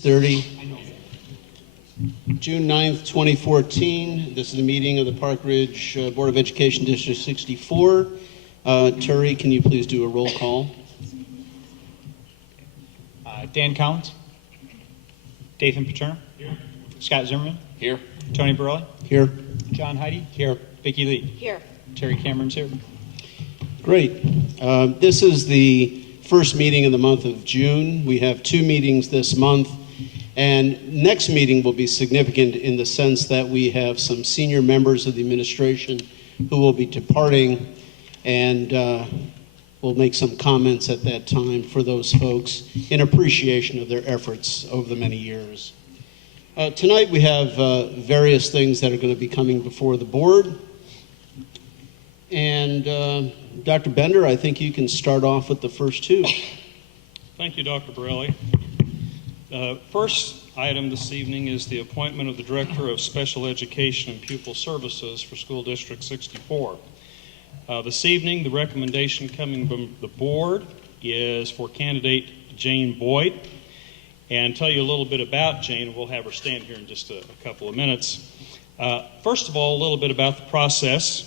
30, June 9th, 2014. This is the meeting of the Park Ridge Board of Education District 64. Terry, can you please do a roll call? Dan Collins. Dathan Paterno. Here. Scott Zimmerman. Here. Tony Borelli. Here. John Heidi. Here. Vicki Lee. Here. Terry Cameron's here. Great. This is the first meeting of the month of June. We have 2 meetings this month, and next meeting will be significant in the sense that we have some senior members of the administration who will be departing, and we'll make some comments at that time for those folks in appreciation of their efforts over the many years. Tonight we have various things that are going to be coming before the board. And Dr. Bender, I think you can start off with the first 2. Thank you, Dr. Borelli. First item this evening is the appointment of the Director of Special Education and Pupil Services for School District 64. This evening, the recommendation coming from the board is for candidate Jane Boyd. And tell you a little bit about Jane. We'll have her stand here in just a couple of minutes. First of all, a little bit about the process.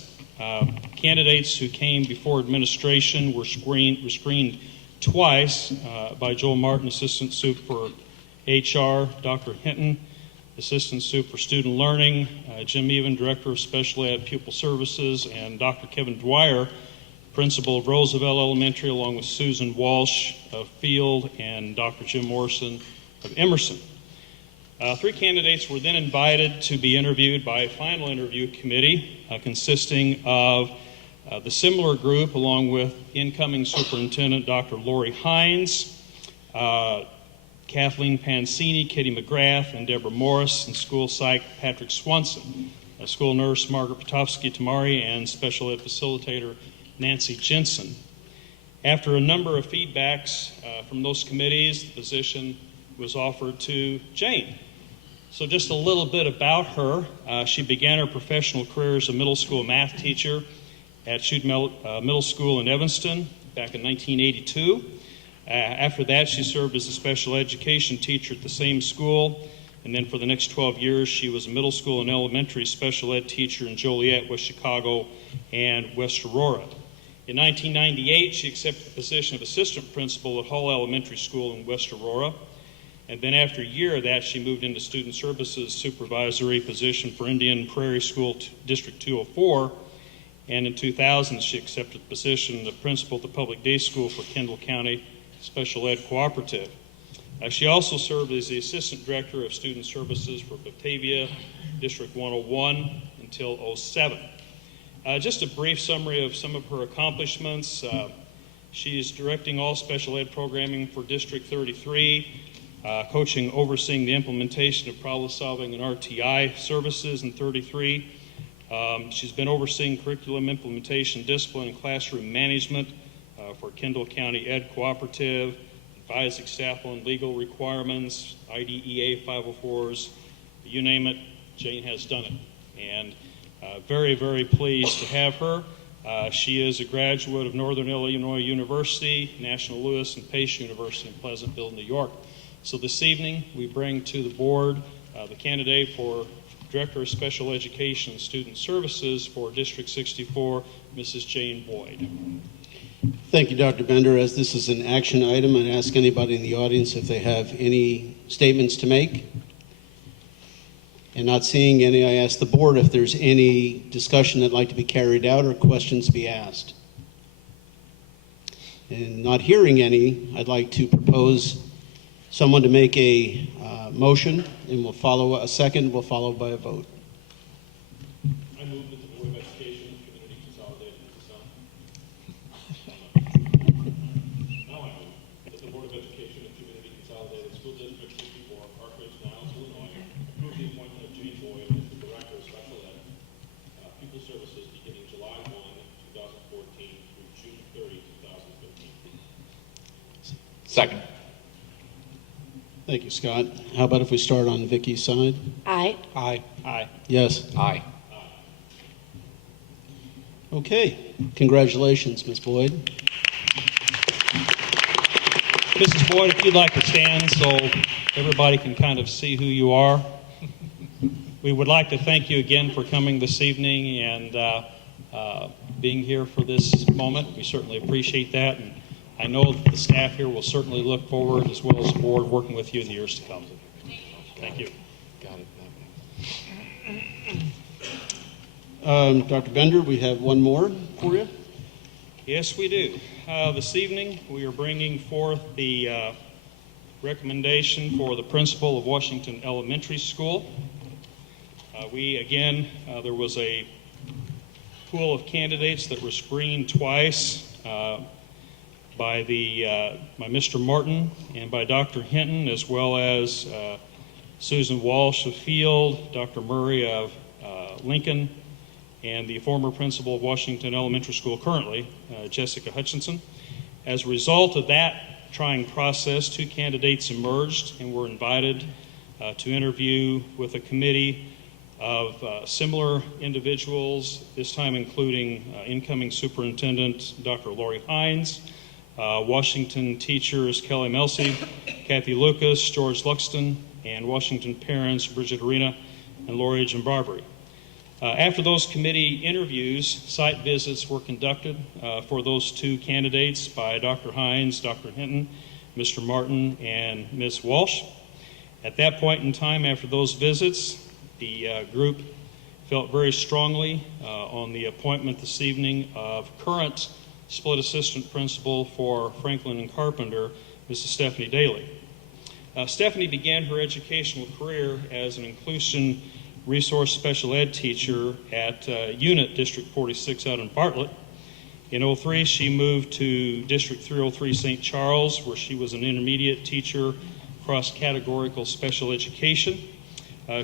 Candidates who came before administration were screened twice by Joel Martin, Assistant Sup for HR, Dr. Hinton, Assistant Sup for Student Learning, Jim Even, Director of Special Ed Pupil Services, and Dr. Kevin Dwyer, Principal of Roosevelt Elementary, along with Susan Walsh of Field and Dr. Jim Morrison of Emerson. 3 candidates were then invited to be interviewed by a final interview committee consisting of the similar group, along with incoming Superintendent Dr. Lori Hines, Kathleen Pansini, Kitty McGrath, and Deborah Morris, and school psych Patrick Swanson, school nurse Margaret Potofsky-Tamari, and special ed facilitator Nancy Jensen. After a number of feedbacks from those committees, the position was offered to Jane. So just a little bit about her. She began her professional career as a middle school math teacher at Chute Middle School in Evanston back in 1982. After that, she served as a special education teacher at the same school. And then for the next 12 years, she was a middle school and elementary special ed teacher in Joliet, West Chicago, and West Aurora. In 1998, she accepted the position of assistant principal at Hull Elementary School in West Aurora. And then after a year of that, she moved into student services supervisory position for Indian Prairie School District 204. And in 2000, she accepted the position of principal at the public day school for Kendall County Special Ed Cooperative. She also served as the assistant director of student services for Batavia District 101 until 2007. Just a brief summary of some of her accomplishments. She is directing all special ed programming for District 33, coaching, overseeing the implementation of problem solving and RTI services in 33. She's been overseeing curriculum implementation, discipline, and classroom management for Kendall County Ed Cooperative, advising staff on legal requirements, IDEA 504s, you name it, Jane has done it. And very, very pleased to have her. She is a graduate of Northern Illinois University, National Louis and Pace University in Pleasantville, New York. So this evening, we bring to the board the candidate for Director of Special Education and Student Services for District 64, Mrs. Jane Boyd. Thank you, Dr. Bender. As this is an action item, I'd ask anybody in the audience if they have any statements to make. And not seeing any, I ask the board if there's any discussion that'd like to be carried out or questions to be asked. And not hearing any, I'd like to propose someone to make a motion, and we'll follow a second, we'll follow by a vote. I move that the Board of Education Community Consolidated Now I move that the Board of Education and Community Consolidated School District 64, Park Ridge-Niles, Illinois, approve the appointment of Jane Boyd as the Director of Special Ed Pupil Services beginning July 1, 2014 through June 30, 2015. Second. Thank you, Scott. How about if we start on Vicky's side? Aye. Aye. Aye. Yes. Aye. Okay. Congratulations, Ms. Boyd. Mrs. Boyd, if you'd like to stand so everybody can kind of see who you are. We would like to thank you again for coming this evening and being here for this moment. We certainly appreciate that, and I know that the staff here will certainly look forward, as well as the board, working with you in the years to come. Thank you. Got it. Dr. Bender, we have one more for you. Yes, we do. This evening, we are bringing forth the recommendation for the principal of Washington Elementary School. There was a pool of candidates that were screened twice by Mr. Martin and by Dr. Hinton, as well as Susan Walsh of Field, Dr. Murray of Lincoln, and the former principal of Washington Elementary School currently, Jessica Hutchinson. As a result of that trying process, 2 candidates emerged and were invited to interview with a committee of similar individuals, this time including incoming superintendent Dr. Lori Hines, Washington teachers Kelly Melsey, Kathy Lucas, George Luxton, and Washington parents Bridget Arena and Lori Jimbarbery. After those committee interviews, site visits were conducted for those 2 candidates by Dr. Hines, Dr. Hinton, Mr. Martin, and Ms. Walsh. At that point in time, after those visits, the group felt very strongly on the appointment this evening of current split assistant principal for Franklin and Carpenter, Mrs. Stephanie Daly. Stephanie began her educational career as an inclusion resource special ed teacher at Unit District 46 out in Bartlett. In 2003, she moved to District 303 St. Charles, where she was an intermediate teacher, cross-categorical special education.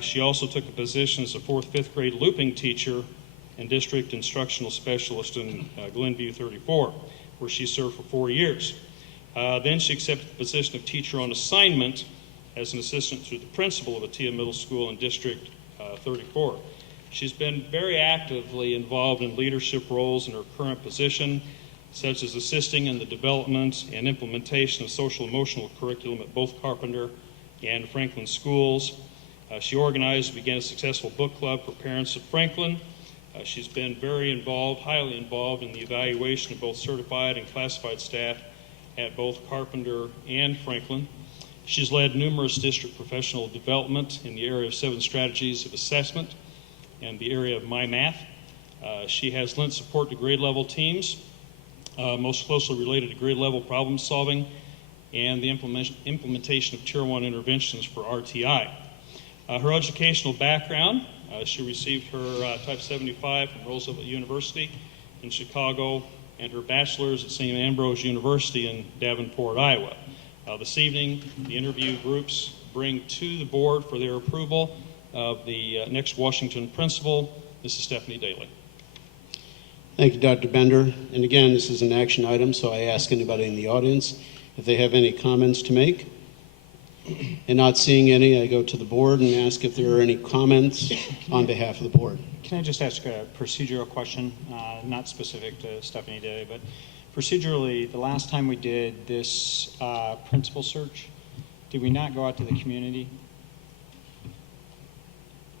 She also took a position as a 4th, 5th grade looping teacher and district instructional specialist in Glenview 34, where she served for 4 years. Then she accepted the position of teacher on assignment as an assistant to the principal of Atia Middle School in District 34. She's been very actively involved in leadership roles in her current position, such as assisting in the development and implementation of social emotional curriculum at both Carpenter and Franklin schools. She organized and began a successful book club for parents at Franklin. She's been very involved, highly involved in the evaluation of both certified and classified staff at both Carpenter and Franklin. She's led numerous district professional development in the area of 7 strategies of assessment and the area of MyMath. She has lent support to grade level teams, most closely related to grade level problem solving and the implementation of Tier 1 interventions for RTI. Her educational background, she received her Type 75 from Roosevelt University in Chicago and her bachelor's at St. Ambrose University in Davenport, Iowa. This evening, the interview groups bring to the board for their approval of the next Washington principal, Mrs. Stephanie Daly. Thank you, Dr. Bender. And again, this is an action item, so I ask anybody in the audience if they have any comments to make. And not seeing any, I go to the board and ask if there are any comments on behalf of the board. Can I just ask a procedural question, not specific to Stephanie Day, but procedurally, the last time we did this principal search, did we not go out to the community?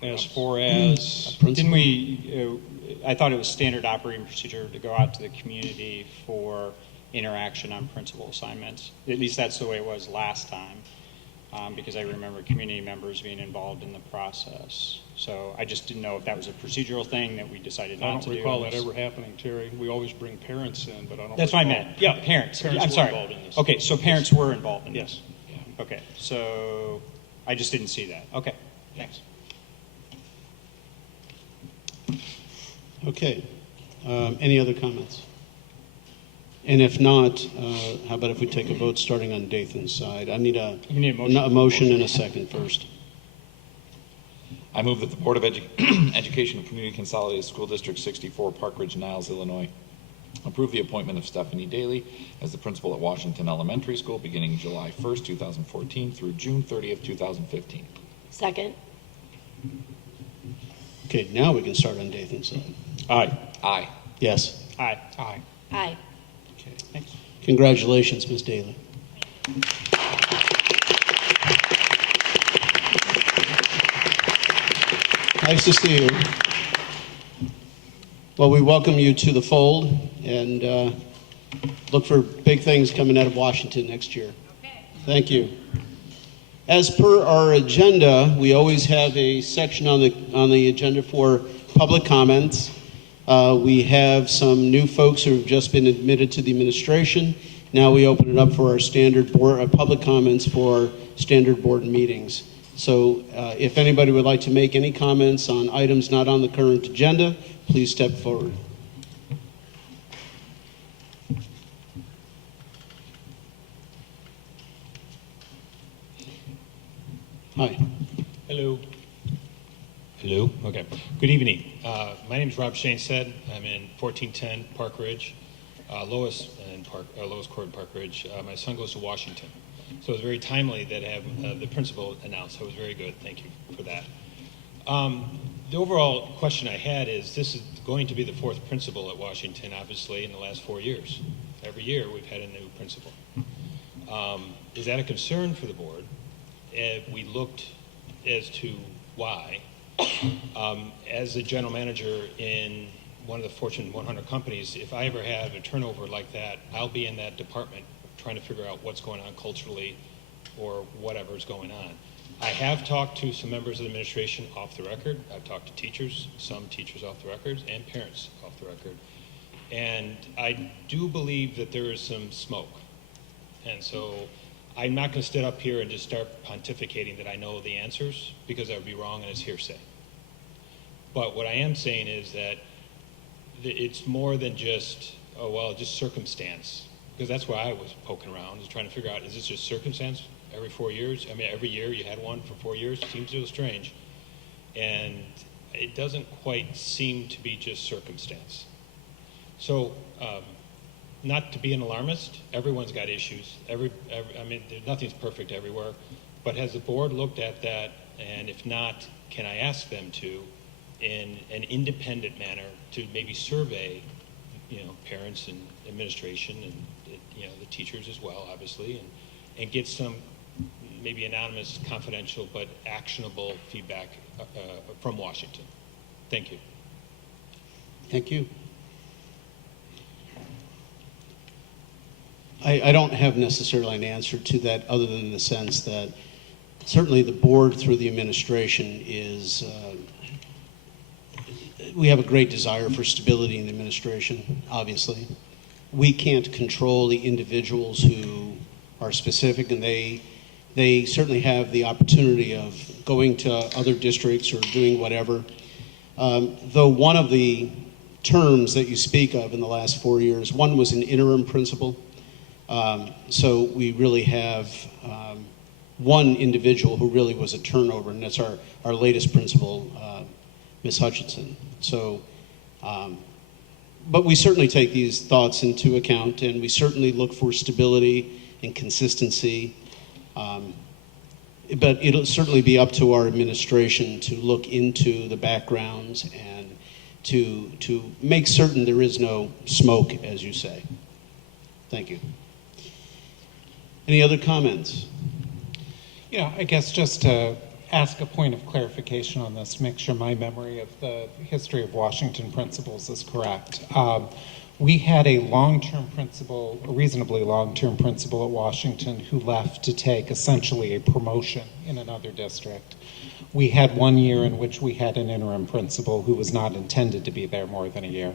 As far as Didn't we, I thought it was standard operating procedure to go out to the community for interaction on principal assignments. At least that's the way it was last time, because I remember community members being involved in the process. So I just didn't know if that was a procedural thing that we decided not to do. I don't recall that ever happening, Terry. We always bring parents in, but I don't That's recall. what I meant. Yeah, parents. Parents I'm were sorry. involved in this. Okay, so parents were involved in Yes. this. Okay, so I just didn't see that. Okay, thanks. Okay. Any other comments? And if not, how about if we take a vote starting on Dathan's side? I need a motion and a second first. I move that the Board of Education of Community Consolidated School District 64, Park Ridge-Niles, Illinois, approve the appointment of Stephanie Daly as the principal at Washington Elementary School beginning July 1st, 2014 through June 30th, 2015. Second. Okay, now we can start on Dathan's side. Aye. Aye. Yes. Aye. Aye. Aye. Okay. Congratulations, Ms. Daly. Nice to see you. Well, we welcome you to the fold and look for big things coming out of Washington next year. Thank you. As per our agenda, we always have a section on the agenda for public comments. We have some new folks who have just been admitted to the administration. Now we open it up for our standard board public comments for standard board meetings. So if anybody would like to make any comments on items not on the current agenda, please step forward. Hi. Hello. Hello. Okay. Good evening. My name is Rob Shanestead. I'm in 1410 Park Ridge, Lois Court in Park Ridge. My son goes to Washington, so it's very timely that I have the principal announced. So it was very good. Thank you for that. The overall question I had is: this is going to be the fourth principal at Washington, obviously, in the last 4 years. Every year we've had a new principal. Is that a concern for the board? We looked as to why. As a general manager in one of the Fortune 100 companies, if I ever have a turnover like that, I'll be in that department trying to figure out what's going on culturally or whatever is going on. I have talked to some members of the administration off the record. I've talked to teachers, some teachers off the record, and parents off the record. And I do believe that there is some smoke. And so I'm not going to sit up here and just start pontificating that I know the answers, because I would be wrong and it's hearsay. But what I am saying is that it's more than just, oh, well, just circumstance. Because that's why I was poking around, is trying to figure out, is this just circumstance every 4 years? I mean, every year you had one for 4 years? It seems a little strange. And it doesn't quite seem to be just circumstance. So, not to be an alarmist, everyone's got issues. I mean, nothing's perfect everywhere. But has the board looked at that? And if not, can I ask them to, in an independent manner, to maybe survey, parents and administration and, the teachers as well, obviously, and get some maybe anonymous, confidential, but actionable feedback from Washington. Thank you. Thank you. I don't have necessarily an answer to that, other than the sense that certainly the board through the administration is, we have a great desire for stability in the administration, obviously. We can't control the individuals who are specific, and they certainly have the opportunity of going to other districts or doing whatever. Though one of the terms that you speak of in the last 4 years, one was an interim principal. So we really have one individual who really was a turnover, and that's our latest principal, Ms. Hutchinson. So, but we certainly take these thoughts into account, and we certainly look for stability and consistency. But it'll certainly be up to our administration to look into the backgrounds and to make certain there is no smoke, as you say. Thank you. Any other comments? Yeah, I guess just to ask a point of clarification on this, make sure my memory of the history of Washington principals is correct. We had a long-term principal, a reasonably long-term principal at Washington, who left to take essentially a promotion in another district. We had 1 year in which we had an interim principal who was not intended to be there more than a year.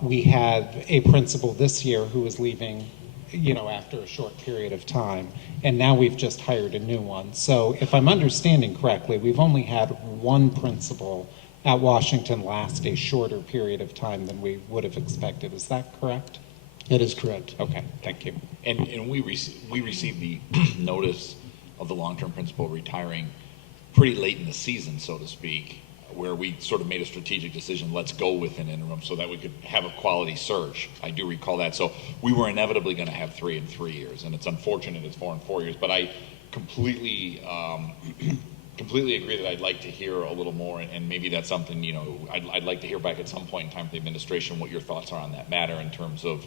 We had a principal this year who was leaving, after a short period of time, and now we've just hired a new one. So if I'm understanding correctly, we've only had one principal at Washington last a shorter period of time than we would have expected. Is that correct? That is correct. Okay, thank you. And we received the notice of the long-term principal retiring pretty late in the season, so to speak, where we sort of made a strategic decision, let's go with an interim so that we could have a quality search. I do recall that. So we were inevitably going to have 3 in 3 years, and it's unfortunate it's 4 in 4 years, but I completely agree that I'd like to hear a little more, and maybe that's something, I'd like to hear back at some point in time from the administration what your thoughts are on that matter in terms of,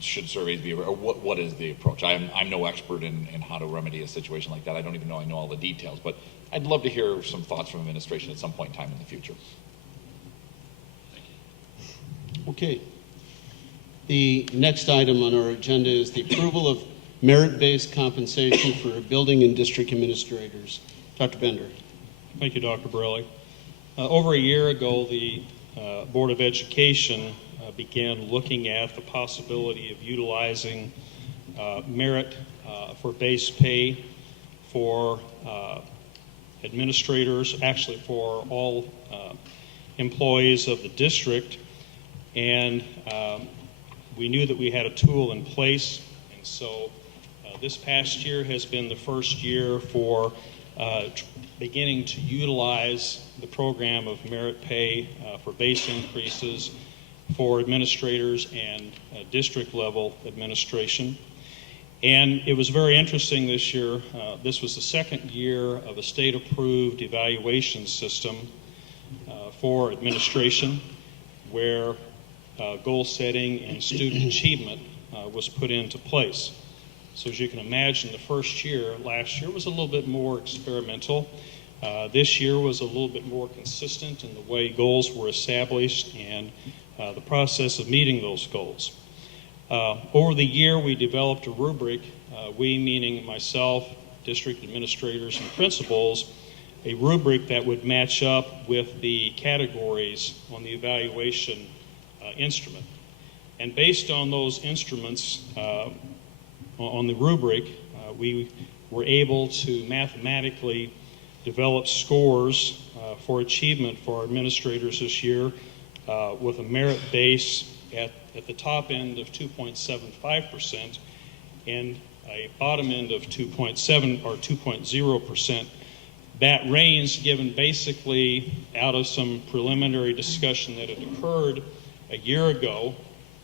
should surveys be, or what is the approach? I'm no expert in how to remedy a situation like that. I don't even know I know all the details, but I'd love to hear some thoughts from administration at some point in time in the future. Okay. The next item on our agenda is the approval of merit-based compensation for building and district administrators. Dr. Bender. Thank you, Dr. Borelli. Over a year ago, the Board of Education began looking at the possibility of utilizing merit for base pay for administrators, actually for all employees of the district. And we knew that we had a tool in place, and so this past year has been the first year for beginning to utilize the program of merit pay for base increases for administrators and district level administration. And it was very interesting this year. This was the second year of a state approved evaluation system for administration where goal setting and student achievement was put into place. So as you can imagine, the first year, last year, was a little bit more experimental. This year was a little bit more consistent in the way goals were established and the process of meeting those goals. Over the year, we developed a rubric, we meaning myself, district administrators, and principals, a rubric that would match up with the categories on the evaluation instrument. And based on those instruments on the rubric, we were able to mathematically develop scores for achievement for our administrators this year with a merit base at the top end of 2.75% and a bottom end of 2.7 or 2.0%. That range given basically out of some preliminary discussion that had occurred a year ago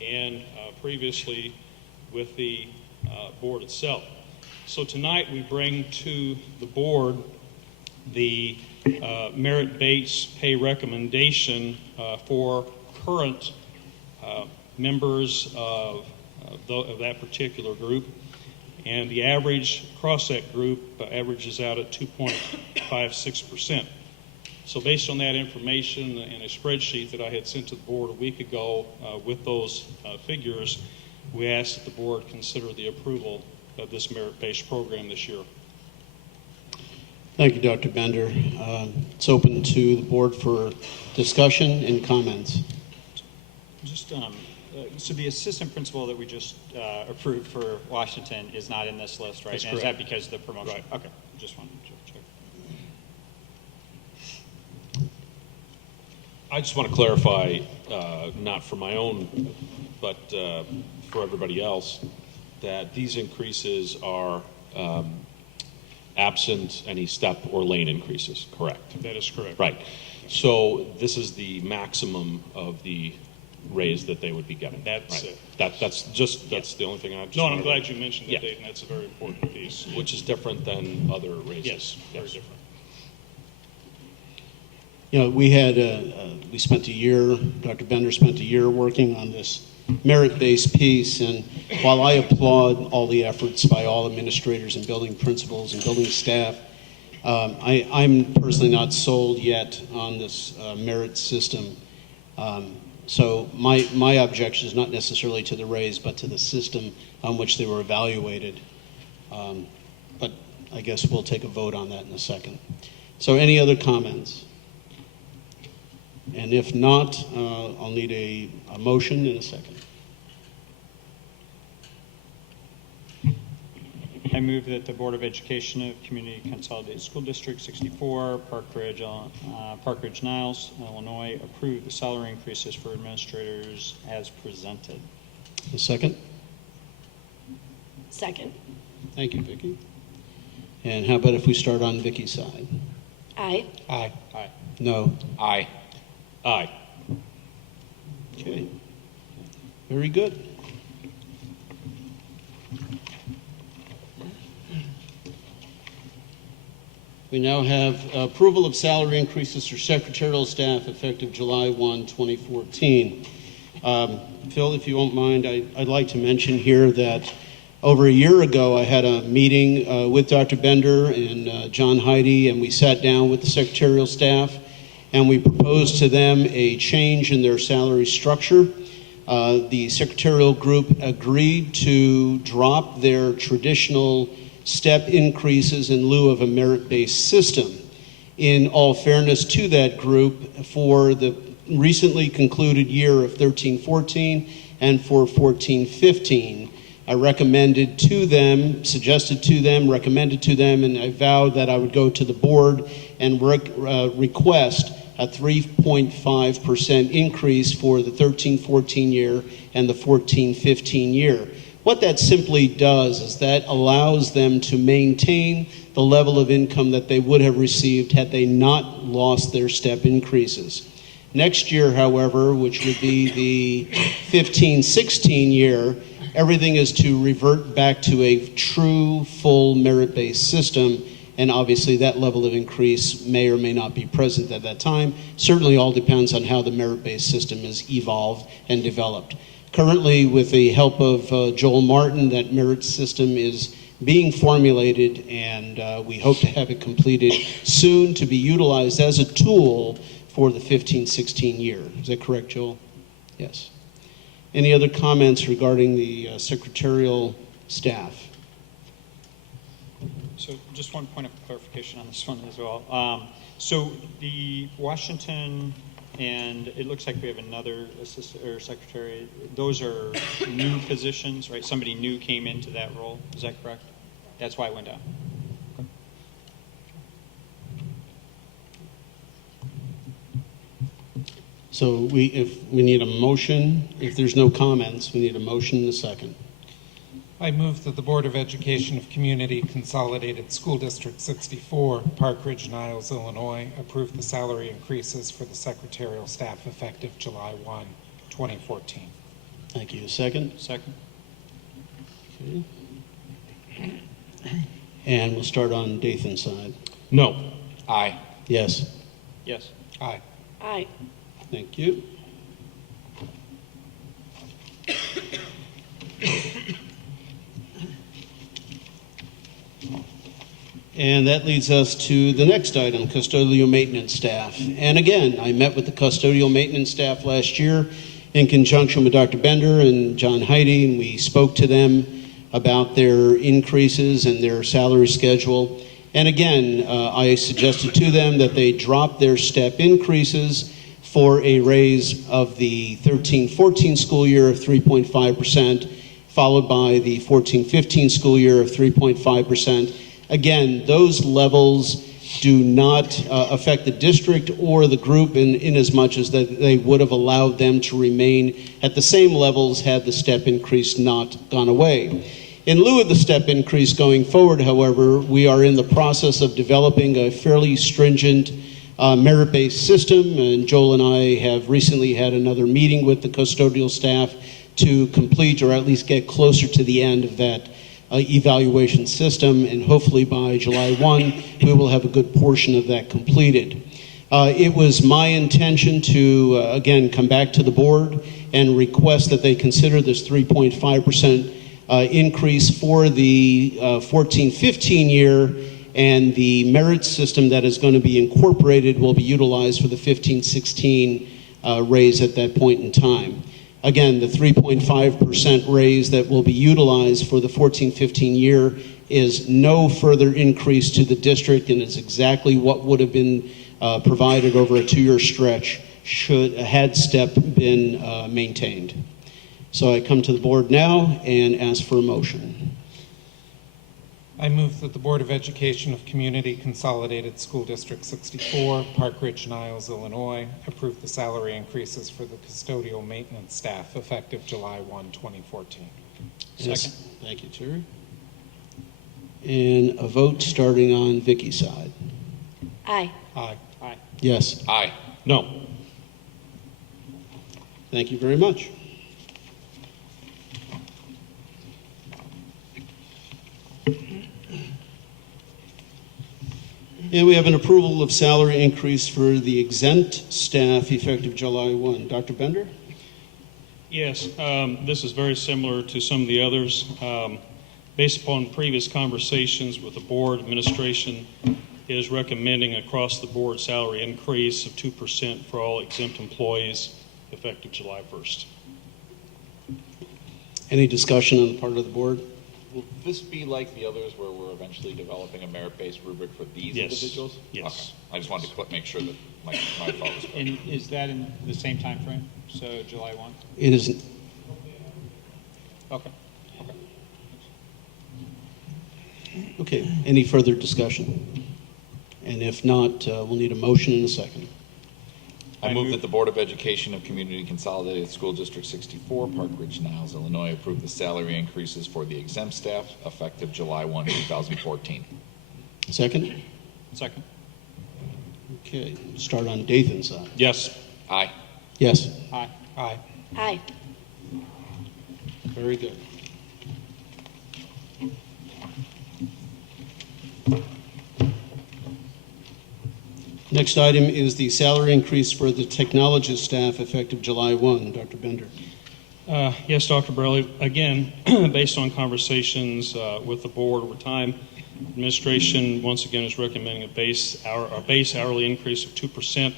and previously with the board itself. So tonight we bring to the board the merit-based pay recommendation for current members of that particular group. And the average across that group averages out at 2.56%. So based on that information and a spreadsheet that I had sent to the board a week ago with those figures, we asked that the board consider the approval of this merit-based program this year. Thank you, Dr. Bender. It's open to the board for discussion and comments. Just so the assistant principal that we just approved for Washington is not in this list, right? That's and correct. Is that because of the promotion? Right. Okay, just wanted to check. I just want to clarify, not for my own, but for everybody else, that these increases are absent any step or lane increases, correct? That is correct. Right. So this is the maximum of the raise that they would be getting. That's right. it. That's the only thing I just No, and I'm wanted glad to- you mentioned that, Yeah. Dave, and that's a very important piece. Which is different than other raises. Yes, very different. You know, we spent a year, Dr. Bender spent a year working on this merit-based piece, and while I applaud all the efforts by all administrators and building principals and building staff, I'm personally not sold yet on this merit system. So my objection is not necessarily to the raise, but to the system on which they were evaluated. But I guess we'll take a vote on that in a second. So any other comments? And if not, I'll need a motion in a second. I move that the Board of Education of Community Consolidated School District 64, Ridge-Niles, Illinois, approve the salary increases for administrators as presented. A second? Second. Thank you, Vicki. And how about if we start on Vicki's side? Aye. Aye. Aye. No? Aye. Aye. Okay. Very good. We now have approval of salary increases for secretarial staff effective July 1, 2014. Phil, if you won't mind, I'd like to mention here that over a year ago, I had a meeting with Dr. Bender and John Heidi, and we sat down with the secretarial staff, and we proposed to them a change in their salary structure. The secretarial group agreed to drop their traditional step increases in lieu of a merit-based system. In all fairness to that group, for the recently concluded year of 13-14 and for 14-15, I recommended to them, suggested to them, recommended to them, and I vowed that I would go to the board and request a 3.5% increase for the 13-14 year and the 14-15 year. What that simply does is that allows them to maintain the level of income that they would have received had they not lost their step increases. Next year, however, which would be the 15-16 year, everything is to revert back to a true, full merit-based system, and obviously that level of increase may or may not be present at that time. Certainly all depends on how the merit-based system is evolved and developed. Currently, with the help of Joel Martin, that merit system is being formulated, and we hope to have it completed soon to be utilized as a tool for the 15-16 year. Is that correct, Joel? Yes. Any other comments regarding the secretarial staff? So just one point of clarification on this one as well. So the Washington, and it looks like we have another assistant or secretary. Those are new positions, right? Somebody new came into that role. Is that correct? That's why it went down. So if we need a motion, if there's no comments, we need a motion and a second. I move that the Board of Education of Community Consolidated School District 64, Park Ridge, Niles, Illinois, approve the salary increases for the secretarial staff effective July 1, 2014. Thank you. Second? Second. Okay. And we'll start on Dathan's side. No. Aye. Yes. Yes. Aye. Aye. Thank you. And that leads us to the next item, custodial maintenance staff. And again, I met with the custodial maintenance staff last year in conjunction with Dr. Bender and John Heidi, and we spoke to them about their increases and their salary schedule. And again, I suggested to them that they drop their step increases for a raise of the 13-14 school year of 3.5%, followed by the 14-15 school year of 3.5%. Again, those levels do not affect the district or the group in as much as that they would have allowed them to remain at the same levels had the step increase not gone away. In lieu of the step increase going forward, however, we are in the process of developing a fairly stringent merit-based system, and Joel and I have recently had another meeting with the custodial staff to complete or at least get closer to the end of that evaluation system, and hopefully by July 1, we will have a good portion of that completed. It was my intention to, again, come back to the board and request that they consider this 3.5% increase for the 14-15 year, and the merit system that is going to be incorporated will be utilized for the 15-16 raise at that point in time. Again, the 3.5% raise that will be utilized for the 14-15 year is no further increase to the district, and it's exactly what would have been provided over a 2-year stretch had STEP been maintained. So I come to the board now and ask for a motion. I move that the Board of Education of Community Consolidated School District 64, Park Ridge, Niles, Illinois, approve the salary increases for the custodial maintenance staff effective July 1, 2014. Yes. Thank you, Terry. And a vote starting on Vicky's side. Aye. Aye. Aye. Yes. Aye. No. Thank you very much. And we have an approval of salary increase for the exempt staff effective July 1. Dr. Bender? Yes, this is very similar to some of the others. Based upon previous conversations with the board, administration is recommending across the board salary increase of 2% for all exempt employees effective July 1st. Any discussion on the part of the board? Will this be like the others where we're eventually developing a merit-based rubric for these Yes. individuals? Yes. Okay. I just wanted to make sure that my thought was correct. And is that in the same time frame? So July 1? It is, Okay. okay, any further discussion? And if not, we'll need a motion and a second. I move that the Board of Education of Community Consolidated School District 64, Park Ridge, Niles, Illinois, approve the salary increases for the exempt staff effective July 1, 2014. Second? Second. Okay, start on Dathan's side. Yes. Aye. Yes, Aye. Aye. Aye. very good. Next item is the salary increase for the technologist staff effective July 1. Dr. Bender. Yes, Dr. Burley. Again, based on conversations with the board over time, administration once again is recommending a base hourly increase of 2%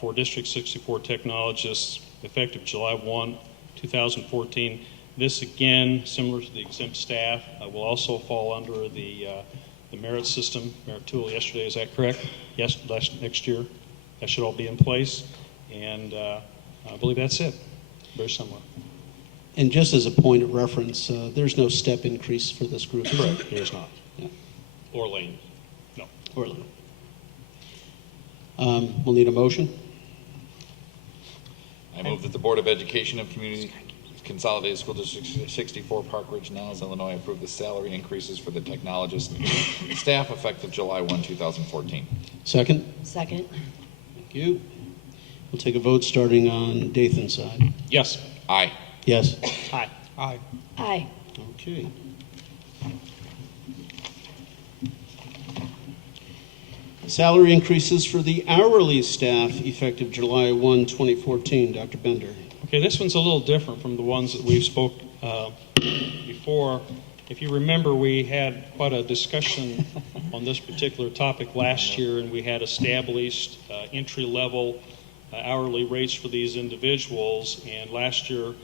for District 64 technologists effective July 1, 2014. This, again, similar to the exempt staff, will also fall under the merit system, merit tool yesterday. Is that correct? Yes, next year. That should all be in place. And I believe that's it. Very similar. And just as a point of reference, there's no step increase for this group. Correct. There's not. Yeah. Or lane. No. Orlando. We'll need a motion. I move that the Board of Education of Community Consolidated School District 64, Park Ridge, Niles, Illinois, approve the salary increases for the technologist staff effective July 1, 2014. Second? Second. Thank you. We'll take a vote starting on Dathan's side. Yes. Aye. Yes. Aye. Aye. Aye. Okay. Salary increases for the hourly staff effective July 1, 2014. Dr. Bender. Okay, this one's a little different from the ones that we've spoke before. If you remember, we had quite a discussion on this particular topic last year, and we had established entry-level hourly rates for these individuals. And last year,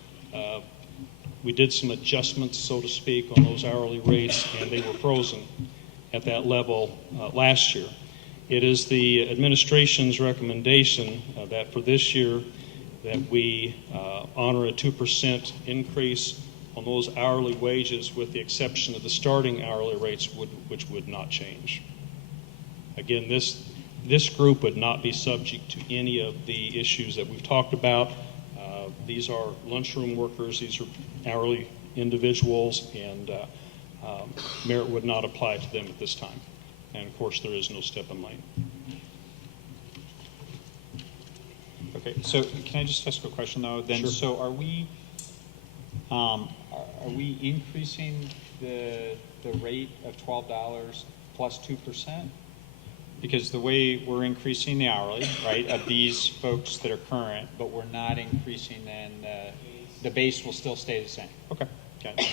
we did some adjustments, so to speak, on those hourly rates, and they were frozen at that level last year. It is the administration's recommendation that for this year that we honor a 2% increase on those hourly wages with the exception of the starting hourly rates which would not change. Again, this group would not be subject to any of the issues that we've talked about. These are lunchroom workers, these are hourly individuals, and merit would not apply to them at this time. And of course, there is no step in lane. Okay, so can I just ask a question though? Then, Sure. so are we increasing the rate of $12 plus 2%? Because the way we're increasing the hourly, right, of these folks that are current, but we're not increasing, then the base will still stay the same. Okay, got it.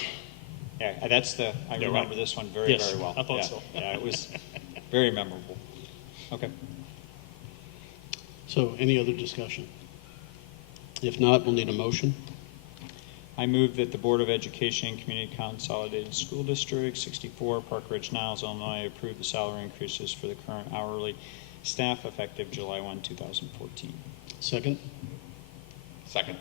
Yeah, I Yeah, remember right. this one very, Yes, very well. I thought Yeah, so. Yeah, it was very memorable. Okay. So, any other discussion? If not, we'll need a motion. I move that the Board of Education Community Consolidated School District 64, Park Ridge, Niles, Illinois, approve the salary increases for the current hourly staff effective July 1, 2014. Second. Second.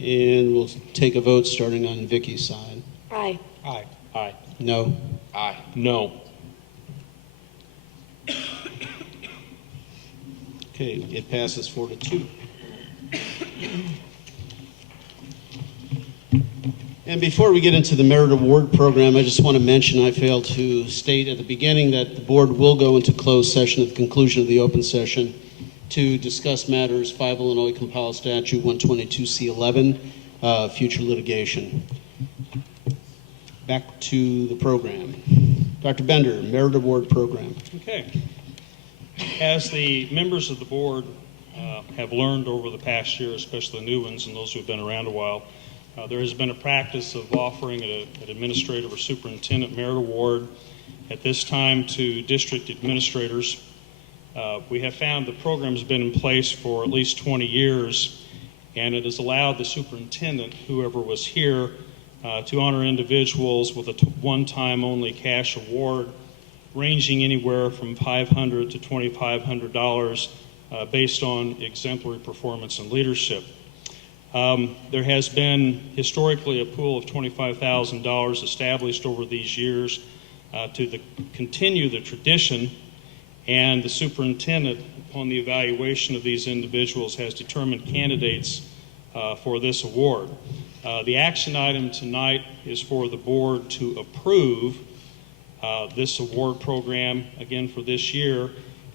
And we'll take a vote starting on Vicky's side. Aye. Aye. Aye. No. Aye. No. Okay, it passes 4-2. And before we get into the merit award program, I just want to mention I failed to state at the beginning that the board will go into closed session at the conclusion of the open session to discuss matters 5 Illinois Compiled Statute 122C11, future litigation. Back to the program. Dr. Bender, merit award program. Okay. As the members of the board have learned over the past year, especially the new ones and those who have been around a while. There has been a practice of offering an administrative or superintendent merit award at this time to district administrators. We have found the program has been in place for at least 20 years, and it has allowed the superintendent, whoever was here, to honor individuals with a one-time only cash award ranging anywhere from $500 to $2,500 based on exemplary performance and leadership. There has been historically a pool of $25,000 established over these years to continue the tradition, and the superintendent, upon the evaluation of these individuals, has determined candidates for this award. The action item tonight is for the board to approve this award program again for this year.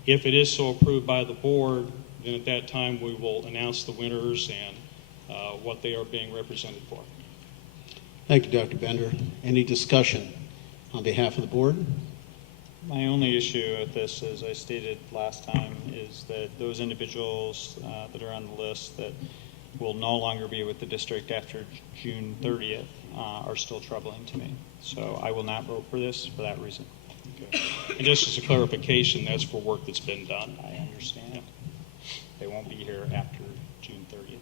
If it is so approved by the board, then at that time we will announce the winners and what they are being represented for. Thank you, Dr. Bender. Any discussion on behalf of the board? My only issue with this, as I stated last time, is that those individuals that are on the list that will no longer be with the district after June 30th are still troubling to me. So I will not vote for this for that reason. Okay. And just as a clarification, that's for work that's been done. I understand. They won't be here after June 30th.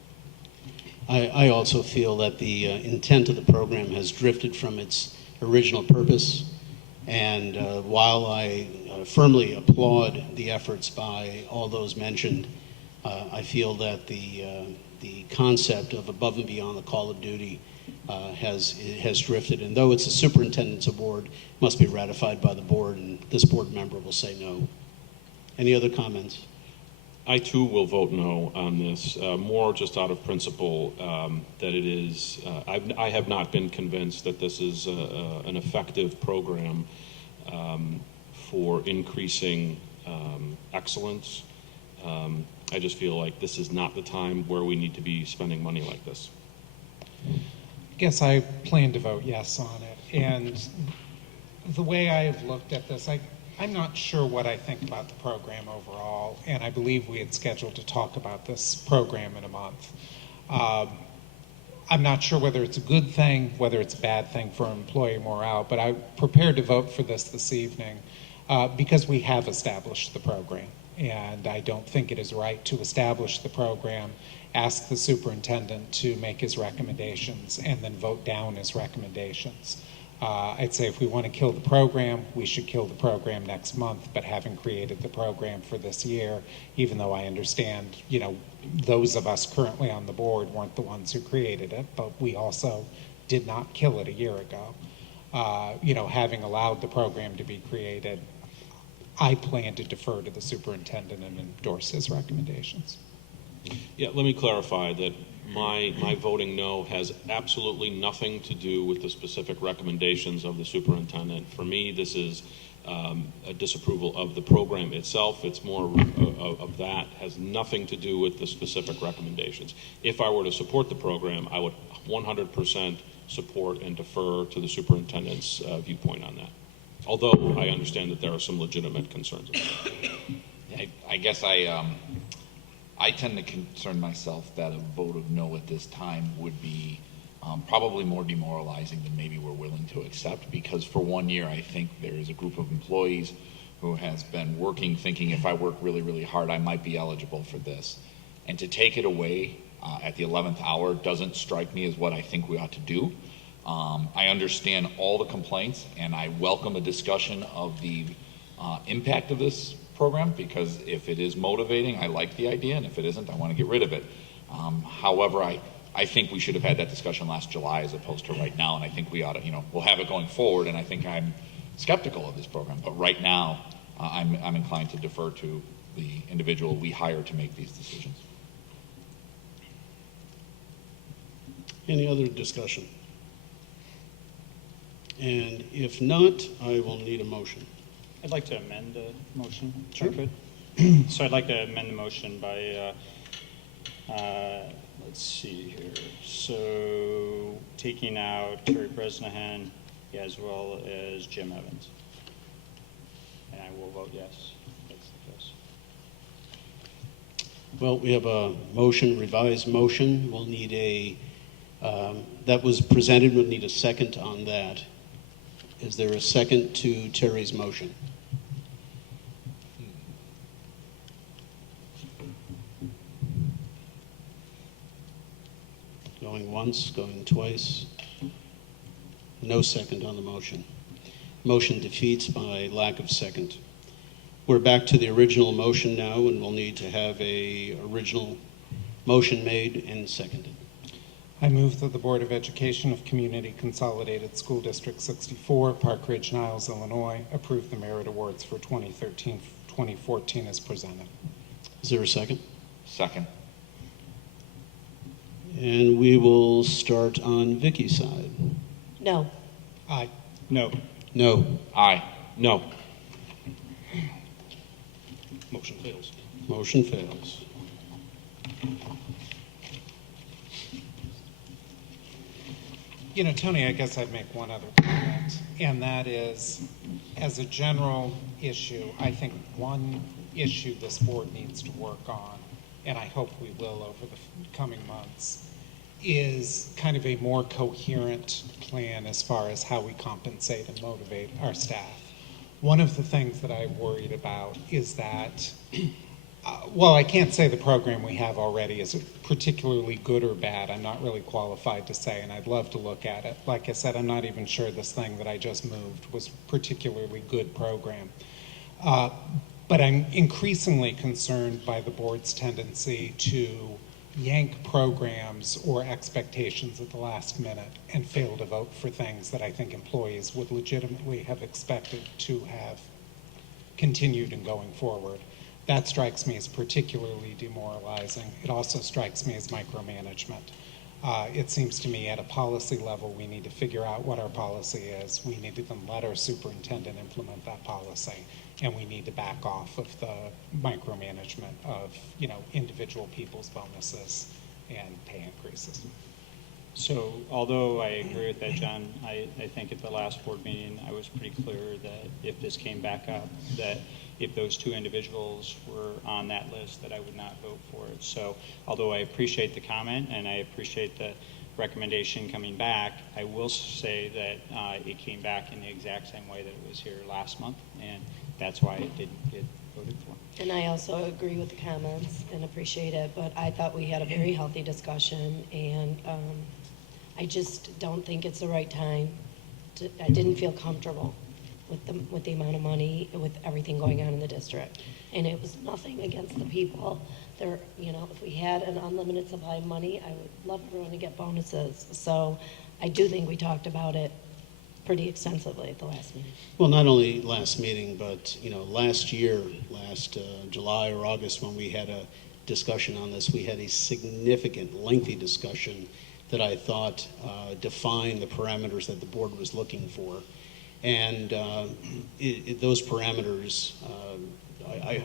I also feel that the intent of the program has drifted from its original purpose. And while I firmly applaud the efforts by all those mentioned, I feel that the concept of above and beyond the call of duty has drifted. And though it's a superintendent's award, it must be ratified by the board, and this board member will say no. Any other comments? I too will vote no on this, more just out of principle that it is, I have not been convinced that this is an effective program for increasing excellence. I just feel like this is not the time where we need to be spending money like this. I guess I plan to vote yes on it. And the way I have looked at this, I'm not sure what I think about the program overall, and I believe we had scheduled to talk about this program in a month. I'm not sure whether it's a good thing, whether it's a bad thing for employee morale, but I'm prepared to vote for this evening because we have established the program. And I don't think it is right to establish the program, ask the superintendent to make his recommendations, and then vote down his recommendations. I'd say if we want to kill the program, we should kill the program next month, but having created the program for this year, even though I understand, those of us currently on the board weren't the ones who created it, but we also did not kill it a year ago. Having allowed the program to be created, I plan to defer to the superintendent and endorse his recommendations. Yeah, let me clarify that my voting no has absolutely nothing to do with the specific recommendations of the superintendent. For me, this is a disapproval of the program itself. It's more of that, has nothing to do with the specific recommendations. If I were to support the program, I would 100% support and defer to the superintendent's viewpoint on that. Although I understand that there are some legitimate concerns about it. I guess I tend to concern myself that a vote of no at this time would be probably more demoralizing than maybe we're willing to accept, because for 1 year I think there is a group of employees who has been working thinking if I work really, really hard I might be eligible for this. And to take it away at the 11th hour doesn't strike me as what I think we ought to do. I understand all the complaints, and I welcome a discussion of the impact of this program, because if it is motivating, I like the idea, and if it isn't, I want to get rid of it. However, I think we should have had that discussion last July as opposed to right now, and I think we ought to, we'll have it going forward, and I think I'm skeptical of this program, but right now, I'm inclined to defer to the individual we hire to make these decisions. Any other discussion? And if not, I will need a motion. I'd like to amend the motion, if I Sure. could. So I'd like to amend the motion by, let's see here. So taking out Terry Bresnahan as well as Jim Evans. And I will vote yes. That's the case. Well, we have a motion, revised motion. We'll need that was presented, we'll need a second on that. Is there a second to Terry's motion? Going once, going twice. No second on the motion. Motion defeats by lack of second. We're back to the original motion now, and we'll need to have a original motion made and seconded. I move that the Board of Education of Community Consolidated School District 64, Park Ridge-Niles, Illinois, approve the merit awards for 2013-2014 as presented. Is there a second? Second. And we will start on Vicky's side. No. Aye. No. No. Aye. No. Motion fails. Motion fails. You know, Tony, I guess I'd make one other comment, and that is, as a general issue, I think one issue this board needs to work on, and I hope we will over the coming months, is kind of a more coherent plan as far as how we compensate and motivate our staff. One of the things that I worried about is that, well, I can't say the program we have already is particularly good or bad. I'm not really qualified to say, and I'd love to look at it. Like I said, I'm not even sure this thing that I just moved was a particularly good program. But I'm increasingly concerned by the board's tendency to yank programs or expectations at the last minute and fail to vote for things that I think employees would legitimately have expected to have continued and going forward. That strikes me as particularly demoralizing. It also strikes me as micromanagement. It seems to me at a policy level, we need to figure out what our policy is. We need to then let our superintendent implement that policy. And we need to back off of the micromanagement of, you know, individual people's bonuses and pay increases. So although I agree with that, John, I think at the last board meeting, I was pretty clear that if this came back up, that if those two individuals were on that list, that I would not vote for it. So although I appreciate the comment and I appreciate the recommendation coming back, I will say that it came back in the exact same way that it was here last month, and that's why it didn't get voted for. And I also agree with the comments and appreciate it, but I thought we had a very healthy discussion, and I just don't think it's the right time. I didn't feel comfortable with the amount of money, with everything going on in the district. And it was nothing against the people. There, you know, if we had an unlimited supply of money, I would love everyone to get bonuses. So I do think we talked about it pretty extensively at the last meeting. Well, not only last meeting, but, you know, last year, last July or August, when we had a discussion on this, we had a significant, lengthy discussion that I thought defined the parameters that the board was looking for. And those parameters,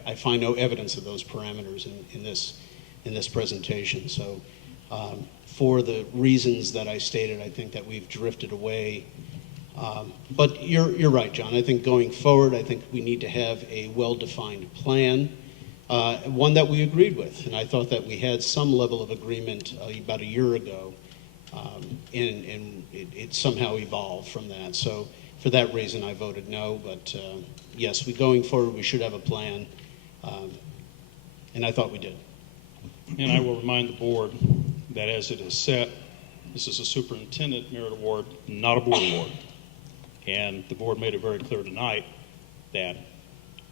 I find no evidence of those parameters in this presentation. So for the reasons that I stated, I think that we've drifted away. But you're right, John. I think going forward, I think we need to have a well-defined plan, one that we agreed with. And I thought that we had some level of agreement about a year ago, and it somehow evolved from that. So for that reason, I voted no. But yes, going forward, we should have a plan, and I thought we did. And I will remind the board that as it is set, this is a superintendent merit award, not a board award. And the board made it very clear tonight that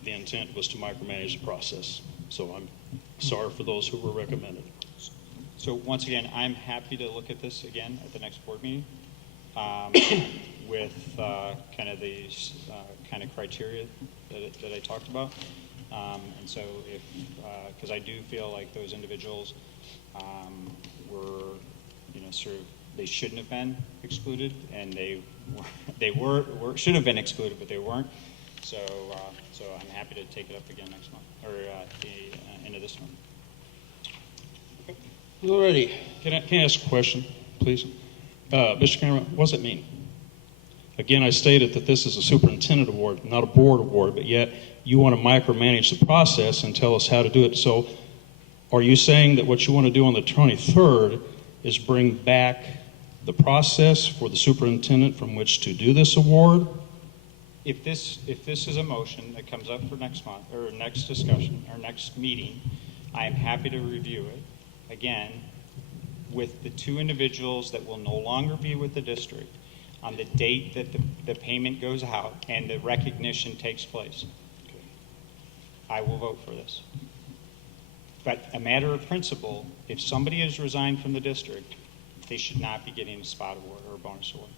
the intent was to micromanage the process. So I'm sorry for those who were recommended. So once again, I'm happy to look at this again at the next board meeting with kind of these kind of criteria that I talked about. And so if, because I do feel like those individuals were, you know, sort of, they shouldn't have been excluded, and they should have been excluded, but they weren't. So I'm happy to take it up again next month, or the end of this month. Alrighty. Can I ask a question, please? Mr. Cameron, what does it mean? Again, I stated that this is a superintendent award, not a board award, but yet you want to micromanage the process and tell us how to do it. So Are you saying that what you want to do on the 23rd is bring back the process for the superintendent from which to do this award? If this is a motion that comes up for next month, or next discussion, or next meeting, I am happy to review it, again, with the two individuals that will no longer be with the district on the date that the payment goes out and the recognition takes place. I will vote for this. But a matter of principle, if somebody has resigned from the district, they should not be getting a spot award or a bonus award.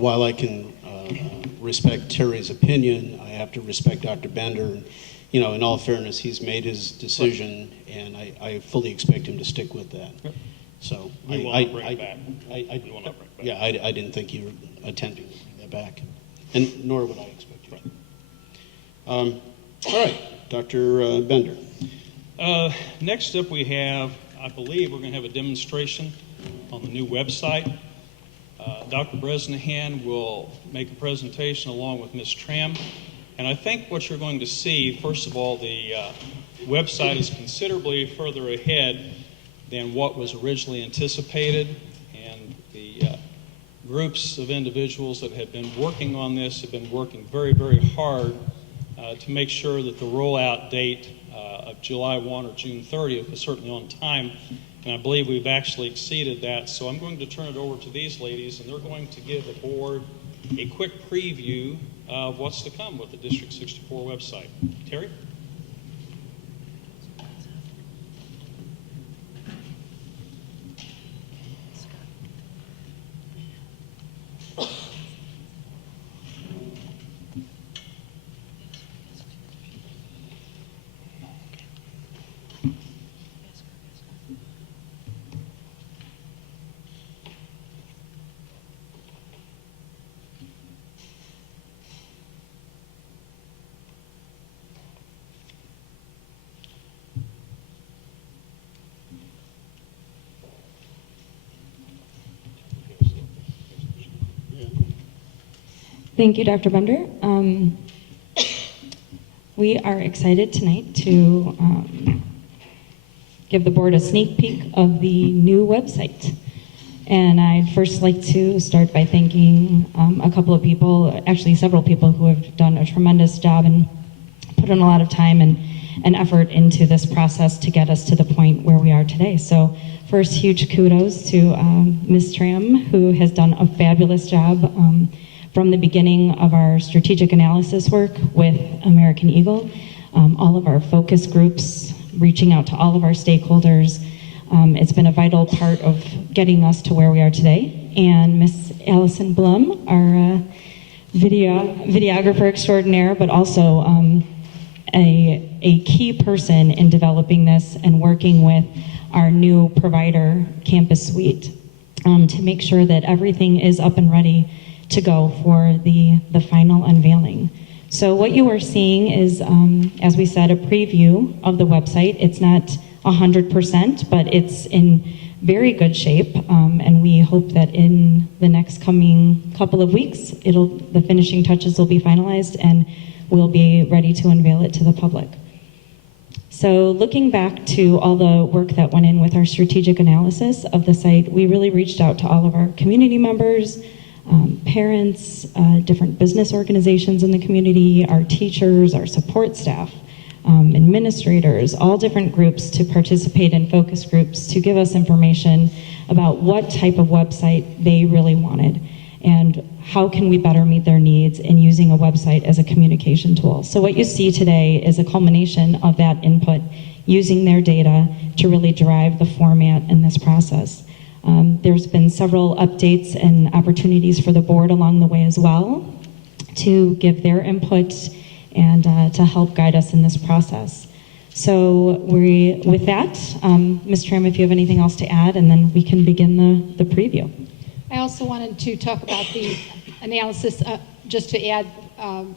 While I can respect Terry's opinion, I have to respect Dr. Bender. You know, in all fairness, he's made his decision, and I fully expect him to stick with that. Yep. So We will not bring it back. We will not bring it back. Yeah, I didn't think you were attempting to bring that back, and nor would I expect you. All right, Dr. Bender. Next up, we have, I believe, we're going to have a demonstration on the new website. Dr. Bresnahan will make a presentation along with Ms. Tram. And I think what you're going to see, first of all, the website is considerably further ahead than what was originally anticipated. And the groups of individuals that have been working on this have been working very, very hard to make sure that the rollout date of July 1 or June 30th is certainly on time. And I believe we've actually exceeded that. So I'm going to turn it over to these ladies, and they're going to give the board a quick preview of what's to come with the District 64 website. Terry? Thank you, Dr. Bender. We are excited tonight to give the board a sneak peek of the new website. And I'd first like to start by thanking a couple of people, actually several people who have done a tremendous job and put in a lot of time and effort into this process to get us to the point where we are today. So first, huge kudos to Ms. Tram, who has done a fabulous job from the beginning of our strategic analysis work with American Eagle, all of our focus groups, reaching out to all of our stakeholders. It's been a vital part of getting us to where we are today. And Miss Allison Blum, our videographer extraordinaire, but also a key person in developing this and working with our new provider, Campus Suite, to make sure that everything is up and ready to go for the final unveiling. So what you are seeing is, as we said, a preview of the website. It's not 100%, but it's in very good shape, and we hope that in the next coming couple of weeks, the finishing touches will be finalized, and we'll be ready to unveil it to the public. So looking back to all the work that went in with our strategic analysis of the site, we really reached out to all of our community members, parents, different business organizations in the community, our teachers, our support staff, administrators, all different groups to participate in focus groups to give us information about what type of website they really wanted and how can we better meet their needs in using a website as a communication tool. So what you see today is a culmination of that input, using their data to really drive the format in this process. There's been several updates and opportunities for the board along the way as well to give their input and to help guide us in this process. So with that, Ms. Tram, if you have anything else to add, and then we can begin the preview. I also wanted to talk about the analysis, just to add on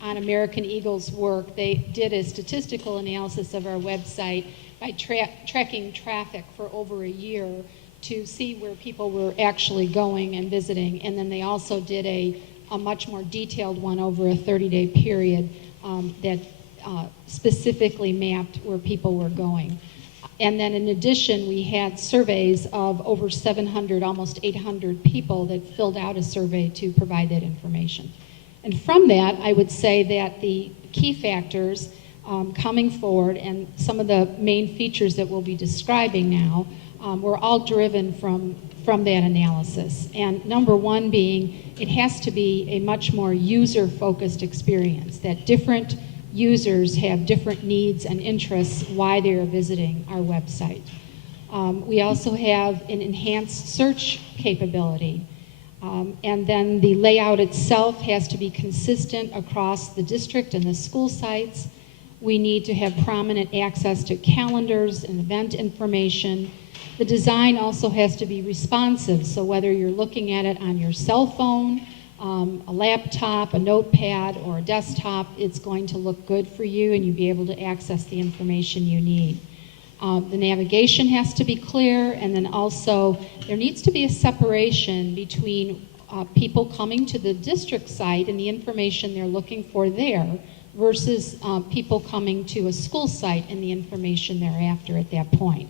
American Eagle's work. They did a statistical analysis of our website by tracking traffic for over a year to see where people were actually going and visiting. And then they also did a much more detailed one over a 30-day period that specifically mapped where people were going. And then in addition, we had surveys of over 700, almost 800 people that filled out a survey to provide that information. And from that, I would say that the key factors coming forward and some of the main features that we'll be describing now were all driven from that analysis. And number one being, it has to be a much more user-focused experience, that different users have different needs and interests why they are visiting our website. We also have an enhanced search capability. And then the layout itself has to be consistent across the district and the school sites. We need to have prominent access to calendars and event information. The design also has to be responsive, so whether you're looking at it on your cell phone, a laptop, a notepad, or a desktop, it's going to look good for you and you'll be able to access the information you need. The navigation has to be clear, and then also there needs to be a separation between people coming to the district site and the information they're looking for there versus people coming to a school site and the information they're after at that point.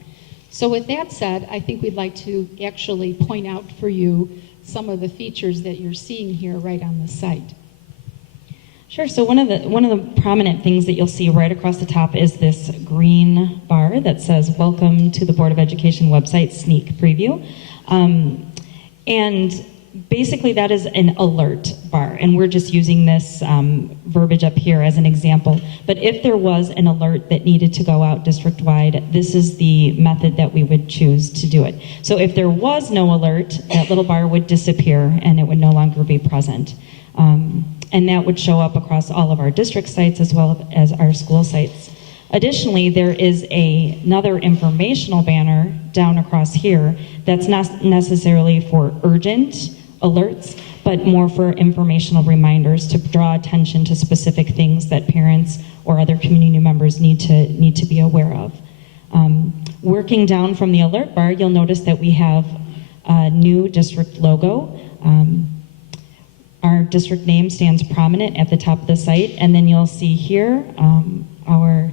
So with that said, I think we'd like to actually point out for you some of the features that you're seeing here right on the site. Sure. So one of the prominent things that you'll see right across the top is this green bar that says "Welcome to the Board of Education website sneak preview," and basically that is an alert bar, and we're just using this verbiage up here as an example. But if there was an alert that needed to go out district-wide, this is the method that we would choose to do it. So if there was no alert, that little bar would disappear and it would no longer be present. And that would show up across all of our district sites as well as our school sites. Additionally, there is another informational banner down across here that's not necessarily for urgent alerts, but more for informational reminders to draw attention to specific things that parents or other community members need to be aware of. Working down from the alert bar, you'll notice that we have a new district logo. Our district name stands prominent at the top of the site, and then you'll see here our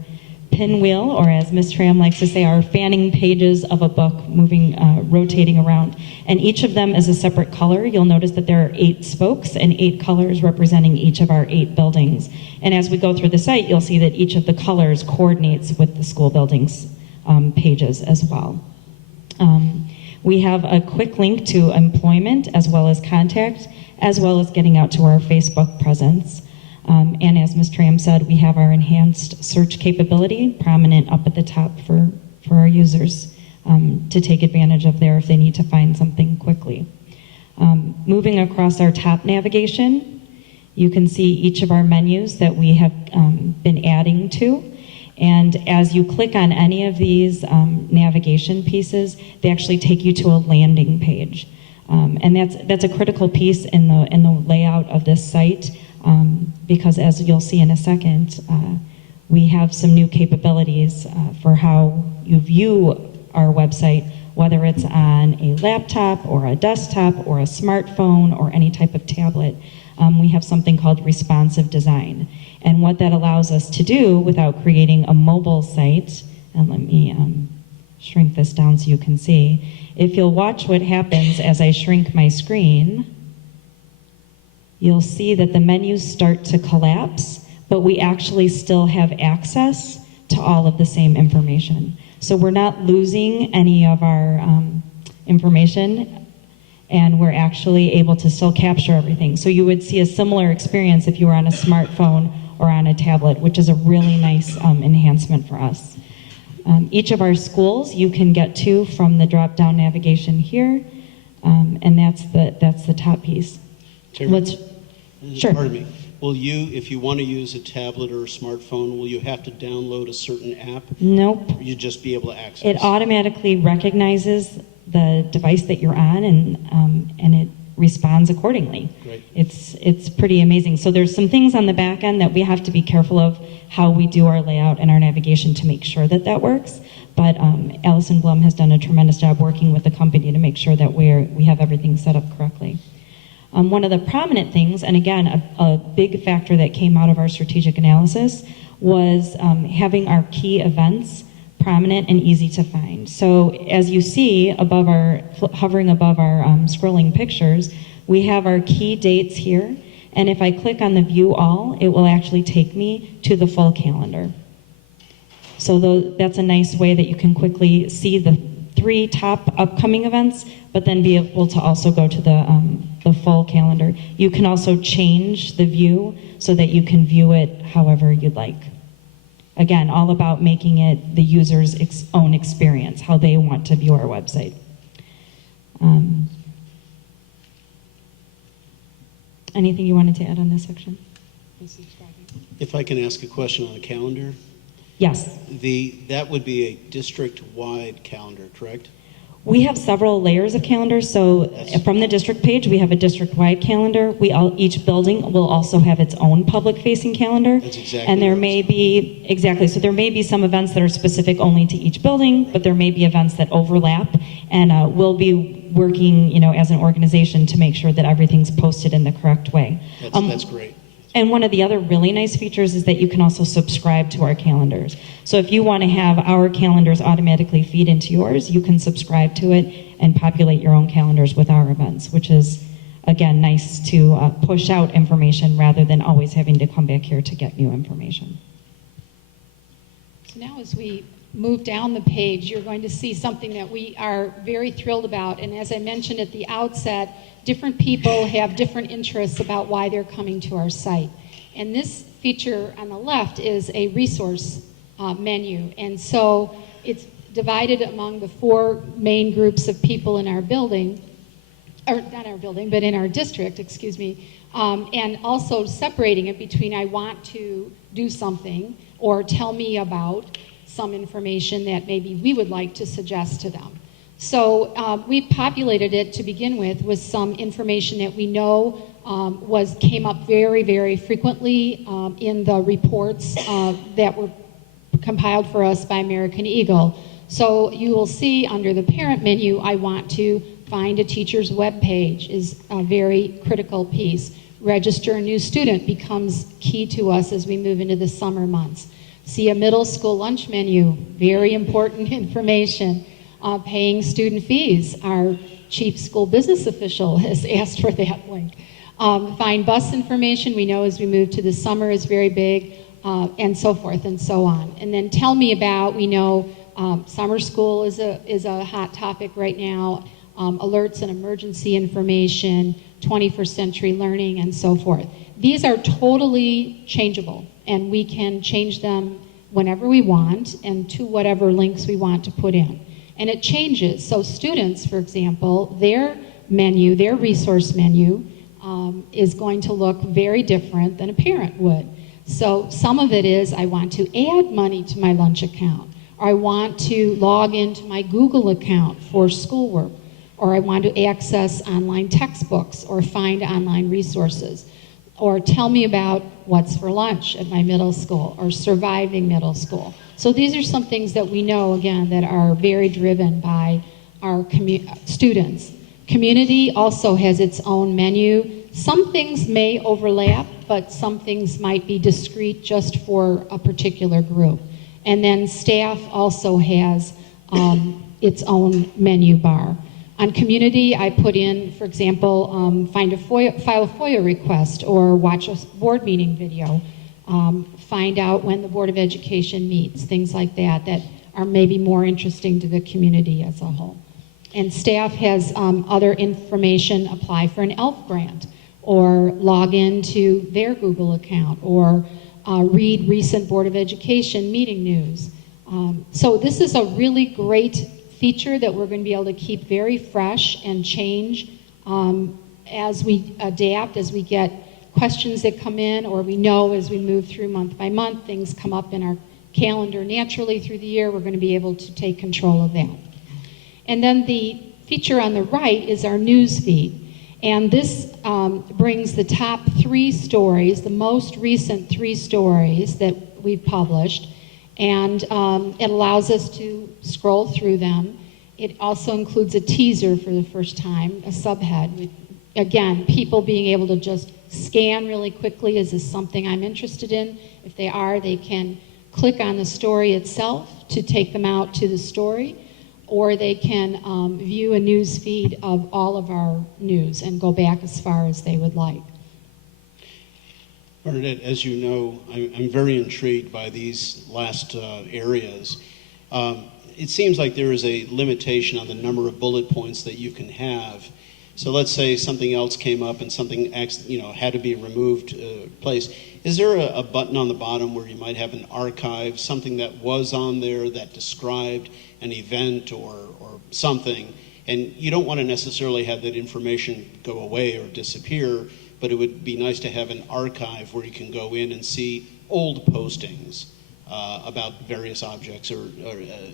pinwheel, or as Ms. Tram likes to say, our fanning pages of a book moving, rotating around. And each of them is a separate color. You'll notice that there are 8 spokes and 8 colors representing each of our 8 buildings. And as we go through the site, you'll see that each of the colors coordinates with the school buildings pages as well. We have a quick link to employment as well as contact, as well as getting out to our Facebook presence. And as Ms. Tram said, we have our enhanced search capability prominent up at the top for our users to take advantage of there if they need to find something quickly. Moving across our top navigation, you can see each of our menus that we have been adding to. And as you click on any of these navigation pieces, they actually take you to a landing page. And that's a critical piece in the layout of this site, because as you'll see in a second, we have some new capabilities for how you view our website, whether it's on a laptop or a desktop or a smartphone or any type of tablet. We have something called responsive design. And what that allows us to do without creating a mobile site, and let me shrink this down so you can see. If you'll watch what happens as I shrink my screen, you'll see that the menus start to collapse, but we actually still have access to all of the same information. So we're not losing any of our information, and we're actually able to still capture everything. So you would see a similar experience if you were on a smartphone or on a tablet, which is a really nice enhancement for us. Each of our schools you can get to from the drop-down navigation here, and that's the top piece. Sure. Pardon me. Will you, if you want to use a tablet or a smartphone, will you have to download a certain app? Nope. Or you just be able to access It automatically recognizes the device that you're on, and it responds accordingly. Great. It's pretty amazing. So there's some things on the back end that we have to be careful of how we do our layout and our navigation to make sure that works. But Allison Blum has done a tremendous job working with the company to make sure that we have everything set up correctly. One of the prominent things, and again, a big factor that came out of our strategic analysis, was having our key events prominent and easy to find. So as you see above our, hovering above our scrolling pictures, we have our key dates here. And if I click on the view all, it will actually take me to the full calendar. So that's a nice way that you can quickly see the 3 top upcoming events, but then be able to also go to the full calendar. You can also change the view so that you can view it however you'd like. Again, all about making it the user's own experience, how they want to view our website. Anything you wanted to add on this section? If I can ask a question on the calendar, Yes. that would be a district-wide calendar, correct? We have several layers of calendars. So from the district page, we have a district-wide calendar. Each building will also have its own public-facing calendar. That's exactly And there what I may was- be, exactly, so there may be some events that are specific only to each building, but there may be events that overlap. And we'll be working, as an organization to make sure that everything's posted in the correct way. That's great. And one of the other really nice features is that you can also subscribe to our calendars. So if you want to have our calendars automatically feed into yours, you can subscribe to it and populate your own calendars with our events, which is, again, nice to push out information rather than always having to come back here to get new information. So now as we move down the page, you're going to see something that we are very thrilled about. And as I mentioned at the outset, different people have different interests about why they're coming to our site. And this feature on the left is a resource menu. And so it's divided among the 4 main groups of people in our building, or not our building, but in our district, excuse me, and also separating it between I want to do something or tell me about some information that maybe we would like to suggest to them. So we populated it to begin with some information that we know came up very, very frequently in the reports that were compiled for us by American Eagle. So you will see under the parent menu, I want to find a teacher's web page is a very critical piece. Register a new student becomes key to us as we move into the summer months. See a middle school lunch menu, very important information. Paying student fees, our chief school business official has asked for that link. Find bus information, we know as we move to the summer is very big, and so forth and so on. And then tell me about, we know summer school is a hot topic right now, alerts and emergency information, 21st century learning, and so forth. These are totally changeable, and we can change them whenever we want and to whatever links we want to put in. And it changes. So students, for example, their menu, their resource menu, is going to look very different than a parent would. So some of it is I want to add money to my lunch account, or I want to log into my Google account for schoolwork, or I want to access online textbooks or find online resources, or tell me about what's for lunch at my middle school or surviving middle school. So these are some things that we know, again, that are very driven by our students. Community also has its own menu. Some things may overlap, but some things might be discrete just for a particular group. And then staff also has its own menu bar. On community, I put in, for example, file a FOIA request or watch a board meeting video. Find out when the Board of Education meets, things like that are maybe more interesting to the community as a whole. And staff has other information, apply for an ELF grant, or log into their Google account, or read recent Board of Education meeting news. So this is a really great feature that we're going to be able to keep very fresh and change as we adapt, as we get questions that come in, or we know as we move through month by month, things come up in our calendar naturally through the year, we're going to be able to take control of that. And then the feature on the right is our news feed. And this brings the top 3 stories, the most recent 3 stories that we've published, and it allows us to scroll through them. It also includes a teaser for the first time, a subhead with again, people being able to just scan really quickly, is this something I'm interested in? If they are, they can click on the story itself to take them out to the story, or they can view a news feed of all of our news and go back as far as they would like. Bernadette, as you know, I'm very intrigued by these last areas. It seems like there is a limitation on the number of bullet points that you can have. So let's say something else came up and something had to be removed, placed. Is there a button on the bottom where you might have an archive, something that was on there that described an event or something, and you don't want to necessarily have that information go away or disappear, but it would be nice to have an archive where you can go in and see old postings about various objects or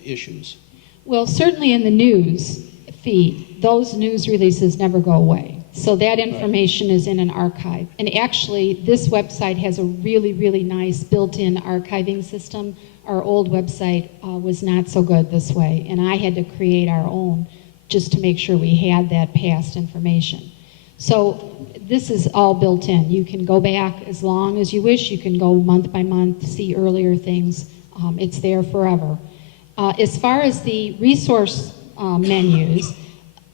issues? Well, certainly in the news feed, those news releases never go away. So that information is in an archive. And actually, this website has a really, really nice built-in archiving system. Our old website was not so good this way, and I had to create our own just to make sure we had that past information. So this is all built in. You can go back as long as you wish. You can go month by month, see earlier things. It's there forever. As far as the resource menus,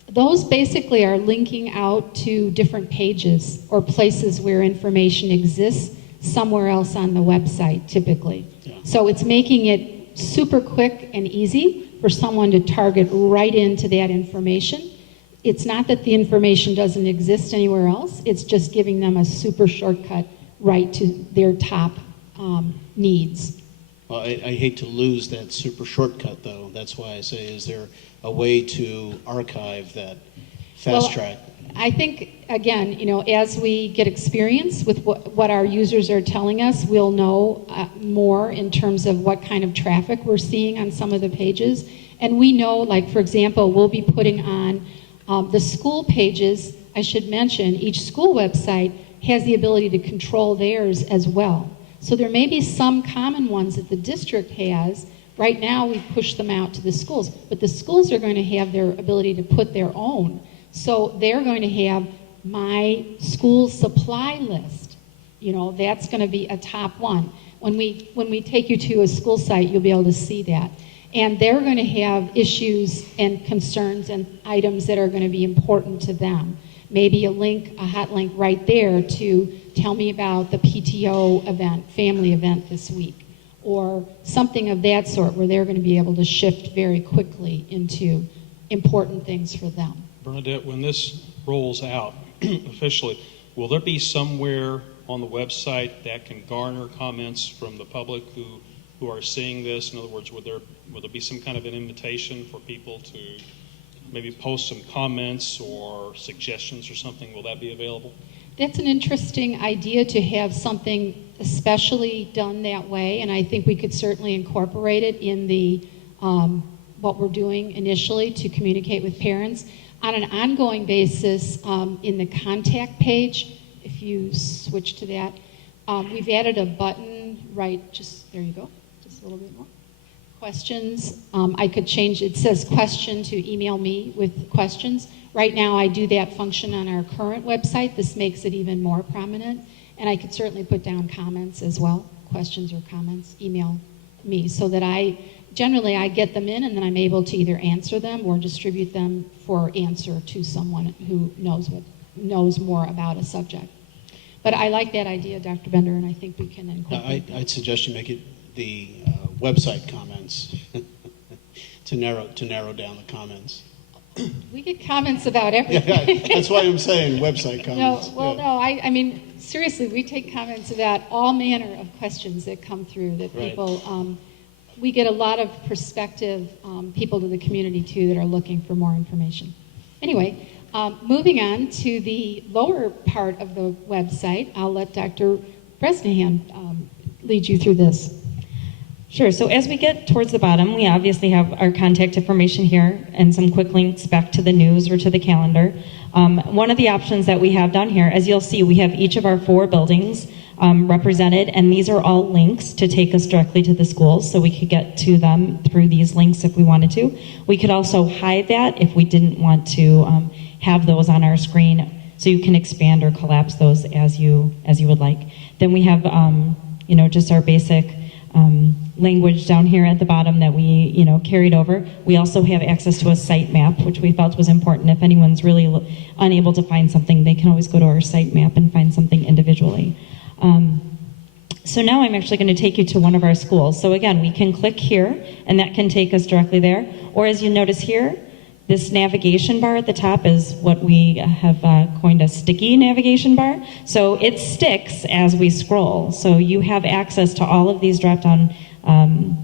those basically are linking out to different pages or places where information exists somewhere else on the website, typically. Yeah. So it's making it super quick and easy for someone to target right into that information. It's not that the information doesn't exist anywhere else, it's just giving them a super shortcut right to their top needs. Well, I hate to lose that super shortcut, though. That's why I say, is there a way to archive that fast track? I think, again, as we get experience with what our users are telling us, we'll know more in terms of what kind of traffic we're seeing on some of the pages. And we know, like, for example, we'll be putting on the school pages. I should mention, each school website has the ability to control theirs as well. So there may be some common ones that the district has. Right now, we push them out to the schools, but the schools are going to have their ability to put their own. So they're going to have my school supply list. That's going to be a top one. When we take you to a school site, you'll be able to see that. And they're going to have issues and concerns and items that are going to be important to them. Maybe a hot link right there to tell me about the PTO event, family event this week, or something of that sort where they're going to be able to shift very quickly into important things for them. Bernadette, when this rolls out officially, will there be somewhere on the website that can garner comments from the public who are seeing this? In other words, will there be some kind of an invitation for people to maybe post some comments or suggestions or something? Will that be available? That's an interesting idea, to have something especially done that way, and I think we could certainly incorporate it in the what we're doing initially to communicate with parents. On an ongoing basis, in the contact page, if you switch to that, we've added a button there you go, just a little bit more. Questions, I could change, it says question to email me with questions. Right now I do that function on our current website. This makes it even more prominent. And I could certainly put down comments as well, questions or comments, email me, so that I get them in and then I'm able to either answer them or distribute them for answer to someone who knows more about a subject. But I like that idea, Dr. Bender, and I think we can incorporate that. I'd suggest you make it the website comments to narrow down the comments. We get comments about everything. Yeah, that's why I'm saying website comments. I mean, seriously, we take comments about all manner of questions that come through that people, we get a lot of prospective people to the community too that are looking for more information. Anyway, moving on to the lower part of the website, I'll let Dr. Bresnahan lead you through this. Sure. So as we get towards the bottom, we obviously have our contact information here and some quick links back to the news or to the calendar. One of the options that we have down here, as you'll see, we have each of our 4 buildings represented, and these are all links to take us directly to the schools, so we could get to them through these links if we wanted to. We could also hide that if we didn't want to have those on our screen. So you can expand or collapse those as you would like. Then we have, just our basic language down here at the bottom that we, carried over. We also have access to a site map, which we felt was important. If anyone's really unable to find something, they can always go to our site map and find something individually. So now I'm actually going to take you to one of our schools. So again, we can click here, and that can take us directly there. Or as you notice here, this navigation bar at the top is what we have coined a sticky navigation bar. So it sticks as we scroll. So you have access to all of these drop-down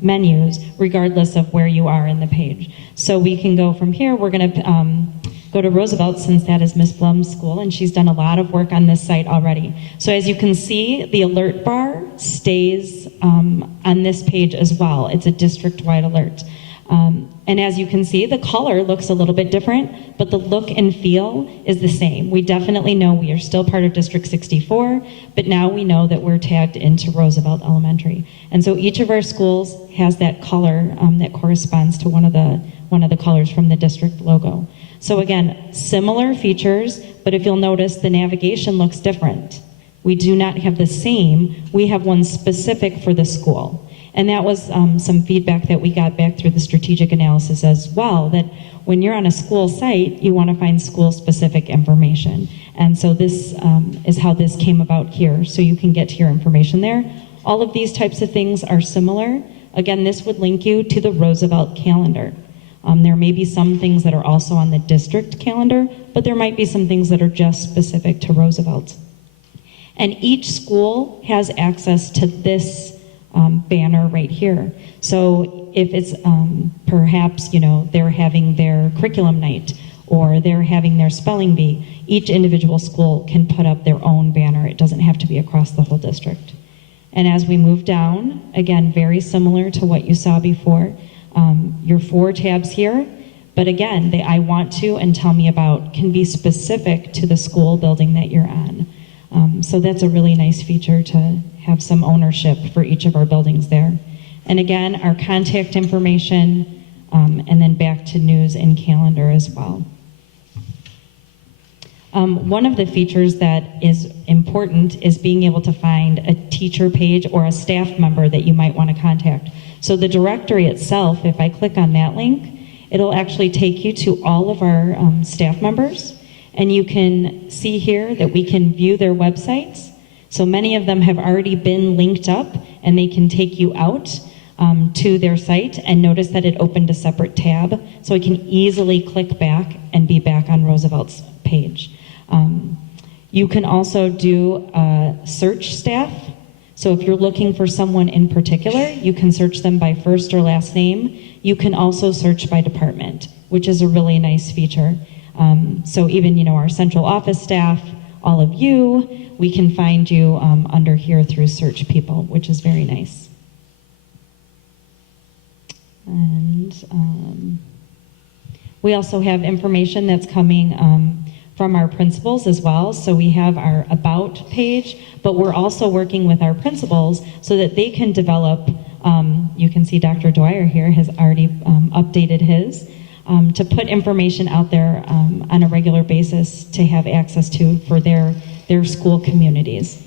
menus regardless of where you are in the page. So we can go from here. We're going to go to Roosevelt, since that is Miss Blum's school, and she's done a lot of work on this site already. So as you can see, the alert bar stays on this page as well. It's a district-wide alert. And as you can see, the color looks a little bit different, but the look and feel is the same. We definitely know we are still part of District 64, but now we know that we're tagged into Roosevelt Elementary. And so each of our schools has that color that corresponds to one of the colors from the district logo. So again, similar features, but if you'll notice, the navigation looks different. We do not have the same. We have one specific for the school. And that was some feedback that we got back through the strategic analysis as well, that when you're on a school site, you want to find school-specific information. And so this is how this came about here, so you can get to your information there. All of these types of things are similar. Again, this would link you to the Roosevelt calendar. There may be some things that are also on the district calendar, but there might be some things that are just specific to Roosevelt. And each school has access to this banner right here. So if it's perhaps, they're having their curriculum night or they're having their spelling bee, each individual school can put up their own banner. It doesn't have to be across the whole district. And as we move down, again, very similar to what you saw before, your 4 tabs here, but again, the I want to and tell me about can be specific to the school building that you're on. So that's a really nice feature to have some ownership for each of our buildings there. And again, our contact information, and then back to news and calendar as well. One of the features that is important is being able to find a teacher page or a staff member that you might want to contact. So the directory itself, if I click on that link, it'll actually take you to all of our staff members. And you can see here that we can view their websites. So many of them have already been linked up, and they can take you out to their site, and notice that it opened a separate tab. So I can easily click back and be back on Roosevelt's page. You can also do search staff. So if you're looking for someone in particular, you can search them by first or last name. You can also search by department, which is a really nice feature. So even, our central office staff, all of you, we can find you under here through search people, which is very nice. And we also have information that's coming from our principals as well. So we have our about page, but we're also working with our principals so that they can develop, you can see Dr. Dwyer here has already updated his, to put information out there on a regular basis to have access to for their school communities.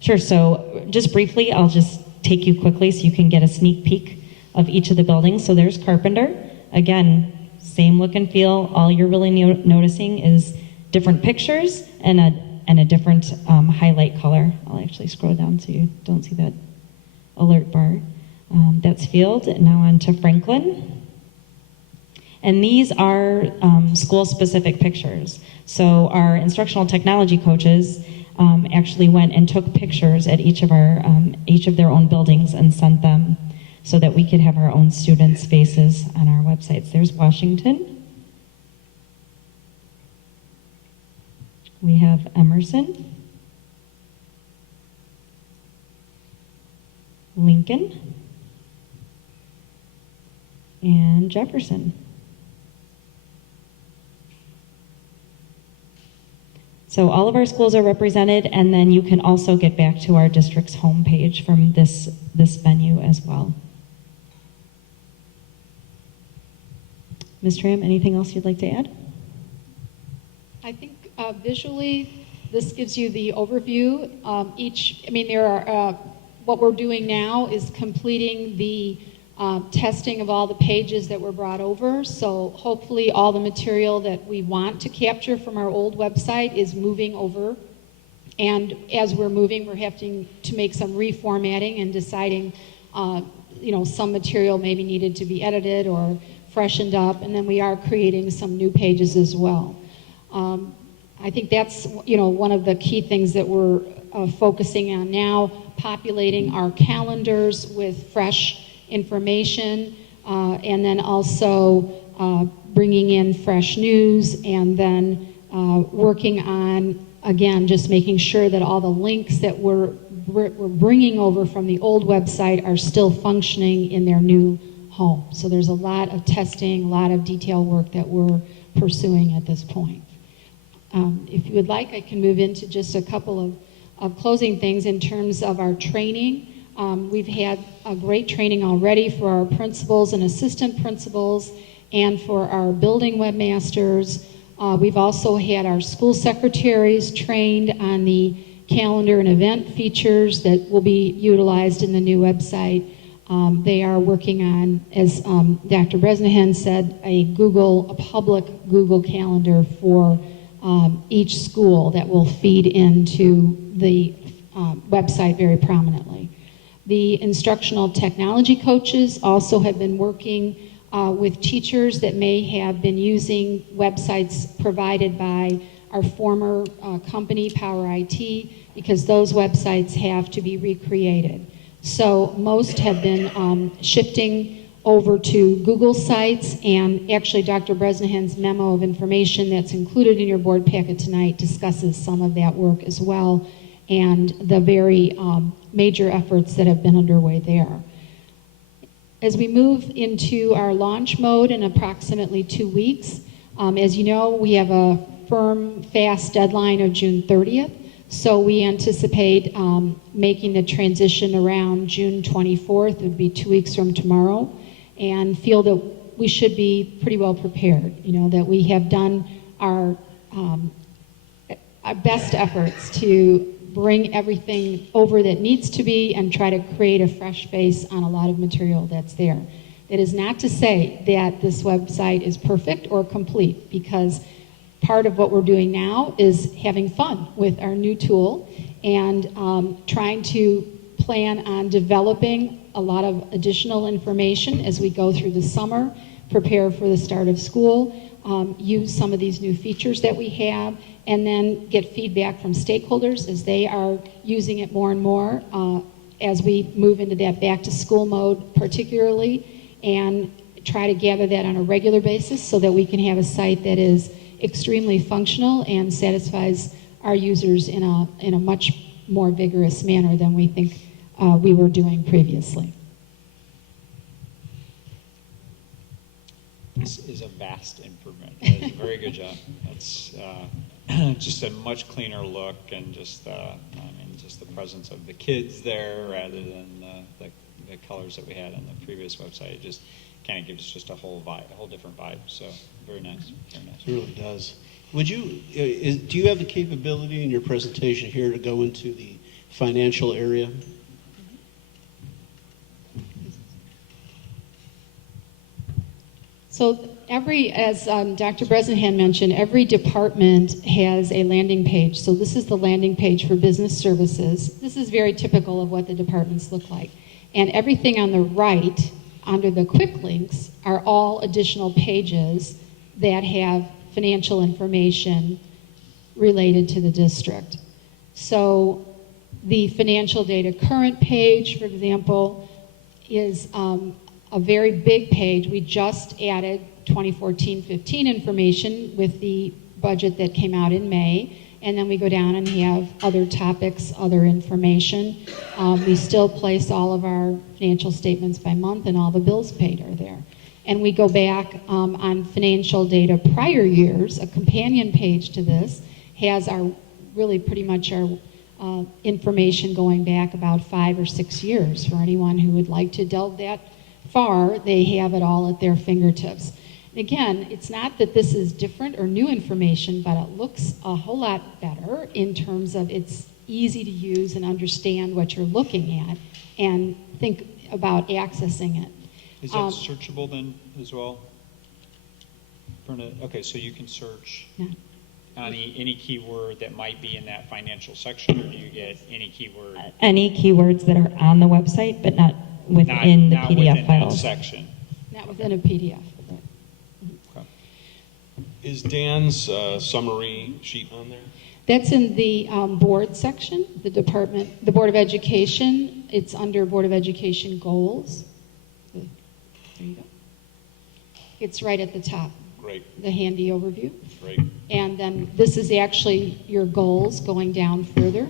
Sure, so just briefly, I'll just take you quickly so you can get a sneak peek of each of the buildings. So there's Carpenter. Again, same look and feel. All you're really noticing is different pictures and a different highlight color. I'll actually scroll down so you don't see that alert bar. That's Field. And now on to Franklin. And these are school-specific pictures. So our instructional technology coaches actually went and took pictures at each of their own buildings and sent them so that we could have our own students' faces on our websites. There's Washington. We have Emerson. Lincoln. And Jefferson. So all of our schools are represented, and then you can also get back to our district's homepage from this menu as well. Ms. Tram, anything else you'd like to add? I think visually, this gives you the overview. There are, what we're doing now is completing the testing of all the pages that were brought over. So hopefully all the material that we want to capture from our old website is moving over. And as we're moving, we're having to make some reformatting and deciding, some material maybe needed to be edited or freshened up. And then we are creating some new pages as well. I think that's, one of the key things that we're focusing on now, populating our calendars with fresh information, and then also bringing in fresh news, and then working on, again, just making sure that all the links that we're bringing over from the old website are still functioning in their new home. So there's a lot of testing, a lot of detail work that we're pursuing at this point. If you would like, I can move into just a couple of closing things in terms of our training. We've had a great training already for our principals and assistant principals and for our building webmasters. We've also had our school secretaries trained on the calendar and event features that will be utilized in the new website. They are working on, as Dr. Bresnahan said, a public Google Calendar for each school that will feed into the website very prominently. The instructional technology coaches also have been working with teachers that may have been using websites provided by our former company, Power IT, because those websites have to be recreated. So most have been shifting over to Google Sites, and actually Dr. Bresnahan's memo of information that's included in your board packet tonight discusses some of that work as well, and the very major efforts that have been underway there. As we move into our launch mode in approximately 2 weeks, as you know, we have a firm, fast deadline of June 30th, so we anticipate making the transition around June 24th, it would be 2 weeks from tomorrow, and feel that we should be pretty well prepared, that we have done our best efforts to bring everything over that needs to be and try to create a fresh face on a lot of material that's there. That is not to say that this website is perfect or complete, because part of what we're doing now is having fun with our new tool and trying to plan on developing a lot of additional information as we go through the summer, prepare for the start of school, use some of these new features that we have, and then get feedback from stakeholders as they are using it more and more as we move into that back to school mode particularly, and try to gather that on a regular basis so that we can have a site that is extremely functional and satisfies our users in a much more vigorous manner than we think we were doing previously. This is a vast improvement. That is a very good job. It's just a much cleaner look, and just the presence of the kids there rather than the colors that we had on the previous website. It just kind of gives just a whole different vibe. So very nice, very nice. It really does. Would you? Do you have the capability in your presentation here to go into the financial area? So as Dr. Bresnahan mentioned, every department has a landing page. So this is the landing page for business services. This is very typical of what the departments look like. And everything on the right, under the quick links, are all additional pages that have financial information related to the district. So the financial data current page, for example, is a very big page. We just added 2014-15 information with the budget that came out in May, and then we go down and have other topics, other information. We still place all of our financial statements by month, and all the bills paid are there. And we go back on financial data prior years. A companion page to this has pretty much our information going back about 5 or 6 years. For anyone who would like to delve that far, they have it all at their fingertips. Again, it's not that this is different or new information, but it looks a whole lot better in terms of it's easy to use and understand what you're looking at and think about accessing it. Is that searchable then as well? Okay, so you can search Yeah. on any keyword that might be in that financial section, or do you get any keyword? Any keywords that are on the website, but not within the not PDF within files. that section. Not within a PDF. Okay. Is Dan's summary sheet on there? That's in the board section, the Board of Education. It's under Board of Education goals. There you go. It's right at the top, Great, the handy overview. great. And then this is actually your goals going down further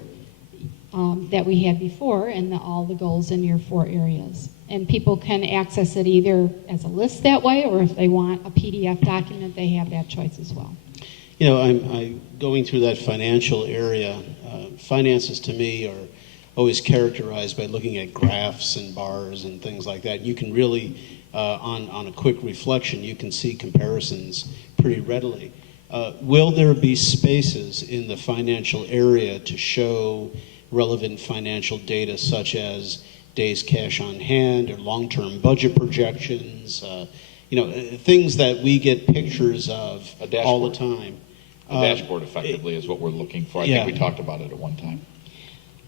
that we had before, and all the goals in your 4 areas. And people can access it either as a list that way, or if they want a PDF document, they have that choice as well. You know, I'm going through that financial area. Finances to me are always characterized by looking at graphs and bars and things like that. You can really, on a quick reflection, you can see comparisons pretty readily. Will there be spaces in the financial area to show relevant financial data such as days cash on hand or long-term budget projections, things that we get pictures of all the time? A dashboard effectively is what we're looking for. I think we talked about it at one time.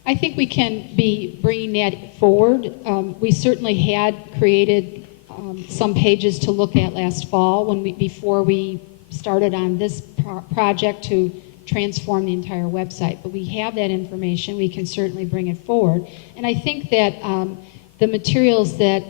I think we can be bringing that forward. We certainly had created some pages to look at last fall before we started on this project to transform the entire website. But we have that information. We can certainly bring it forward. And I think that the materials that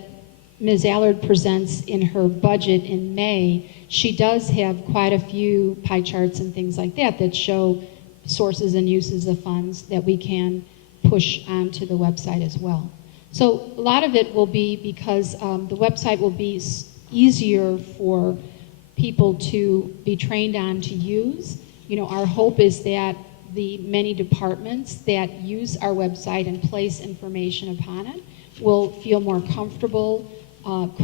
Ms. Allard presents in her budget in May, she does have quite a few pie charts and things like that show sources and uses of funds that we can push onto the website as well. So a lot of it will be because the website will be easier for people to be trained on to use. You know, our hope is that the many departments that use our website and place information upon it will feel more comfortable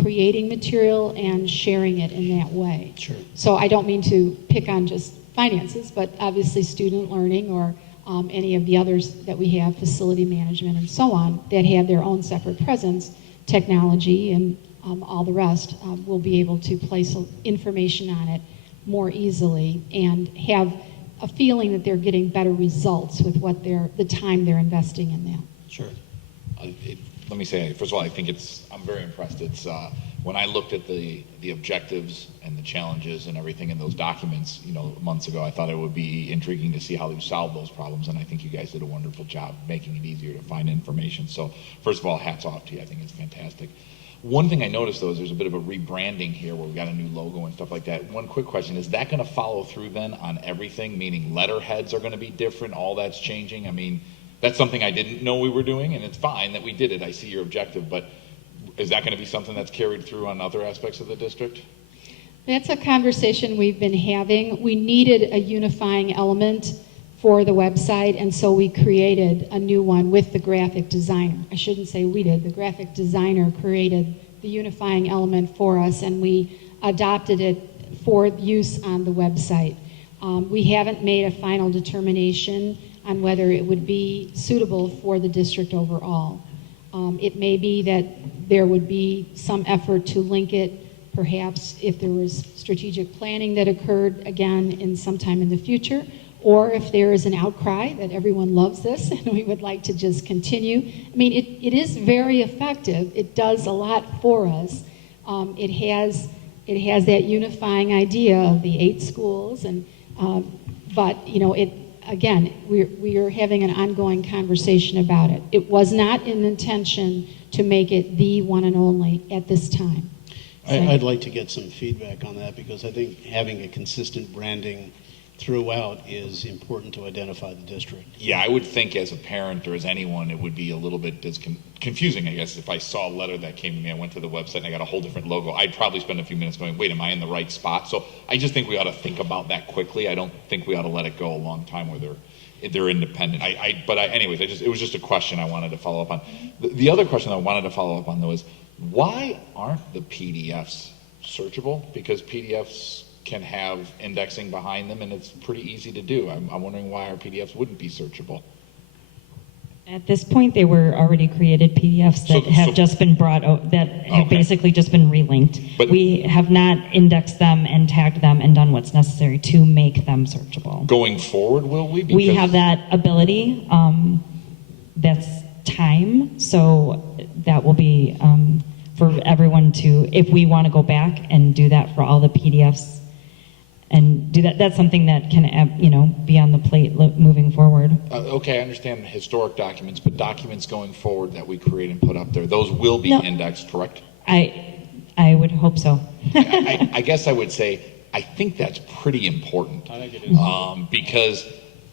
creating material and sharing it in that way. Sure. So I don't mean to pick on just finances, but obviously student learning or any of the others that we have, facility management and so on, that have their own separate presence, technology and all the rest, will be able to place information on it more easily and have a feeling that they're getting better results with the time they're investing in that. Sure. Let me say, first of all, I'm very impressed. It's when I looked at the objectives and the challenges and everything in those documents, months ago, I thought it would be intriguing to see how you solve those problems, and I think you guys did a wonderful job making it easier to find information. So, first of all, hats off to you. I think it's fantastic. One thing I noticed, though, is there's a bit of a rebranding here where we've got a new logo and stuff like that. One quick question, is that going to follow through then on everything, meaning letterheads are going to be different, all that's changing? I mean, that's something I didn't know we were doing, and it's fine that we did it. I see your objective, but is that going to be something that's carried through on other aspects of the district? That's a conversation we've been having. We needed a unifying element for the website, and so we created a new one with the graphic designer. I shouldn't say we did. The graphic designer created the unifying element for us, and we adopted it for use on the website. We haven't made a final determination on whether it would be suitable for the district overall. It may be that there would be some effort to link it, perhaps if there was strategic planning that occurred again in sometime in the future, or if there is an outcry that everyone loves this and we would like to just continue. I mean, it is very effective. It does a lot for us. It has that unifying idea of the 8 schools, and but again, we are having an ongoing conversation about it. It was not an intention to make it the one and only at this time. I'd like to get some feedback on that, because I think having a consistent branding throughout is important to identify the district. Yeah, I would think as a parent or as anyone, it would be a little bit confusing, I guess, if I saw a letter that came to me, I went to the website and I got a whole different logo. I'd probably spend a few minutes going, wait, am I in the right spot? So I just think we ought to think about that quickly. I don't think we ought to let it go a long time where they're independent. Anyways, it was just a question I wanted to follow up on. The other question I wanted to follow up on, though, is why aren't the PDFs searchable? Because PDFs can have indexing behind them, and it's pretty easy to do. I'm wondering why our PDFs wouldn't be searchable. At this point, they were already created PDFs that have just been brought out, that have basically just been relinked. But- we have not indexed them and tagged them and done what's necessary to make them searchable. Going forward, will we? We Because- have that ability. That's time, so that will be for everyone to, if we want to go back and do that for all the PDFs and do that. That's something that can, be on the plate moving forward. Okay, I understand historic documents, but documents going forward that we create and put up there, those will be No. indexed, correct? I would hope so. I guess I would say, I think that's pretty important. I think it is. Because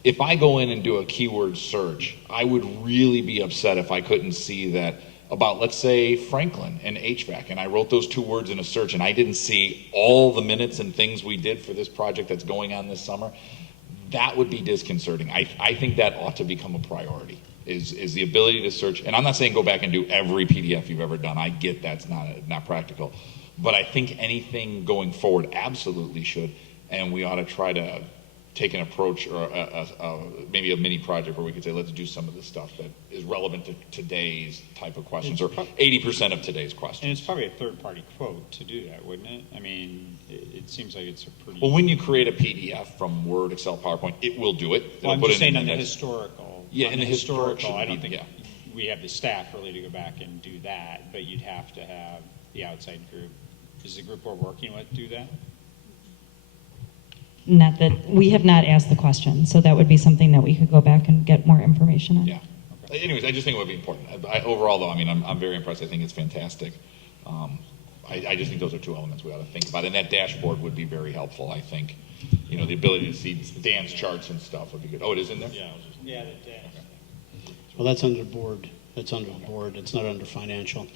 if I go in and do a keyword search, I would really be upset if I couldn't see that about, let's say, Franklin and HVAC, and I wrote those 2 words in a search, and I didn't see all the minutes and things we did for this project that's going on this summer. That would be disconcerting. I think that ought to become a priority, is the ability to search. And I'm not saying go back and do every PDF you've ever done. I get that's not practical. But I think anything going forward absolutely should, and we ought to try to take an approach or maybe a mini project where we could say, let's do some of the stuff that is relevant to today's type of questions, or 80% of today's And questions. it's probably a third-party quote to do that, wouldn't it? I mean, it seems like it's a pretty... Well, when you create a PDF from Word, Excel, PowerPoint, it will do it. It'll Well, I'm put just it in saying on the next- historical. Yeah, on and the historic I should don't be- think yeah. we have the staff really to go back and do that, but you'd have to have the outside group. Does the group we're working with do that? Not that, we have not asked the question, so that would be something that we could go back and get more information on. Yeah. Anyways, I just think it would be important. Overall, though, I mean, I'm very impressed. I think it's fantastic. I just think those are 2 elements we ought to think about, and that dashboard would be very helpful. I think, the ability to see Dan's charts and stuff would be good. Oh, it is in there? Yeah, the dash. Well, that's under board. That's under board. It's not under financial.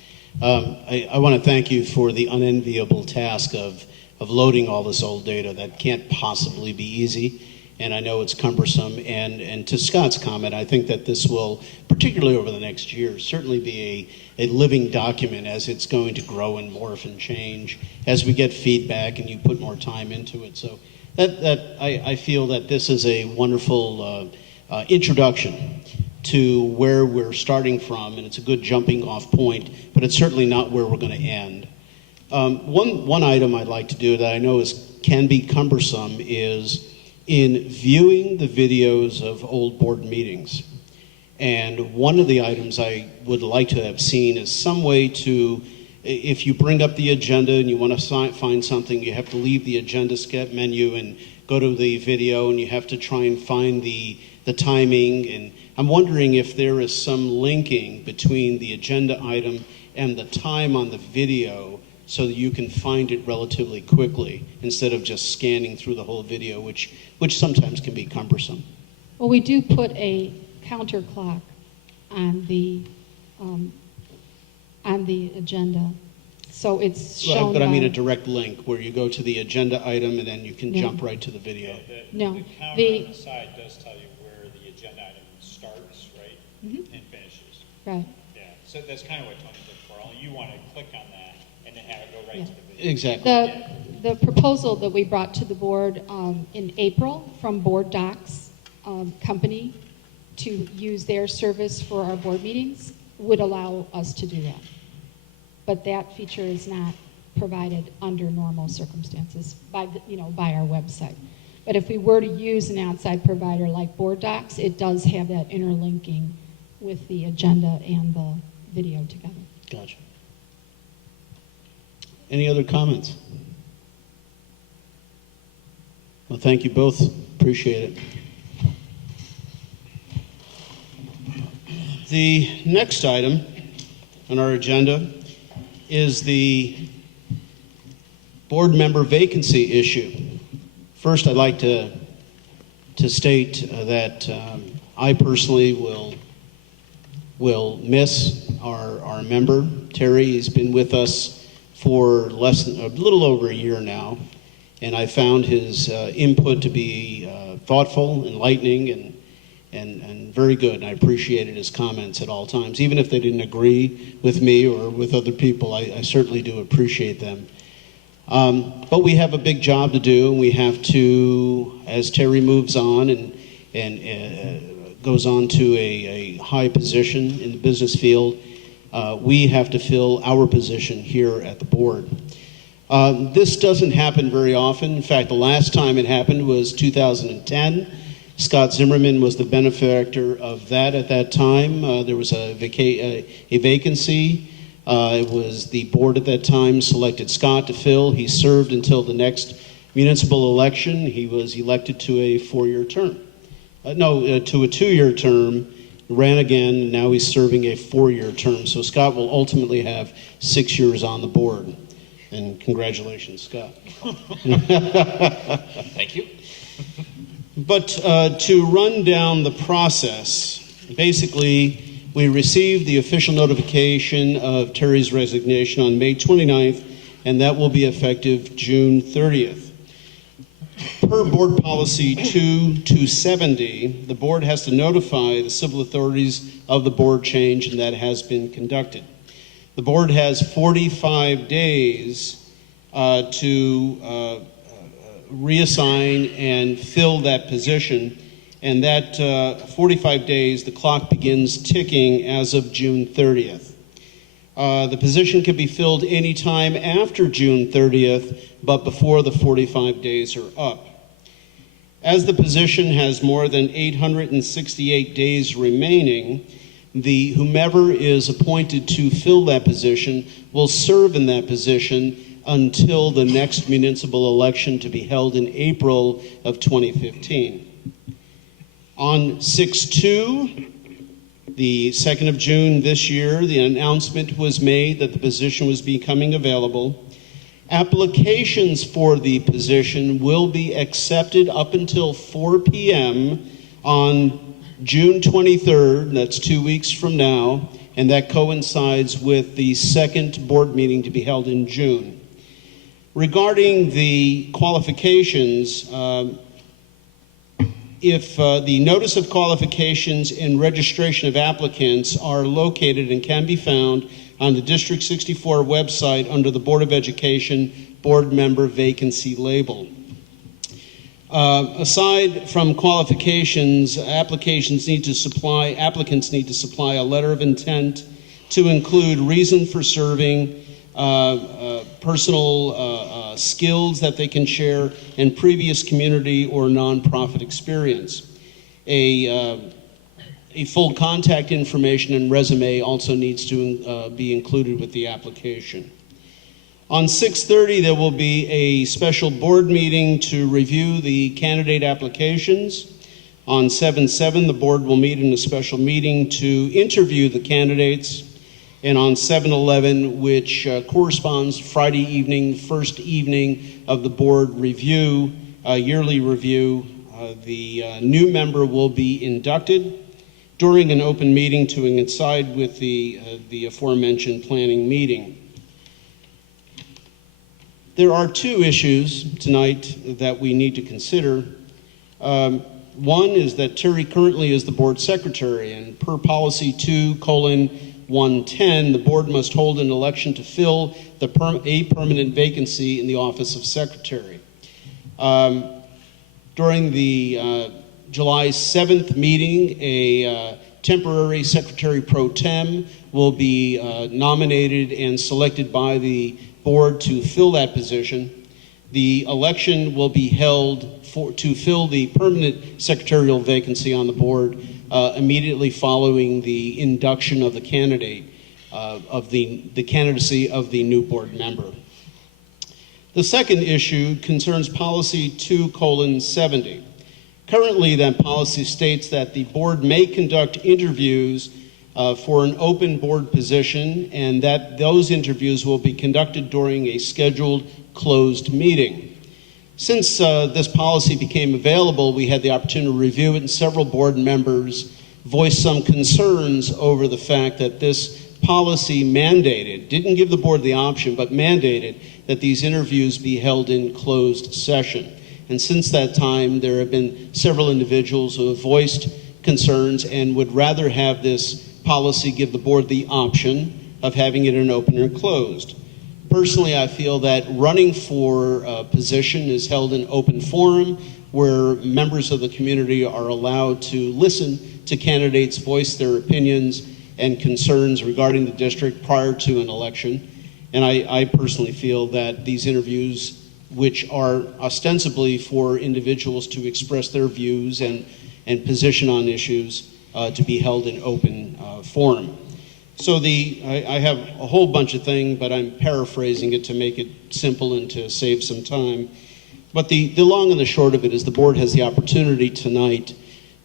I want to thank you for the unenviable task of loading all this old data. That can't possibly be easy, and I know it's cumbersome. And to Scott's comment, I think that this will, particularly over the next year, certainly be a living document as it's going to grow and morph and change as we get feedback and you put more time into it. So I feel that this is a wonderful introduction to where we're starting from, and it's a good jumping off point, but it's certainly not where we're going to end. One item I'd like to do that I know can be cumbersome is in viewing the videos of old board meetings. And one of the items I would like to have seen is some way to, if you bring up the agenda and you want to find something, you have to leave the agenda menu and go to the video, and you have to try and find the timing. And I'm wondering if there is some linking between the agenda item and the time on the video, so that you can find it relatively quickly instead of just scanning through the whole video, which sometimes can be cumbersome. Well, we do put a counter clock on the agenda, so it's shown. But I mean by- a direct link where you go to the agenda item and then you can Yeah. jump right to the video. No, The counter the- on the side does tell you where the agenda item starts, right? Mhm. And finishes. Right. Yeah, so that's kind of what Tony did for all. You want to click on that and then have it go right to the video. Exactly. The proposal that we brought to the board in April from Board Docs company to use their service for our board meetings would allow us to do that. But that feature is not provided under normal circumstances by our website. But if we were to use an outside provider like Board Docs, it does have that interlinking with the agenda and the video together. Gotcha. Any other comments? Well, thank you both. Appreciate it. The next item on our agenda is the board member vacancy issue. First, I'd like to state that I personally will miss our member, Terry. He's been with us for a little over a year now, and I found his input to be thoughtful, enlightening, and very good. And I appreciated his comments at all times. Even if they didn't agree with me or with other people, I certainly do appreciate them. But we have a big job to do, and we have to, as Terry moves on and goes on to a high position in the business field, we have to fill our position here at the board. This doesn't happen very often. In fact, the last time it happened was 2010. Scott Zimmerman was the benefactor of that at that time. There was a vacancy. It was the board at that time selected Scott to fill. He served until the next municipal election. He was elected to a 4-year term. To a 2-year term, ran again, and now he's serving a 4-year term. So Scott will ultimately have 6 years on the board. And congratulations, Scott. Thank you. But to run down the process, basically, we received the official notification of Terry's resignation on May 29th, and that will be effective June 30th. Per Board Policy 2270, the board has to notify the civil authorities of the board change, and that has been conducted. The board has 45 days to reassign and fill that position, and that 45 days, the clock begins ticking as of June 30th. The position can be filled anytime after June 30th, but before the 45 days are up. As the position has more than 868 days remaining, whomever is appointed to fill that position will serve in that position until the next municipal election to be held in April of 2015. On 6/2, the 2nd of June this year, the announcement was made that the position was becoming available. Applications for the position will be accepted up until 4 p.m. on June 23rd, that's 2 weeks from now, and that coincides with the second board meeting to be held in June. Regarding the qualifications, if the notice of qualifications and registration of applicants are located and can be found on the District 64 website under the Board of Education board member vacancy label. Aside from qualifications, applicants need to supply a letter of intent to include reason for serving, personal skills that they can share, and previous community or nonprofit experience. A full contact information and resume also needs to be included with the application. On 6/30, there will be a special board meeting to review the candidate applications. On 7/7, the board will meet in a special meeting to interview the candidates. And on 7/11, which corresponds Friday evening, first evening of the board review, yearly review, the new member will be inducted during an open meeting to coincide with the aforementioned planning meeting. There are 2 issues tonight that we need to consider. One is that Terry currently is the board secretary, and per policy 2:110, the board must hold an election to fill a permanent vacancy in the office of secretary. During the July 7th meeting, a temporary secretary pro tem will be nominated and selected by the board to fill that position. The election will be held to fill the permanent secretarial vacancy on the board immediately following the induction of the candidate of the candidacy of the new board member. The second issue concerns policy 2:70. Currently, that policy states that the board may conduct interviews for an open board position, and that those interviews will be conducted during a scheduled closed meeting. Since this policy became available, we had the opportunity to review it, and several board members voiced some concerns over the fact that this policy didn't give the board the option, but mandated that these interviews be held in closed session. And since that time, there have been several individuals who have voiced concerns and would rather have this policy give the board the option of having it in open or closed. Personally, I feel that running for a position is held in open forum where members of the community are allowed to listen to candidates voice their opinions and concerns regarding the district prior to an election. And I personally feel that these interviews, which are ostensibly for individuals to express their views and position on issues, to be held in open forum. So I have a whole bunch of things, but I'm paraphrasing it to make it simple and to save some time. But the long and the short of it is the board has the opportunity tonight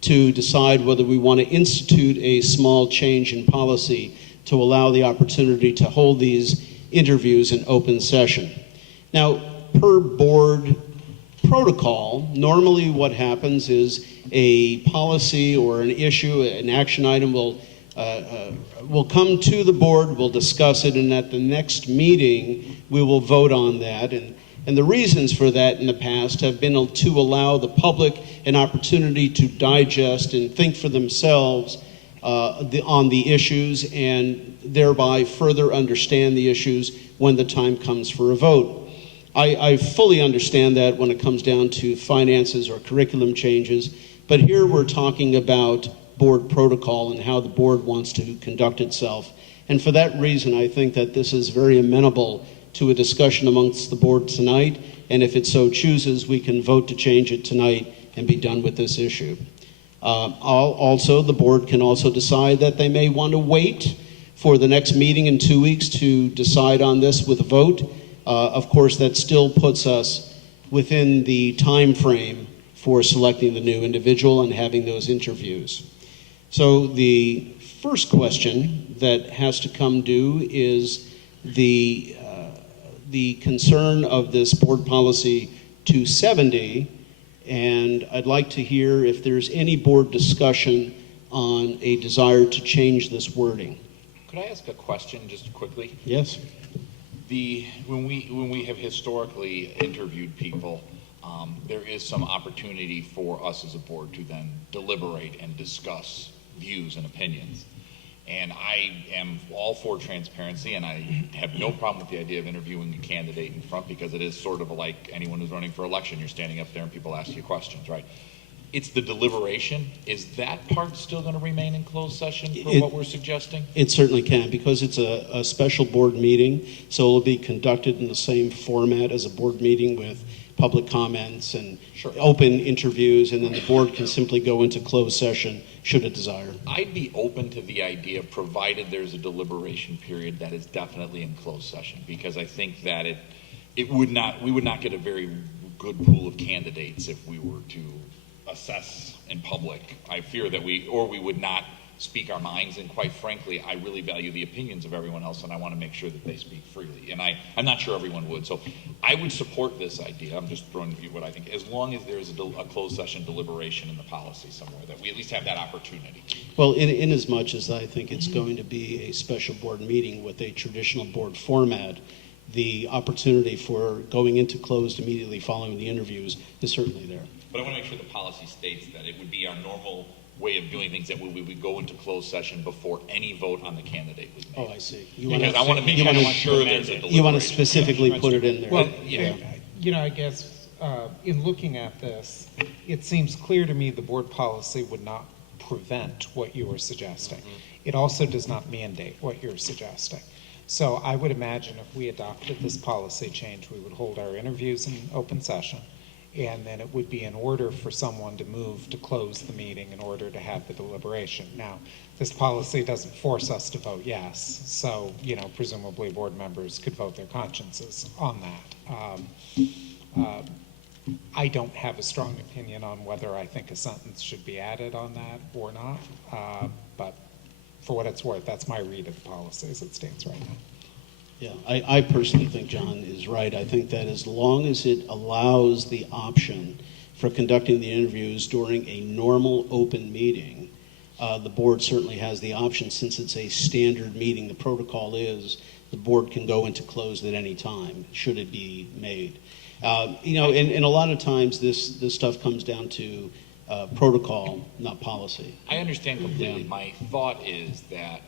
to decide whether we want to institute a small change in policy to allow the opportunity to hold these interviews in open session. Now, per board protocol, normally what happens is a policy or an issue, an action item will come to the board, we'll discuss it, and at the next meeting, we will vote on that. And the reasons for that in the past have been to allow the public an opportunity to digest and think for themselves on the issues and thereby further understand the issues when the time comes for a vote. I fully understand that when it comes down to finances or curriculum changes, but here we're talking about board protocol and how the board wants to conduct itself. And for that reason, I think that this is very amenable to a discussion amongst the board tonight, and if it so chooses, we can vote to change it tonight and be done with this issue. Also, the board can also decide that they may want to wait for the next meeting in 2 weeks to decide on this with a vote. Of course, that still puts us within the time frame for selecting the new individual and having those interviews. So the first question that has to come due is the concern of this board policy 270, and I'd like to hear if there's any board discussion on a desire to change this wording. Could I ask a question just quickly? Yes? When we have historically interviewed people, there is some opportunity for us as a board to then deliberate and discuss views and opinions. And I am all for transparency, and I have no problem with the idea of interviewing a candidate in front, because it is sort of like anyone who's running for election. You're standing up there and people ask you questions, right? It's the deliberation. Is that part still going to remain in closed session for what we're suggesting? It certainly can, because it's a special board meeting, so it'll be conducted in the same format as a board meeting with public comments and open interviews, and then the board can simply go into closed session should it desire. I'd be open to the idea, provided there's a deliberation period that is definitely in closed session, because I think that we would not get a very good pool of candidates if we were to assess in public. I fear that we would not speak our minds, and quite frankly, I really value the opinions of everyone else, and I want to make sure that they speak freely, and I'm not sure everyone would. So I would support this idea. I'm just throwing you what I think, as long as there's a closed session deliberation in the policy somewhere, that we at least have that opportunity. Well, in as much as I think it's going to be a special board meeting with a traditional board format, the opportunity for going into closed immediately following the interviews is certainly there. But I want to make sure the policy states that it would be our normal way of doing things, that we would go into closed session before any vote on the candidate was made. Oh, I see. Because I want to make sure there's a deliberation. You want to specifically put it in there. Well, yeah. I guess in looking at this, it seems clear to me the board policy would not prevent what you were suggesting. Mm-hmm. It also does not mandate what you're suggesting. So I would imagine if we adopted this policy change, we would hold our interviews in open session, and then it would be in order for someone to move to close the meeting in order to have the deliberation. Now, this policy doesn't force us to vote yes, so, presumably board members could vote their consciences on that. I don't have a strong opinion on whether I think a sentence should be added on that or not, but for what it's worth, that's my read of the policy as it stands right now. Yeah, I personally think John is right. I think that as long as it allows the option for conducting the interviews during a normal open meeting, the board certainly has the option. Since it's a standard meeting, the protocol is the board can go into closed at any time, should it be made. And a lot of times this stuff comes down to protocol, not policy. I understand completely. Yeah. My thought is that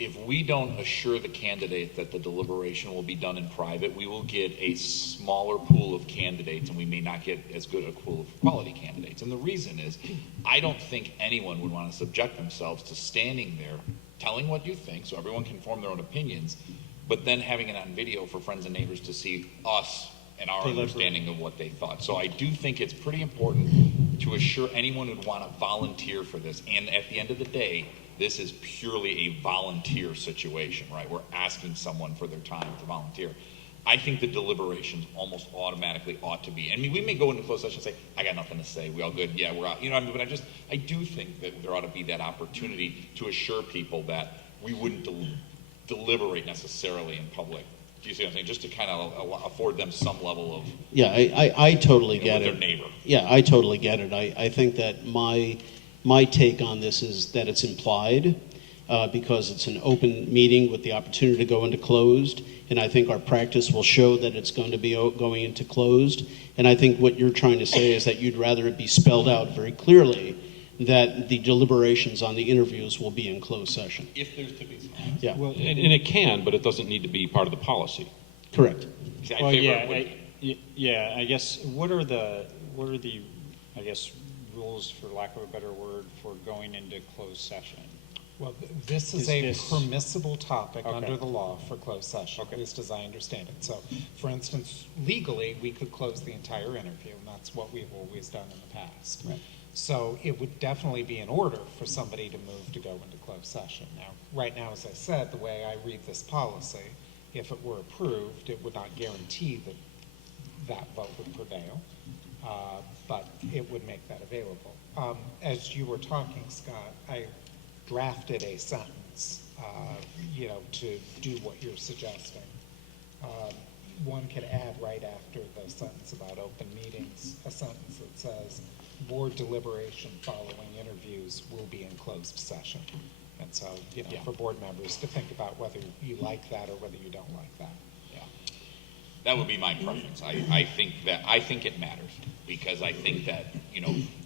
if we don't assure the candidate that the deliberation will be done in private, we will get a smaller pool of candidates and we may not get as good a pool of quality candidates. And the reason is, I don't think anyone would want to subject themselves to standing there, telling what you think so everyone can form their own opinions, but then having it on video for friends and neighbors to see us and our understanding of what they thought. So I do think it's pretty important to assure anyone who'd want to volunteer for this. And at the end of the day, this is purely a volunteer situation, right? We're asking someone for their time to volunteer. I think the deliberations almost automatically ought to be. I mean, we may go into closed session and say, I got nothing to say. We all good? Yeah, we're out. You know what I mean? But I do think that there ought to be that opportunity to assure people that we wouldn't deliberate necessarily in public. Do you see what I'm saying? Just to kind of afford them some level of, Yeah, I totally get with it. their neighbor. Yeah, I totally get it. I think that my take on this is that it's implied because it's an open meeting with the opportunity to go into closed, and I think our practice will show that it's going to be going into closed. And I think what you're trying to say is that you'd rather it be spelled out very clearly that the deliberations on the interviews will be in closed session. If there's to be some. Yeah, And it can, but it doesn't need to be part of the policy. correct. See, I Well, favor yeah, it would- yeah, I guess, what are the, I guess, rules, for lack of a better word, for going into closed session? Well, this is Is a this- permissible topic Okay. under the law for closed session, Okay. at least as I understand it. So, for instance, legally, we could close the entire interview, and that's what we've always done in the past. Right. So it would definitely be in order for somebody to move to go into closed session. Now, right now, as I said, the way I read this policy, if it were approved, it would not guarantee that that vote would prevail, but it would make that available. As you were talking, Scott, I drafted a sentence, to do what you're suggesting. One could add right after the sentence about open meetings, a sentence that says, board deliberation following interviews will be in closed session. And so, for board members to think about whether you like that or whether you don't like that. Yeah. That would be my preference. I think it matters because I think that,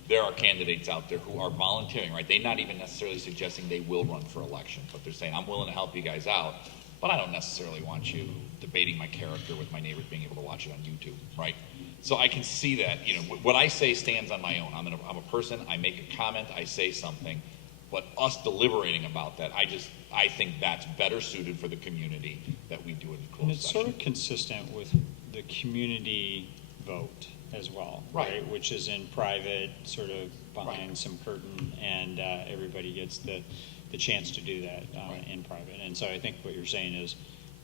there are candidates out there who are volunteering, right? They're not even necessarily suggesting they will run for election, but they're saying, I'm willing to help you guys out, but I don't necessarily want you debating my character with my neighbors being able to watch it on YouTube, right? So I can see that, what I say stands on my own. I'm a person, I make a comment, I say something, but us deliberating about that, I think that's better suited for the community that we do it in And closed it's session. sort of consistent with the community vote as well, Right. Which is in private, sort of behind some curtain, and everybody gets the chance to do that in private. And so I think what you're saying is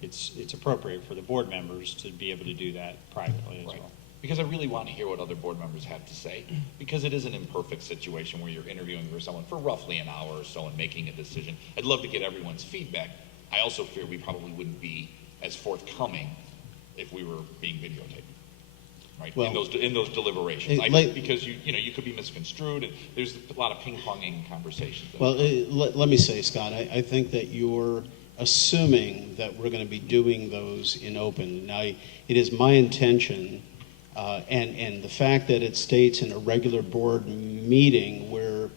it's appropriate for the board members to be able to do that privately as Right. well. Because I really want to hear what other board members have to say, because it is an imperfect situation where you're interviewing for someone for roughly an hour or so and making a decision. I'd love to get everyone's feedback. I also fear we probably wouldn't be as forthcoming if we were being videotaped, right? Well, in those deliberations, because you could be misconstrued, and there's a lot of ping-ponging conversations. Well, let me say, Scott, I think that you're assuming that we're going to be doing those in open. Now, it is my intention, and the fact that it states in a regular board meeting where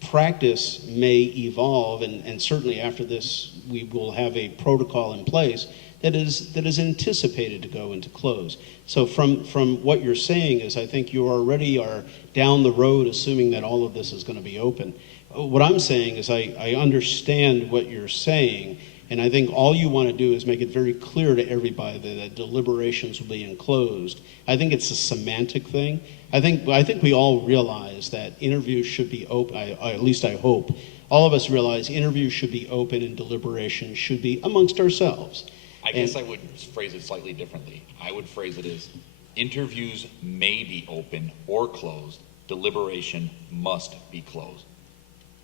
practice may evolve, and certainly after this, we will have a protocol in place that is anticipated to go into close. So from what you're saying is I think you already are down the road assuming that all of this is going to be open. What I'm saying is I understand what you're saying, and I think all you want to do is make it very clear to everybody that deliberations will be enclosed. I think it's a semantic thing. I think we all realize that interviews should be open, at least I hope. All of us realize interviews should be open and deliberations should be amongst ourselves. I guess I would phrase it slightly differently. I would phrase it as interviews may be open or closed. Deliberation must be closed.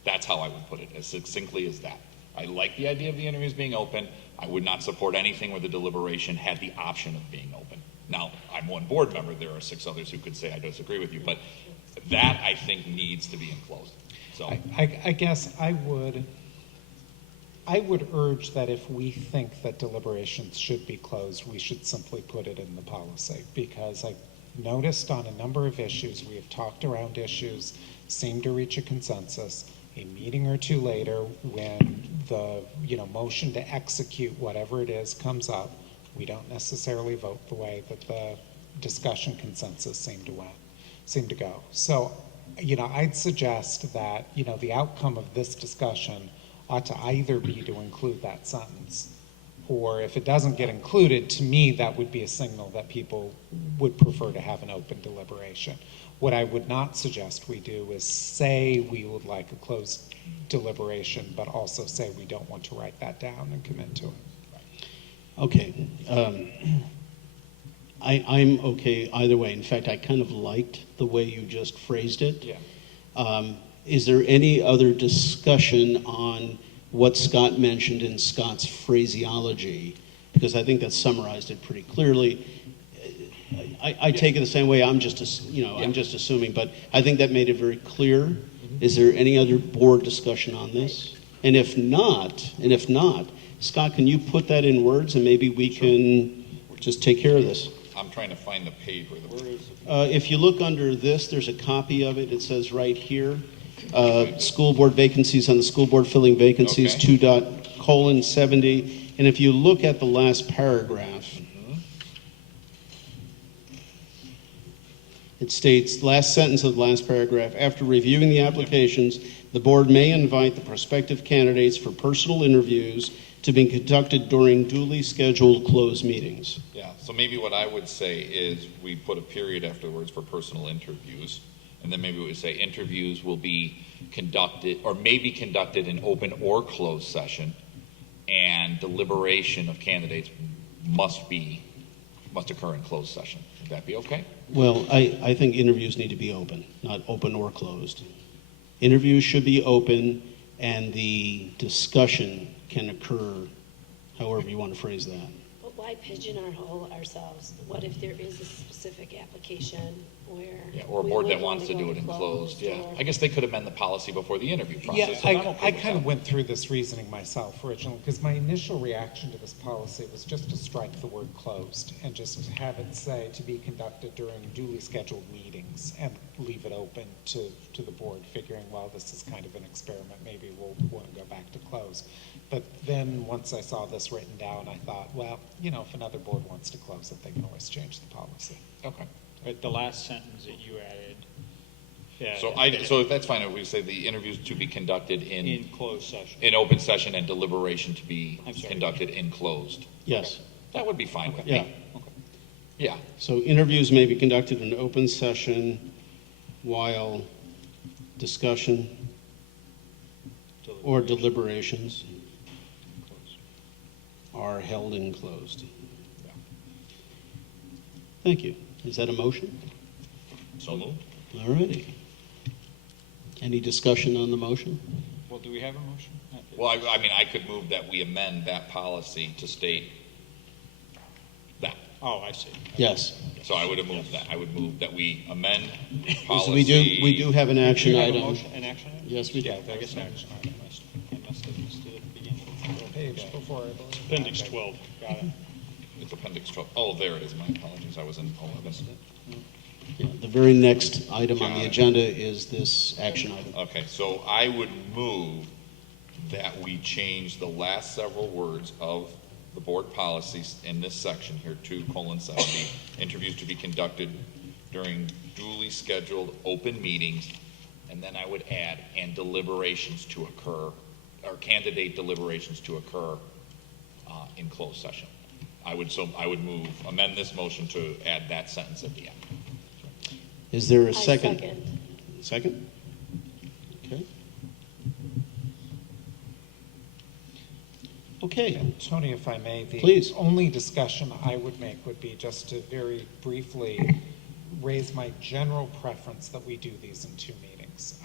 That's how I would put it, as succinctly as that. I like the idea of the interviews being open. I would not support anything where the deliberation had the option of being open. Now, I'm one board member. There are 6 others who could say I disagree with you, but that I think needs to be enclosed. So I guess I would urge that if we think that deliberations should be closed, we should simply put it in the policy, because I've noticed on a number of issues, we have talked around issues, seemed to reach a consensus, A meeting or two later, when the, motion to execute whatever it is comes up, we don't necessarily vote the way that the discussion consensus seemed to go. So, I'd suggest that, the outcome of this discussion ought to either be to include that sentence, or if it doesn't get included, to me, that would be a signal that people would prefer to have an open deliberation. What I would not suggest we do is say we would like a closed deliberation, but also say we don't want to write that down and commit to it. Okay. I'm okay either way. In fact, I kind of liked the way you just phrased it. Yeah. Is there any other discussion on what Scott mentioned in Scott's phraseology? Because I think that summarized it pretty clearly. I take it the same way. I'm just assuming, but I think that made it very clear. Is there any other board discussion on this? And if not, Scott, can you put that in words and maybe we can just take care of this? I'm trying to find the page where the. If you look under this, there's a copy of it. It says right here, school board vacancies on the school board filling vacancies, Okay. 2:70. And if you look at the last paragraph, it states, last sentence of the last paragraph, after reviewing the applications, the board may invite the prospective candidates for personal interviews to be conducted during duly scheduled closed meetings. Yeah, so maybe what I would say is we put a period afterwards for personal interviews, and then maybe we would say interviews will be conducted, or may be conducted in open or closed session, and deliberation of candidates must occur in closed session. Would that be okay? Well, I think interviews need to be open, not open or closed. Interviews should be open, and the discussion can occur however you want to phrase that. But why pigeonhole ourselves? What if there is a specific application where? Yeah, or a we board would that wants to wanna do go it in closed, yeah. or- I guess they could amend the policy before the interview Yeah, process. so I'm okay I with kind of that. went through this reasoning myself originally, because my initial reaction to this policy was just to strike the word closed and just have it say to be conducted during duly scheduled meetings and leave it open to the board, figuring, well, this is kind of an experiment, maybe we'll want to go back to closed. But then once I saw this written down, I thought, well, if another board wants to close it, they can always change the policy. Okay. But the last sentence that you added. Yeah, So if that's fine, if we say the interviews to be conducted in closed session. in open session and deliberation to be I'm sorry. conducted in closed. Yes. That would be fine with Yeah. me. Yeah. So interviews may be conducted in open session while discussion or deliberations are held in closed. Thank you. Is that a motion? So moved. All righty. Any discussion on the motion? Well, do we have a motion? Well, I mean, I could move that we amend that policy to state that. Oh, I see. Yes. So I would have moved that. I would move that we amend So policy. we do have an action Do you have a item. motion, an action item? Yes, we do. I guess action item. I must have missed it at the beginning. Page before, I believe. Appendix 12. Got it. It's appendix 12. Oh, there it is. My apologies. I was in 11. Yeah, the very next item on Got the it. agenda is this action item. Okay, so I would move that we change the last several words of the board policies in this section here, 2:70, interviews to be conducted during duly scheduled open meetings, and then I would add, and deliberations to occur, or candidate deliberations to occur in closed session. I would amend this motion to add that sentence at the end. Is there a I second? second. Second? Okay. Okay. Tony, if I may, the Please. only discussion I would make would be just to very briefly raise my general preference that we do these in 2 meetings.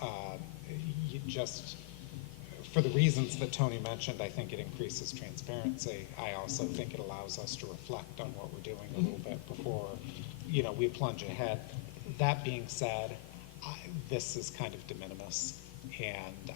For the reasons that Tony mentioned, I think it increases transparency. I also think it allows us to reflect on what we're doing a little bit before, we plunge ahead. That being said, this is kind of de minimis. And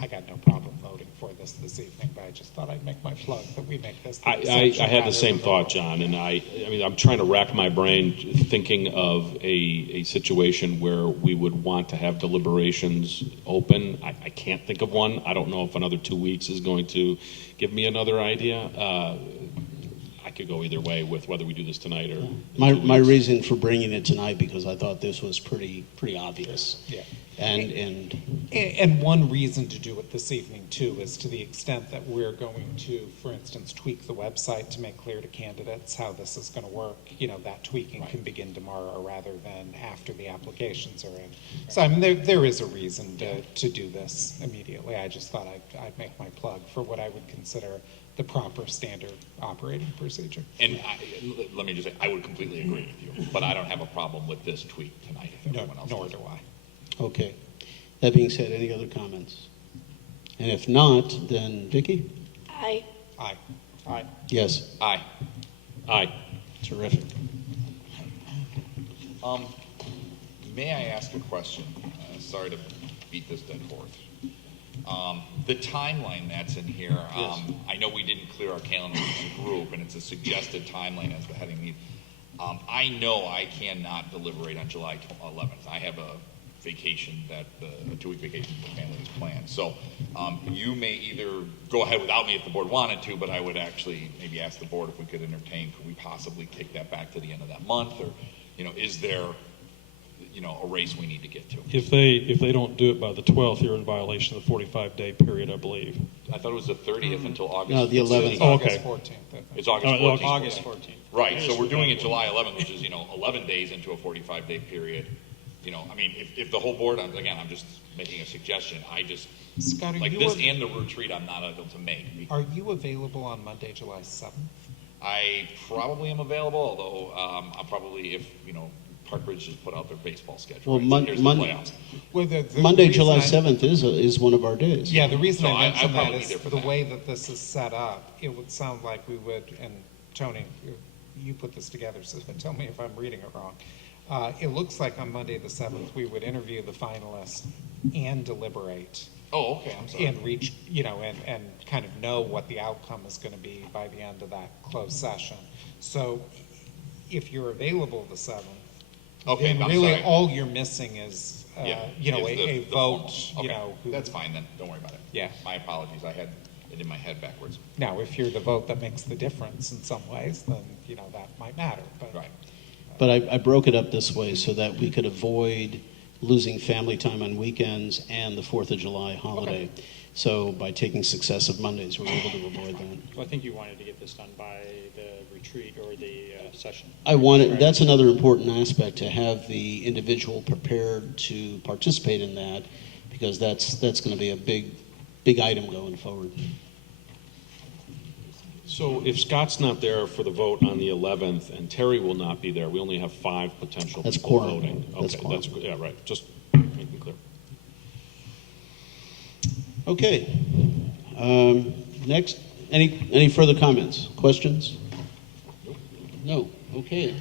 I got no problem voting for this evening, but I just thought I'd make my plug that we make this the I exception had rather the same than the thought, rule. John, and I mean, I'm trying to rack my brain thinking of a situation where we would want to have deliberations open. I can't think of one. I don't know if another 2 weeks is going to give me another idea. I could go either way with whether we do this tonight or in 2 My weeks. reason for bringing it tonight, because I thought this was pretty obvious. Yeah. And one reason to do it this evening, too, is to the extent that we're going to, for instance, tweak the website to make clear to candidates how this is going to work, that tweaking can begin tomorrow rather than after the applications are in. So, I mean, there is a reason to do this immediately. I just thought I'd make my plug for what I would consider the proper standard operating procedure. And let me just say, I would completely agree with you, but I don't have a problem with this tweak tonight if everyone else Nor does. do I. okay. That being said, any other comments? And if not, then Vicki? I, Aye. Yes. Aye. Aye. Terrific. May I ask a question? Sorry to beat this dead horse. The timeline that's in here, I know we didn't clear our calendar as a group, and it's a suggested timeline as the heading needs. I know I cannot deliberate on July 11th. I have a vacation a 2-week vacation for family is planned. So you may either go ahead without me if the board wanted to, but I would actually maybe ask the board if we could entertain, could we possibly take that back to the end of that month? Or, is there, a race we need to get to? If they don't do it by the 12th, you're in violation of the 45-day period, I believe. I thought it was the 30th until August. No, the 11th. Oh, okay. August 14th, I think. It's August Oh, 14th. August 14th. Right, so we're doing it July 11th, which is, 11 days into a 45-day period. I mean, if the whole board, again, I'm just making a suggestion, Scott, like this and the retreat, I'm not able to make. Are you available on Monday, July 7th? I probably am available, although I'll probably, if, Parkridge has put out their baseball schedule. Well, right? So here's the playoffs. Well, the Monday, reason July I- 7th is one of our days. Yeah, the reason So I I'll mentioned that probably be is there for the that. way that this is set up, it would sound like we would, and Tony, you put this together, so tell me if I'm reading it wrong. It looks like on Monday the 7th, we would interview the finalists and deliberate Oh, okay, I'm sorry. and reach, and kind of know what the outcome is going to be by the end of that closed session. So if you're available the 7th, Okay, then I'm really sorry. all you're missing is, Yeah, a the vote, formal. Okay, that's fine then, don't worry about it. Yeah. My apologies, I had it in my head backwards. Now, if you're the vote that makes the difference in some ways, then, that might matter. But Right. But I broke it up this way so that we could avoid losing family time on weekends and the 4th of July holiday. So by taking successive Mondays, we're able to avoid that. Well, I think you wanted to get this done by the retreat or the session. I wanted, that's another important aspect, to have the individual prepared to participate in that, because that's going to be a big item going forward. So if Scott's not there for the vote on the 11th and Terry will not be there, we only have 5 potential That's people quorum. voting. That's Okay, quorum. yeah, right. Just making clear. Okay. Next, any further comments, questions? No. Okay.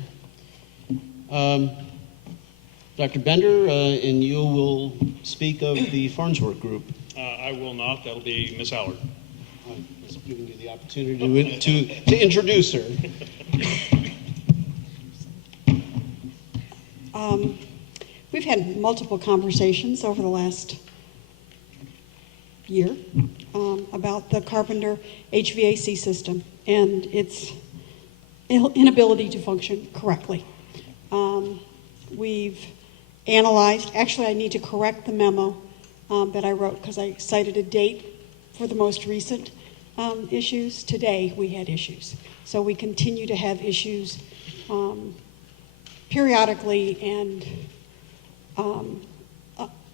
Dr. Bender, and you will speak of the Farnsworth Group. I will not. That'll be Miss Allard. I'm just giving you the opportunity to introduce her. We've had multiple conversations over the last year about the Carpenter HVAC system and its inability to function correctly. We've analyzed, actually I need to correct the memo that I wrote because I cited a date for the most recent issues. Today we had issues. So we continue to have issues periodically, and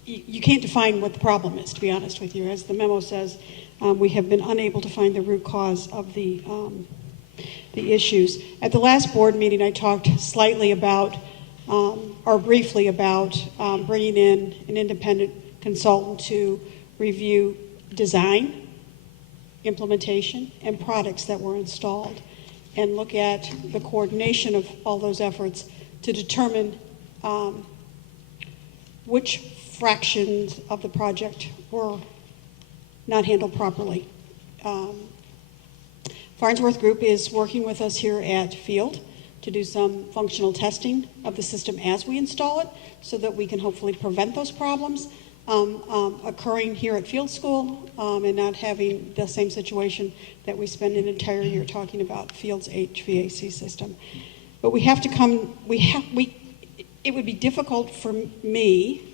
you can't define what the problem is, to be honest with you. As the memo says, we have been unable to find the root cause of the issues. At the last board meeting, I talked slightly about, or briefly about, bringing in an independent consultant to review design, implementation, and products that were installed, and look at the coordination of all those efforts to determine which fractions of the project were not handled properly. Farnsworth Group is working with us here at Field to do some functional testing of the system as we install it so that we can hopefully prevent those problems occurring here at Field School and not having the same situation that we spend an entire year talking about Field's HVAC system. But we have to come, it would be difficult for me,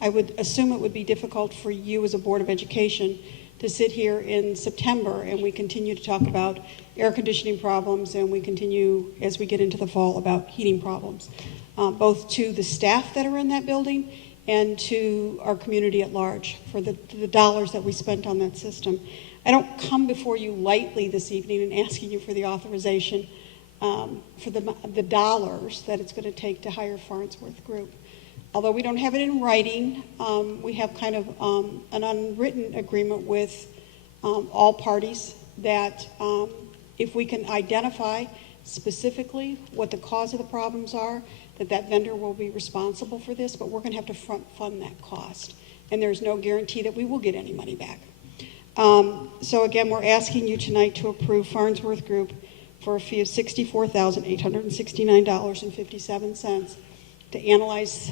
I would assume it would be difficult for you as a Board of Education to sit here in September and we continue to talk about air conditioning problems and we continue as we get into the fall about heating problems, both to the staff that are in that building and to our community at large for the dollars that we spent on that system. I don't come before you lightly this evening and asking you for the authorization for the dollars that it's going to take to hire Farnsworth Group. Although we don't have it in writing, we have kind of an unwritten agreement with all parties that if we can identify specifically what the cause of the problems are, that vendor will be responsible for this, but we're going to have to front fund that cost. And there's no guarantee that we will get any money back. So again, we're asking you tonight to approve Farnsworth Group for a fee of $64,869.57 to analyze.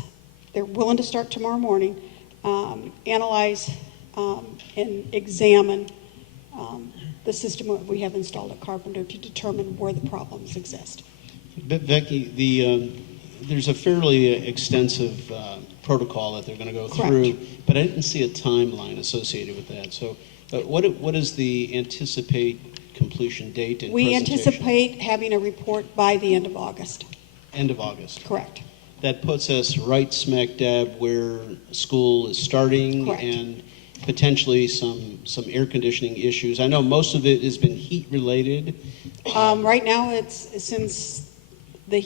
They're willing to start tomorrow morning, analyze and examine the system that we have installed at Carpenter to determine where the problems exist. Becky, there's a fairly extensive protocol that they're going to go through, Correct. but I didn't see a timeline associated with that. So what is the anticipate completion date and We presentation? anticipate having a report by the end of August. End of August. Correct. That puts us right smack dab where school is starting. Correct. And potentially some air conditioning issues. I know most of it has been heat related. Right now, it's since the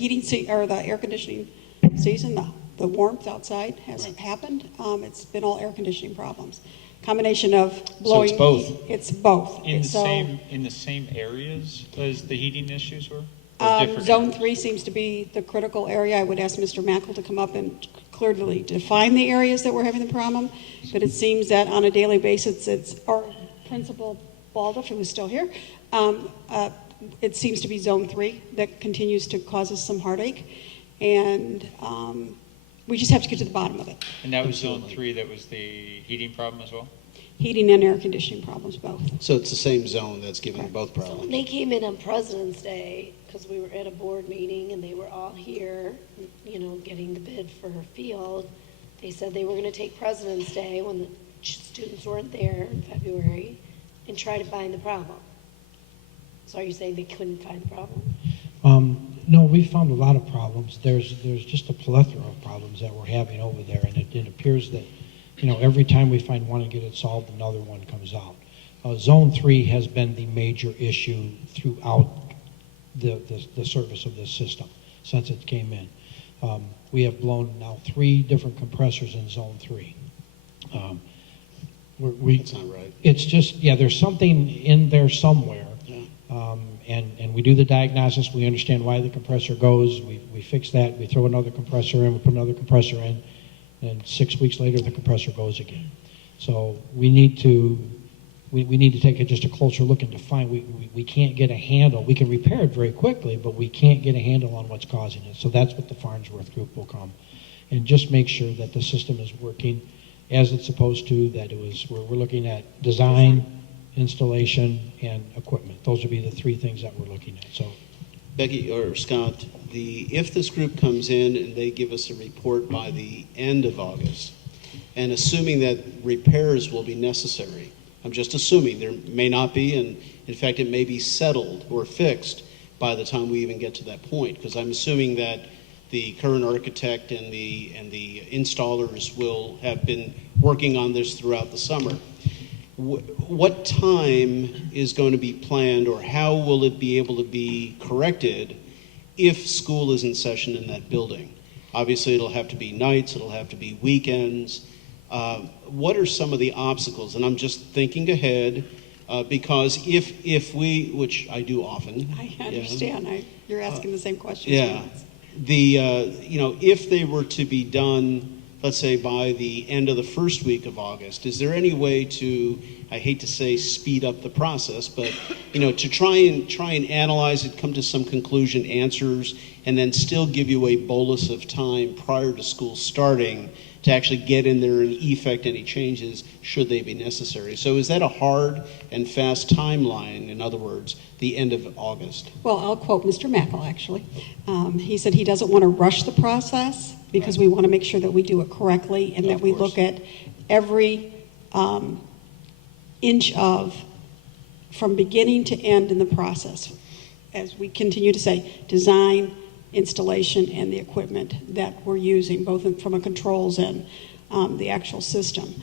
or the air conditioning season, the warmth outside hasn't happened. It's been all air conditioning problems. Combination of blowing. So it's both. It's both. In So, the same areas as the heating issues were? Or different Zone areas? 3 seems to be the critical area. I would ask Mr. Mackel to come up and clearly define the areas that we're having the problem. But it seems that on a daily basis, our Principal Baldoff, who is still here, it seems to be Zone 3 that continues to cause us some heartache. And we just have to get to the bottom of it. And that was zone 3, that was the heating problem as well? Heating and air conditioning problems, both. So it's the same zone that's giving both So problems. when they came in on President's Day, because we were at a board meeting and they were all here, getting the bid for Field, they said they were going to take President's Day when the students weren't there in February and try to find the problem. So are you saying they couldn't find the problem? No, we found a lot of problems. There's just a plethora of problems that we're having over there, and it appears that, every time we find one and get it solved, another one comes out. Zone 3 has been the major issue throughout the service of this system since it came in. We have blown now 3 different compressors in Zone 3. That's not right. It's just, there's something in there somewhere. And we do the diagnosis. We understand why the compressor goes. We fix that. We throw another compressor in. We put another compressor in. And 6 weeks later, the compressor goes again. So we need to take just a closer look and define. We can't get a handle. We can repair it very quickly, but we can't get a handle on what's causing it. So that's what the Farnsworth Group will come and just make sure that the system is working as it's supposed to. That we're looking at design, installation, and equipment. Those would be the 3 things that we're looking at. So, Becky or Scott, if this group comes in and they give us a report by the end of August, and assuming that repairs will be necessary, I'm just assuming there may not be, and in fact it may be settled or fixed by the time we even get to that point, because I'm assuming that the current architect and the installers will have been working on this throughout the summer. What time is going to be planned, or how will it be able to be corrected if school is in session in that building? Obviously, it'll have to be nights, it'll have to be weekends. What are some of the obstacles? And I'm just thinking ahead, because if we, which I do often. I understand. You're asking the same question. Yeah. If they were to be done let's say by the end of the first week of August, is there any way to, I hate to say speed up the process, but to try and analyze it, come to some conclusion, answers, and then still give you a bolus of time prior to school starting to actually get in there and effect any changes should they be necessary? So is that a hard and fast timeline? In other words, the end of August? Well, I'll quote Mr. Mackel, actually. He said he doesn't want to rush the process because we want to make sure that we do it correctly and that we look at every inch of, from beginning to end in the process. As we continue to say, design, installation, and the equipment that we're using, both from a controls and the actual system.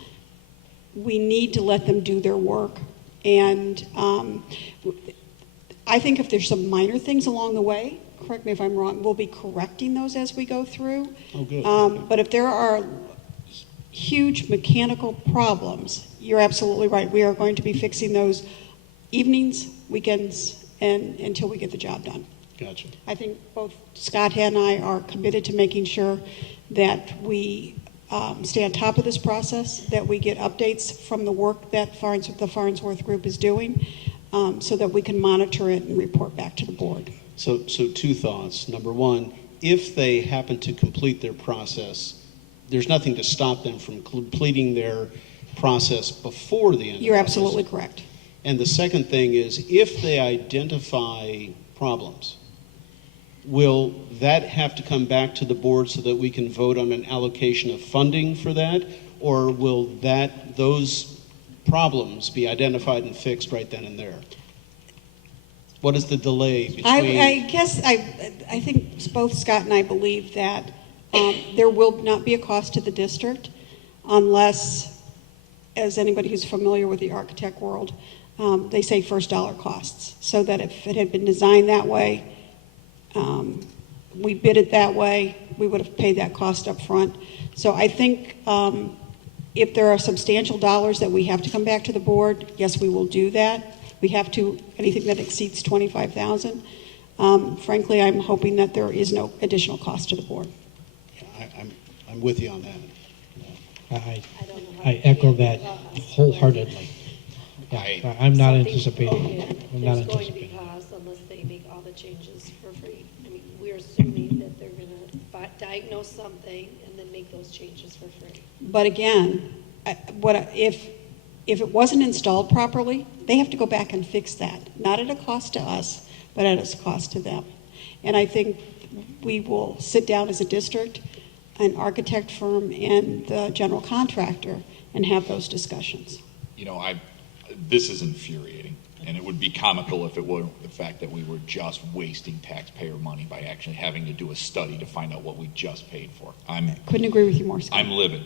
We need to let them do their work. And I think if there's some minor things along the way, correct me if I'm wrong, we'll be correcting those as we go through. Oh, good. But if there are huge mechanical problems, you're absolutely right. We are going to be fixing those evenings, weekends, and until we get the job done. Gotcha. I think both Scott and I are committed to making sure that we stay on top of this process, that we get updates from the work that the Farnsworth Group is doing, so that we can monitor it and report back to the board. So two thoughts. Number one, if they happen to complete their process, there's nothing to stop them from completing their process before the end. You're of August. absolutely correct. And the second thing is, if they identify problems, will that have to come back to the board so that we can vote on an allocation of funding for that? Or will those problems be identified and fixed right then and there? What is the delay between? I guess I think both Scott and I believe that there will not be a cost to the district unless, as anybody who's familiar with the architect world, they say first dollar costs. So that if it had been designed that way, we bid it that way, we would have paid that cost up front. So I think if there are substantial dollars that we have to come back to the board, yes, we will do that. We have to, anything that exceeds $25,000. Frankly, I'm hoping that there is no additional cost to the board. Yeah, I'm with you on that. I echo that wholeheartedly. Yeah, I'm not anticipating. I'm not There's going to be anticipating. costs unless they make all the changes for free. I mean, we're assuming that they're going to diagnose something and then make those changes for free. But again, if it wasn't installed properly, they have to go back and fix that. Not at a cost to us, but at a cost to them. And I think we will sit down as a district, an architect firm, and the general contractor and have those discussions. This is infuriating, and it would be comical if it were the fact that we were just wasting taxpayer money by actually having to do a study to find out what we just paid for. Couldn't agree with you more, Scott. I'm livid.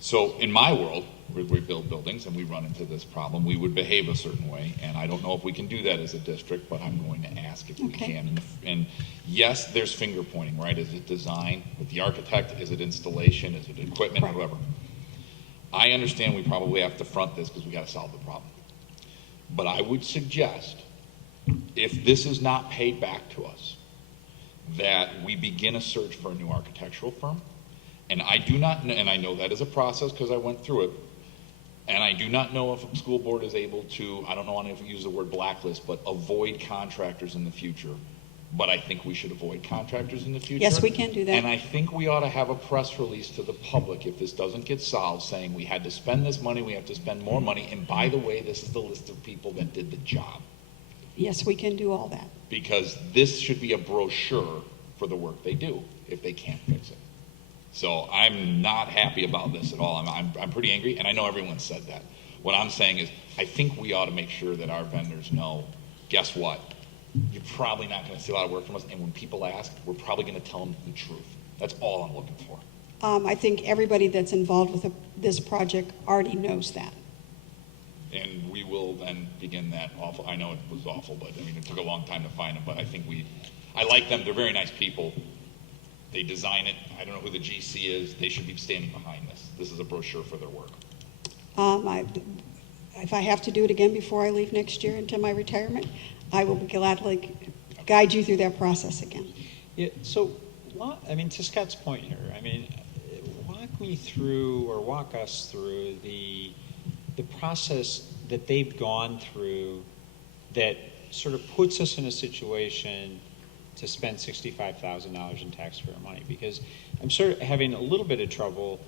So in my world, where we build buildings and we run into this problem, we would behave a certain way, and I don't know if we can do that as a district, but I'm going to ask if we can. And yes, there's finger pointing, right? Is it design with the architect? Is it installation? Is it equipment? Right. Whoever. I understand we probably have to front this because we got to solve the problem. But I would suggest, if this is not paid back to us, that we begin a search for a new architectural firm. And I do not, and I know that is a process because I went through it, and I do not know if a school board is able to, I don't know if we use the word blacklist, but avoid contractors in the future. But I think we should avoid contractors in the future. Yes, we can do that. And I think we ought to have a press release to the public if this doesn't get solved, saying we had to spend this money, we have to spend more money, and by the way, this is the list of people that did the job. Yes, we can do all that. Because this should be a brochure for the work they do if they can't fix it. So I'm not happy about this at all. I'm pretty angry, and I know everyone said that. What I'm saying is I think we ought to make sure that our vendors know, guess what? You're probably not going to see a lot of work from us, and when people ask, we're probably going to tell them the truth. That's all I'm looking for. I think everybody that's involved with this project already knows that. And we will then begin that awful, I know it was awful, but I mean, it took a long time to find them, but I think I like them. They're very nice people. They design it. I don't know who the GC is. They should be standing behind this. This is a brochure for their work. If I have to do it again before I leave next year into my retirement, I will gladly guide you through that process again. Yeah, so, to Scott's point here, why me through or walk us through the process that they've gone through that sort of puts us in a situation to spend $65,000 in taxpayer money, because I'm sort of having a little bit of trouble,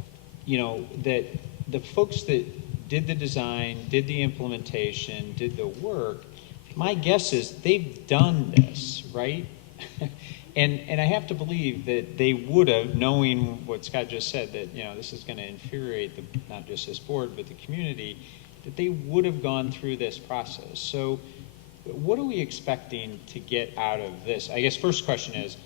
that the folks that did the design, did the implementation, did the work, my guess is they've done this, right? And I have to believe that they would have, knowing what Scott just said, that this is going to infuriate not just this board but the community, that they would have gone through this process. So what are we expecting to get out of this? I guess first question is,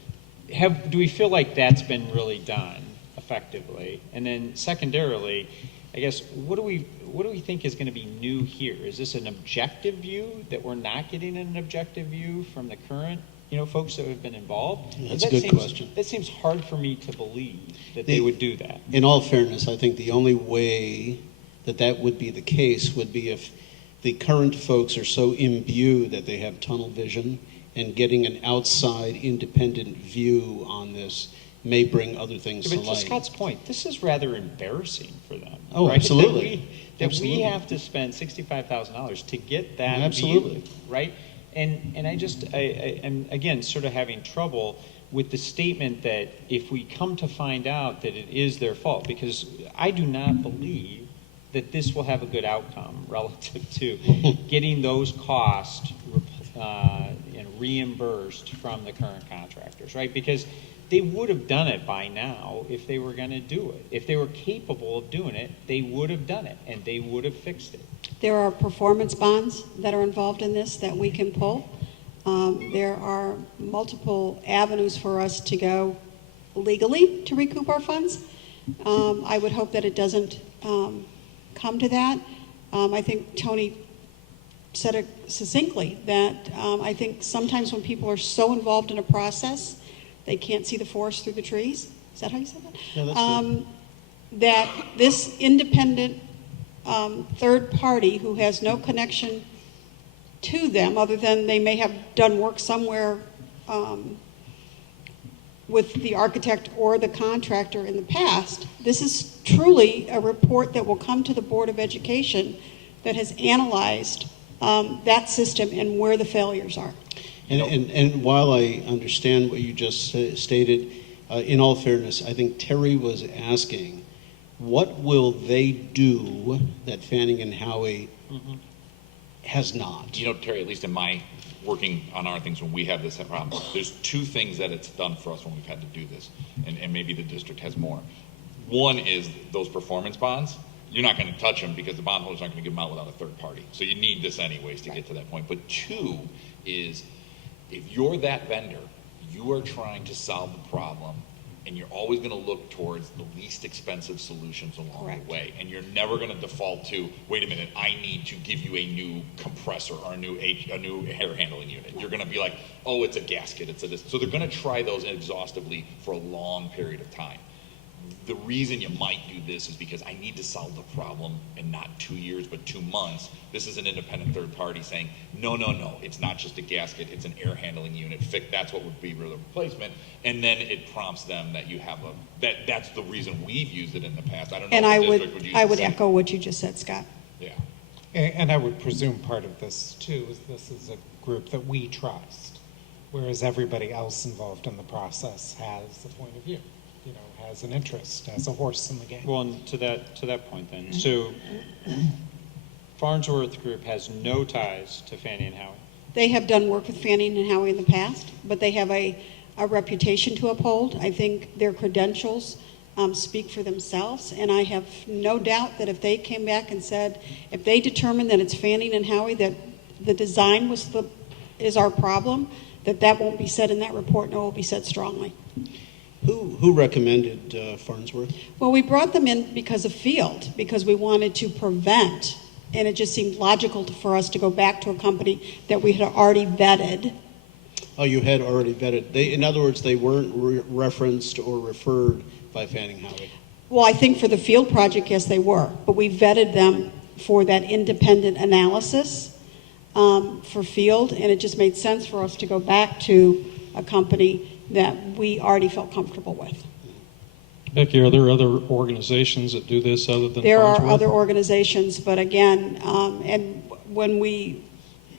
do we feel like that's been really done effectively? And then secondarily, I guess what do we think is going to be new here? Is this an objective view that we're not getting an objective view from the current folks that have been involved? That's a good question. That seems hard for me to believe that they would do that. In all fairness, I think the only way that would be the case would be if the current folks are so imbued that they have tunnel vision, and getting an outside independent view on this may bring other things Yeah, to but to light. Scott's point, this is rather embarrassing for them. Oh, right? absolutely. That we Absolutely. have to spend $65,000 to get that Absolutely. view, right? And I'm again sort of having trouble with the statement that if we come to find out that it is their fault, because I do not believe that this will have a good outcome relative to getting those costs reimbursed from the current contractors, right? Because they would have done it by now if they were going to do it. If they were capable of doing it, they would have done it, and they would have fixed it. There are performance bonds that are involved in this that we can pull. There are multiple avenues for us to go legally to recoup our funds. I would hope that it doesn't come to that. I think Tony said it succinctly, that I think sometimes when people are so involved in a process, they can't see the forest through the trees. Is that how you said that? Yeah, that's good. That this independent third party who has no connection to them other than they may have done work somewhere with the architect or the contractor in the past, this is truly a report that will come to the Board of Education that has analyzed that system and where the failures are. And while I understand what you just stated, in all fairness, I think Terry was asking, what will they do that Fanning and Howie has not? Terry, at least in my working on our things when we have this problem, there's two things that it's done for us when we've had to do this, and maybe the district has more. One is those performance bonds. You're not going to touch them because the bondholders aren't going to give them out without a third party. So you need this anyways to get to that point. But two is, if you're that vendor, you are trying to solve the problem, and you're always going to look towards the least expensive solutions along the way. And you're never going to default to, wait a minute, I need to give you a new compressor or a new air handling unit. You're going to be like, oh, it's a gasket, it's a this. So they're going to try those exhaustively for a long period of time. The reason you might do this is because I need to solve the problem in not 2 years, but 2 months. This is an independent third party saying, no, it's not just a gasket, it's an air handling unit. That's what would be the replacement. And then it prompts them that you have that's the reason we've used it in the past. I don't know And if the district would use I the would same. echo what you just said, Scott. Yeah. And I would presume part of this, too, is this is a group that we trust, whereas everybody else involved in the process has a point of view, has an interest, has a horse in the game. Well, and to that point then, so Farnsworth Group has no ties to Fannie and Howie. They have done work with Fanning and Howie in the past, but they have a reputation to uphold. I think their credentials speak for themselves, and I have no doubt that if they came back and said, if they determine that it's Fanning and Howie, that the design is our problem, that won't be said in that report, and it will be said strongly. Who recommended Farnsworth? Well, we brought them in because of field, because we wanted to prevent, and it just seemed logical for us to go back to a company that we had already vetted. Oh, you had already vetted. In other words, they weren't referenced or referred by Fanning Howie. Well, I think for the field project, yes, they were, but we vetted them for that independent analysis for field, and it just made sense for us to go back to a company that we already felt comfortable with. Becky, are there other organizations that do this other than There are Farnsworth? other organizations, but again, and when we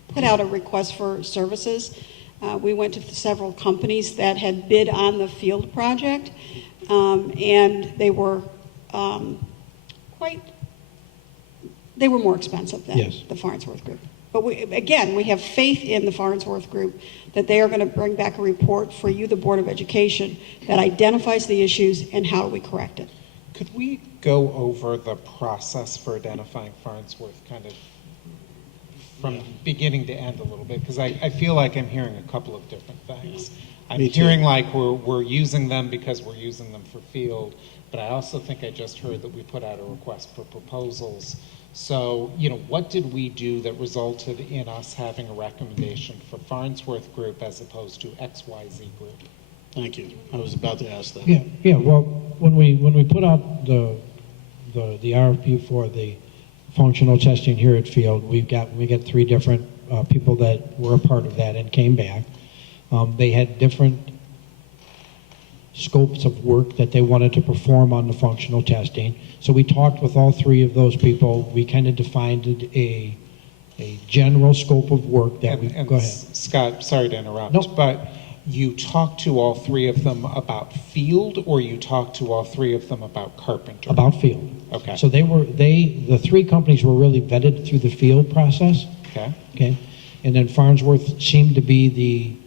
put out a request for services, we went to several companies that had bid on the field project, and they were they were more expensive than Yes. the Farnsworth Group. But we have faith in the Farnsworth Group that they are going to bring back a report for you, the Board of Education, that identifies the issues and how do we correct it. Could we go over the process for identifying Farnsworth kind of from beginning to end a little bit? Because I feel like I'm hearing a couple of different things. I'm Me too. hearing like we're using them because we're using them for field, but I also think I just heard that we put out a request for proposals. So, what did we do that resulted in us having a recommendation for Farnsworth Group as opposed to XYZ Group? Thank you. I was about to ask that. Yeah. Well, when we put out the RFP for the functional testing here at Field, we got 3 different people that were a part of that and came back. They had different scopes of work that they wanted to perform on the functional testing. So we talked with all 3 of those people. We kind of defined a general scope of work that go ahead. Scott, sorry to interrupt, Nope. but you talked to all 3 of them about field, or you talked to all 3 of them about carpenter? About Field. Okay. So the 3 companies were really vetted through the field process. Okay. And then Farnsworth seemed to be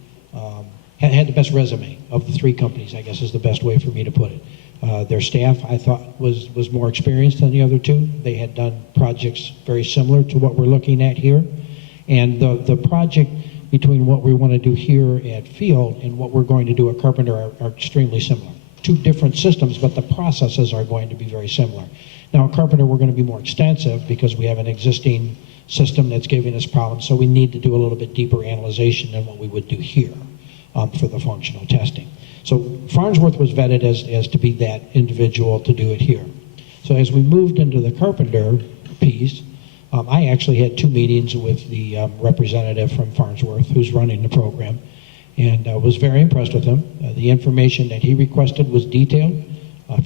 had the best resume of the 3 companies, I guess is the best way for me to put it. Their staff, I thought, was more experienced than the other 2. They had done projects very similar to what we're looking at here. And the project between what we want to do here at Field and what we're going to do at Carpenter are extremely similar. 2 different systems, but the processes are going to be very similar. Now, at Carpenter, we're going to be more extensive because we have an existing system that's giving us problems, so we need to do a little bit deeper analyzation than what we would do here for the functional testing. So Farnsworth was vetted as to be that individual to do it here. So as we moved into the Carpenter piece, I actually had 2 meetings with the representative from Farnsworth who's running the program, and was very impressed with him. The information that he requested was detailed.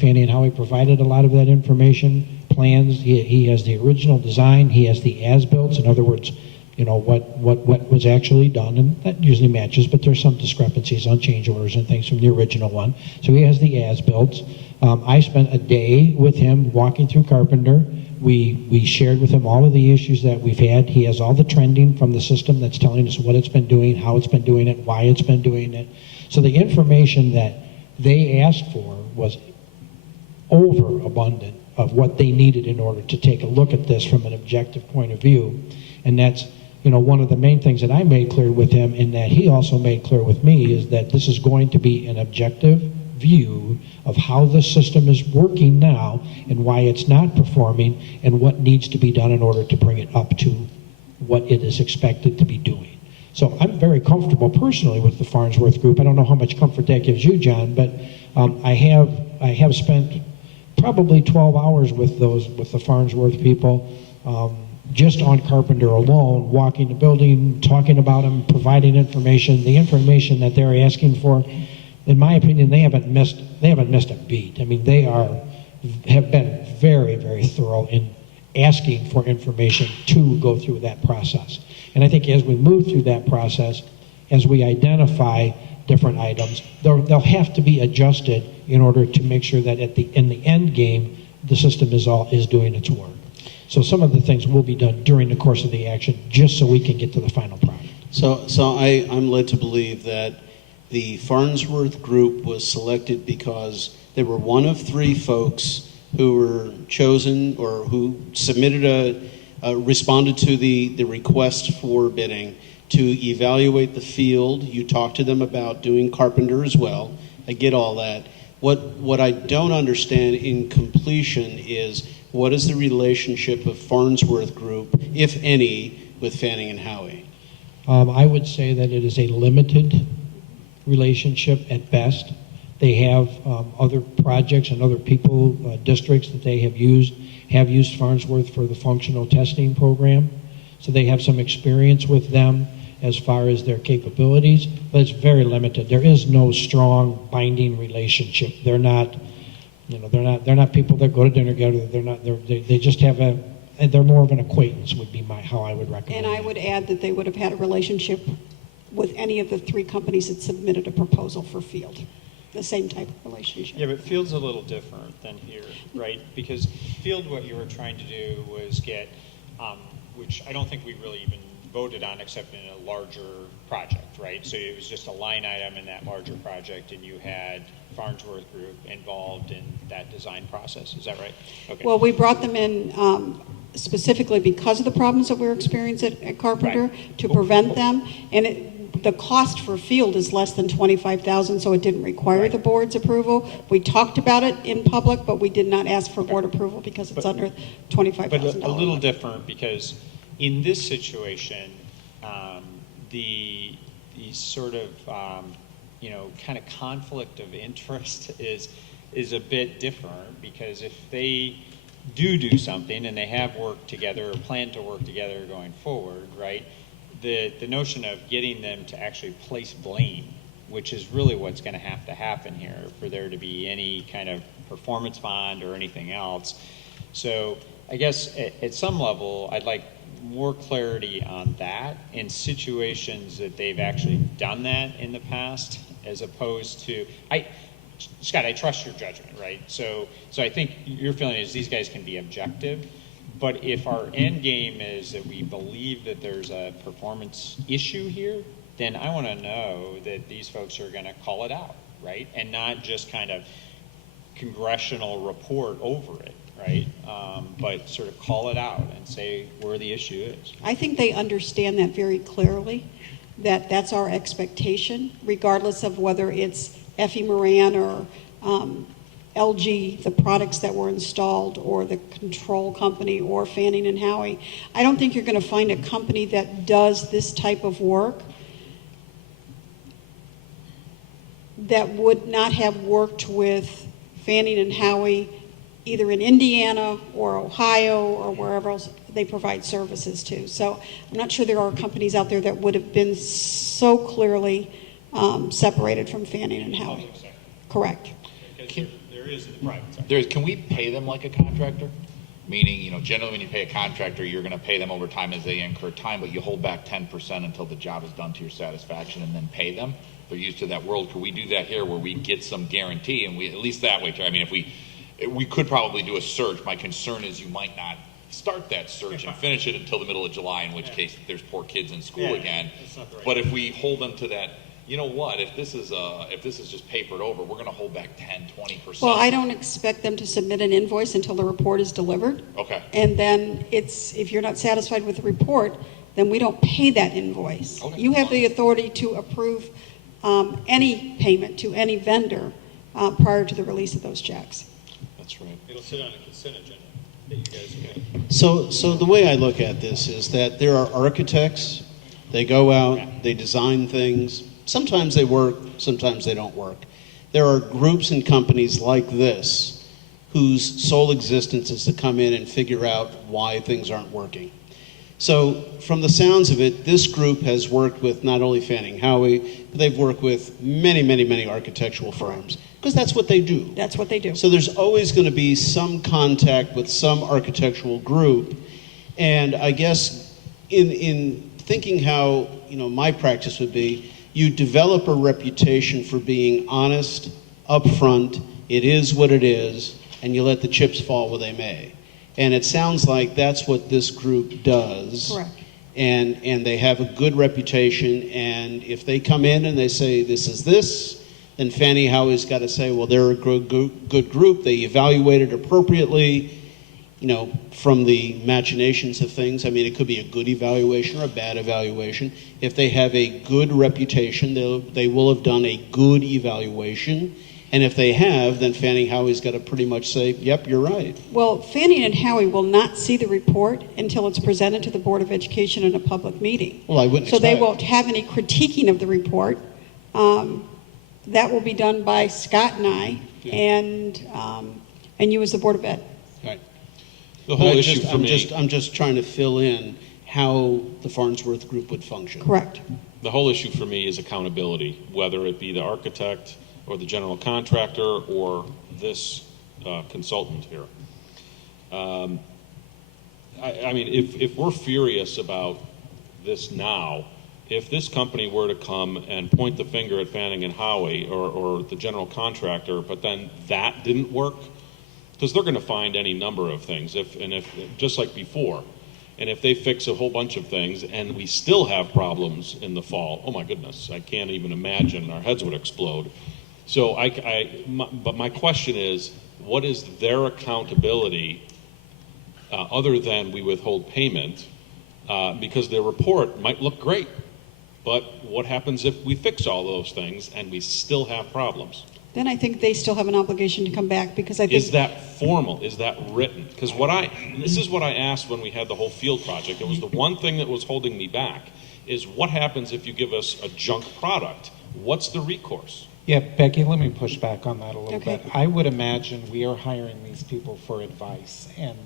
Fanny and Howie provided a lot of that information, plans. He has the original design. He has the as-builts. In other words, what was actually done, and that usually matches, but there's some discrepancies on change orders and things from the original one. So he has the as-builts. I spent a day with him walking through Carpenter. We shared with him all of the issues that we've had. He has all the trending from the system that's telling us what it's been doing, how it's been doing it, why it's been doing it. So the information that they asked for was overabundant of what they needed in order to take a look at this from an objective point of view. And that's one of the main things that I made clear with him, and that he also made clear with me, is that this is going to be an objective view of how the system is working now and why it's not performing and what needs to be done in order to bring it up to what it is expected to be doing. So I'm very comfortable personally with the Farnsworth Group. I don't know how much comfort that gives you, John, but I have spent probably 12 hours with the Farnsworth people, just on Carpenter alone, walking the building, talking about them, providing information. The information that they're asking for, in my opinion, they haven't missed a beat. I mean, they have been very, very thorough in asking for information to go through that process. And I think as we move through that process, as we identify different items, they'll have to be adjusted in order to make sure that in the end game, the system is doing its work. So some of the things will be done during the course of the action, just so we can get to the final product. So I'm led to believe that the Farnsworth Group was selected because they were one of 3 folks who were chosen or who submitted responded to the request for bidding to evaluate the field. You talked to them about doing Carpenter as well. I get all that. What I don't understand in completion is, what is the relationship of Farnsworth Group, if any, with Fanning and Howie? I would say that it is a limited relationship at best. They have other projects and other people, districts that they have used Farnsworth for the functional testing program. So they have some experience with them as far as their capabilities, but it's very limited. There is no strong binding relationship. They're not You know, they're not people that go to dinner together. They just have and they're more of an acquaintance would be how I would recommend And I it. would add that they would have had a relationship with any of the 3 companies that submitted a proposal for field. The same type of relationship. Yeah, but field's a little different than here, right? Because field, what you were trying to do was get, which I don't think we really even voted on except in a larger project, right? So it was just a line item in that larger project, and you had Farnsworth Group involved in that design process. Is that right? Okay. Well, we brought them in specifically because of the problems that we were experiencing at Carpenter Right. to prevent them. And the cost for field is less than $25,000, so it didn't require Right. the board's approval. We talked about it in public, but we did not ask for board approval because it's under $25,000. But a little different, because in this situation, the sort of kind of conflict of interest is a bit different, because if they do something and they have worked together or plan to work together going forward, right? The notion of getting them to actually place blame, which is really what's going to happen here for there to be any kind of performance bond or anything else. So I guess at some level, I'd like more clarity on that in situations that they've actually done that in the past, as opposed to, Scott, I trust your judgment, right? So I think your feeling is these guys can be objective, but if our end game is that we believe that there's a performance issue here, then I want to know that these folks are going to call it out, right? And not just kind of congressional report over it, right? But sort of call it out and say where the issue is. I think they understand that very clearly, that that's our expectation, regardless of whether it's Effie Moran or LG, the products that were installed, or the control company, or Fanning and Howie. I don't think you're going to find a company that does this type of work that would not have worked with Fanning and Howie either in Indiana or Ohio or wherever else they provide services to. So I'm not sure there are companies out there that would have been so clearly separated from Fanning and Howie. Correct. There is in the private sector. Can we pay them like a contractor? Meaning, generally when you pay a contractor, you're going to pay them over time as they incur time, but you hold back 10% until the job is done to your satisfaction and then pay them. They're used to that world. Could we do that here where we get some guarantee, and we at least that way? I mean, if we could probably do a search. My concern is you might not start that search and finish it until the middle of July, in which case there's poor kids in school again. But if we hold them to that, you know what? If this is just papered over, we're going to hold back 10-20%. Well, I don't expect them to submit an invoice until the report is delivered. Okay. And then if you're not satisfied with the report, then we don't pay that invoice. Okay. You have the authority to approve any payment to any vendor prior to the release of those checks. That's right. It'll sit on a consent agenda that you guys can. So the way I look at this is that there are architects, they go out, they design things. Sometimes they work, sometimes they don't work. There are groups and companies like this whose sole existence is to come in and figure out why things aren't working. So from the sounds of it, this group has worked with not only Fanning Howie, but they've worked with many, many, many architectural firms, because that's what they do. That's what they do. So there's always going to be some contact with some architectural group. And I guess in thinking how my practice would be, you develop a reputation for being honest, upfront, it is what it is, and you let the chips fall where they may. And it sounds like that's what this group does. Correct. And they have a good reputation, and if they come in and they say this is this, then Fannie Howie's got to say, well, they're a good group, they evaluated appropriately, from the machinations of things. I mean, it could be a good evaluation or a bad evaluation. If they have a good reputation, they will have done a good evaluation. And if they have, then Fanning Howie's got to pretty much say, yep, you're right. Well, Fanning and Howie will not see the report until it's presented to the Board of Education in a public meeting. Well, I wouldn't So they expect. won't have any critiquing of the report. That will be done by Scott and I, and you as the Board of Ed. Right. The whole But issue for me. I'm just trying to fill in how the Farnsworth group would function. Correct. The whole issue for me is accountability, whether it be the architect or the general contractor or this consultant here. I mean, if we're furious about this now, if this company were to come and point the finger at Fanning and Howie or the general contractor, but then that didn't work, because they're going to find any number of things, if just like before, and if they fix a whole bunch of things and we still have problems in the fall, oh my goodness, I can't even imagine, our heads would explode. So but my question is, what is their accountability other than we withhold payment? Because their report might look great, but what happens if we fix all those things and we still have problems? Then I think they still have an obligation to come back, because I think... Is that formal? Is that written? Because this is what I asked when we had the whole field project. It was the one thing that was holding me back, is what happens if you give us a junk product? What's the recourse? Yeah, Becky, let me push back on that a little Okay. bit. I would imagine we are hiring these people for advice and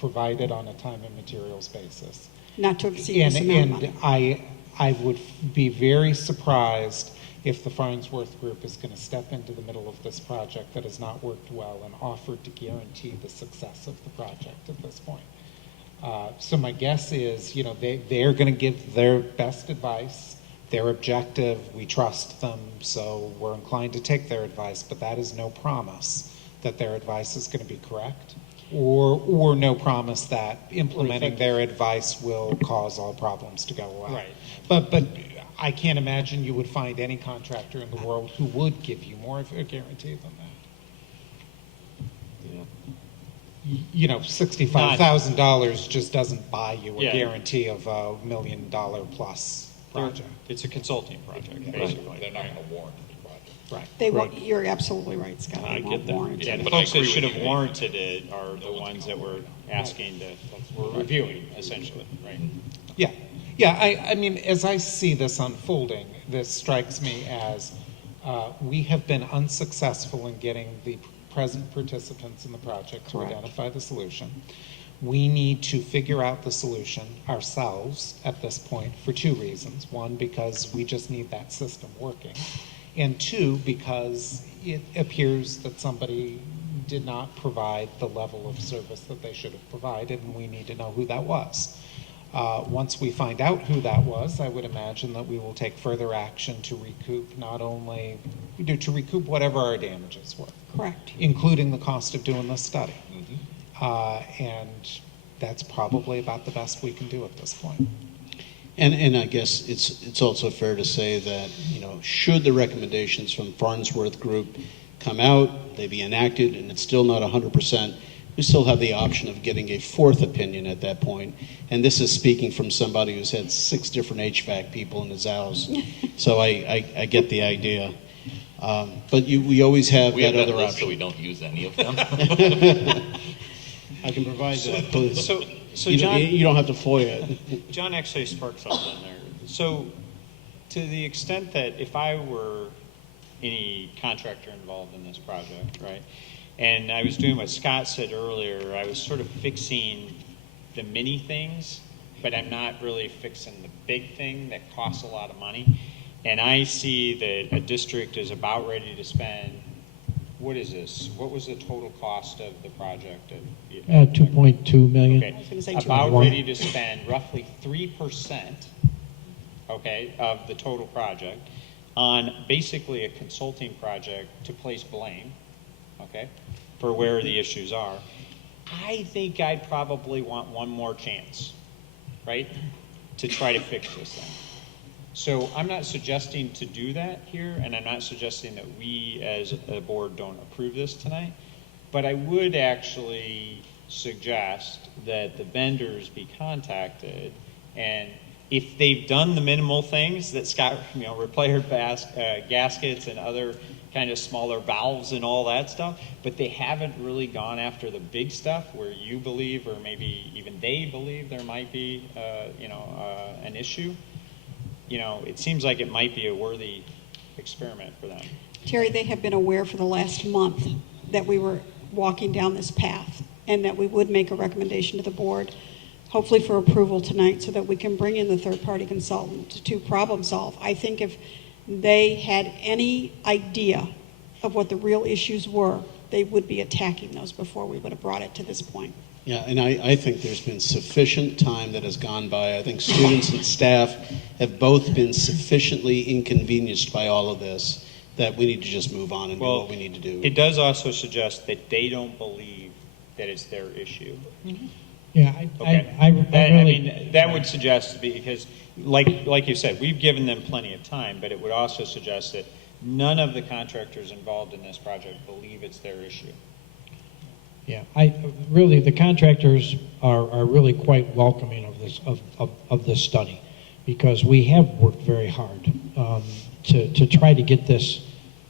provided on a time and materials basis. Not to exceed this amount of money. I would be very surprised if the Farnsworth Group is going to step into the middle of this project that has not worked well and offered to guarantee the success of the project at this point. So my guess is, they're going to give their best advice. They're objective. We trust them, so we're inclined to take their advice. But that is no promise that their advice is going to be correct, or no promise that implementing their advice will cause all problems to go away. Right. But I can't imagine you would find any contractor in the world who would give you more of a guarantee than that. $65,000 just doesn't buy you a guarantee of $1 million plus project. It's a consulting project, basically. They're not going to warrant the project. Right. You're absolutely right, Scott. I They get won't that. warrant Yeah, it. the But I folks that agree should with have you. warranted it are the ones that were asking we're reviewing, essentially, right? Yeah. I mean, as I see this unfolding, this strikes me as we have been unsuccessful in getting the present participants in the project to identify the solution. We need to figure out the solution ourselves at this point for two reasons. One, because we just need that system working. And two, because it appears that somebody did not provide the level of service that they should have provided, and we need to know who that was. Once we find out who that was, I would imagine that we will take further action to recoup whatever our damages were. Correct. Including the cost of doing this study. And that's probably about the best we can do at this point. And I guess it's also fair to say that, should the recommendations from Farnsworth Group come out, they be enacted, and it's still not 100%, we still have the option of getting a fourth opinion at that point. And this is speaking from somebody who's had 6 different HVAC people in his house. So I get the idea. But we always have We that have that other list, option. so we don't use any of them. I can provide that, please. So you, John, you don't have to FOIA it. John actually sparked something there. So, to the extent that if I were any contractor involved in this project, right, and I was doing what Scott said earlier, I was sort of fixing the mini things, but I'm not really fixing the big thing that costs a lot of money. And I see that a district is about ready to spend, what is this? What was the total cost of the project? $2.2 million. Okay, was gonna say about 2.1. ready to spend roughly 3%, okay, of the total project on basically a consulting project to place blame, okay, for where the issues are. I think I'd probably want one more chance, right, to try to fix this thing. So I'm not suggesting to do that here, and I'm not suggesting that we as a board don't approve this tonight, but I would actually suggest that the vendors be contacted, and if they've done the minimal things that Scott, repaired gaskets and other kind of smaller valves and all that stuff, but they haven't really gone after the big stuff where you believe, or maybe even they believe there might be, an issue, it seems like it might be a worthy experiment for them. Terry, they have been aware for the last month that we were walking down this path and that we would make a recommendation to the board, hopefully for approval tonight, so that we can bring in the third-party consultant to problem solve. I think if they had any idea of what the real issues were, they would be attacking those before we would have brought it to this point. Yeah, and I think there's been sufficient time that has gone by. I think students and staff have both been sufficiently inconvenienced by all of this that we need to just move on and do what we need to do. It does also suggest that they don't believe that it's their issue. Yeah, Okay. I That, I really, mean, that would suggest, because, like you said, we've given them plenty of time, but it would also suggest that none of the contractors involved in this project believe it's their issue. yeah, really, the contractors are really quite welcoming of this, of this study, because we have worked very hard to try to get this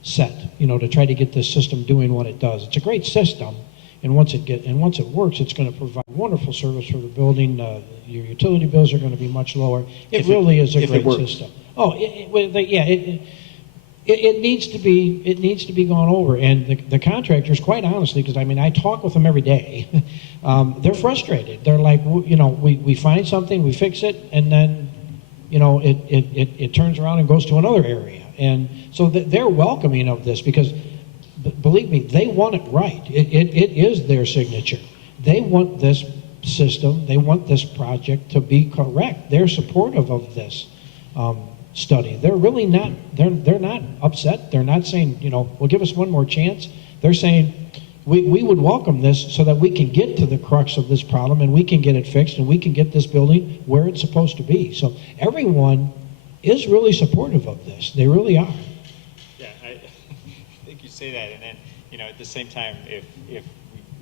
set, to try to get this system doing what it does. It's a great system, and once it works, it's going to provide wonderful service for the building. Your utility bills are going to be much lower. It really is a great system. Oh, it needs to be gone over, and the contractors, quite honestly, because I talk with them every day, they're frustrated. They're like, we find something, we fix it, and then it turns around and goes to another area, and so they're welcoming of this, because believe me, they want it right. It is their signature. They want this system, they want this project to be correct. They're supportive of this study. They're really not, they're not upset. They're not saying, well, give us one more chance. They're saying, we would welcome this so that we can get to the crux of this problem, and we can get it fixed, and we can get this building where it's supposed to be. So everyone is really supportive of this. They really are. Yeah, I think you say that, and then, at the same time, if we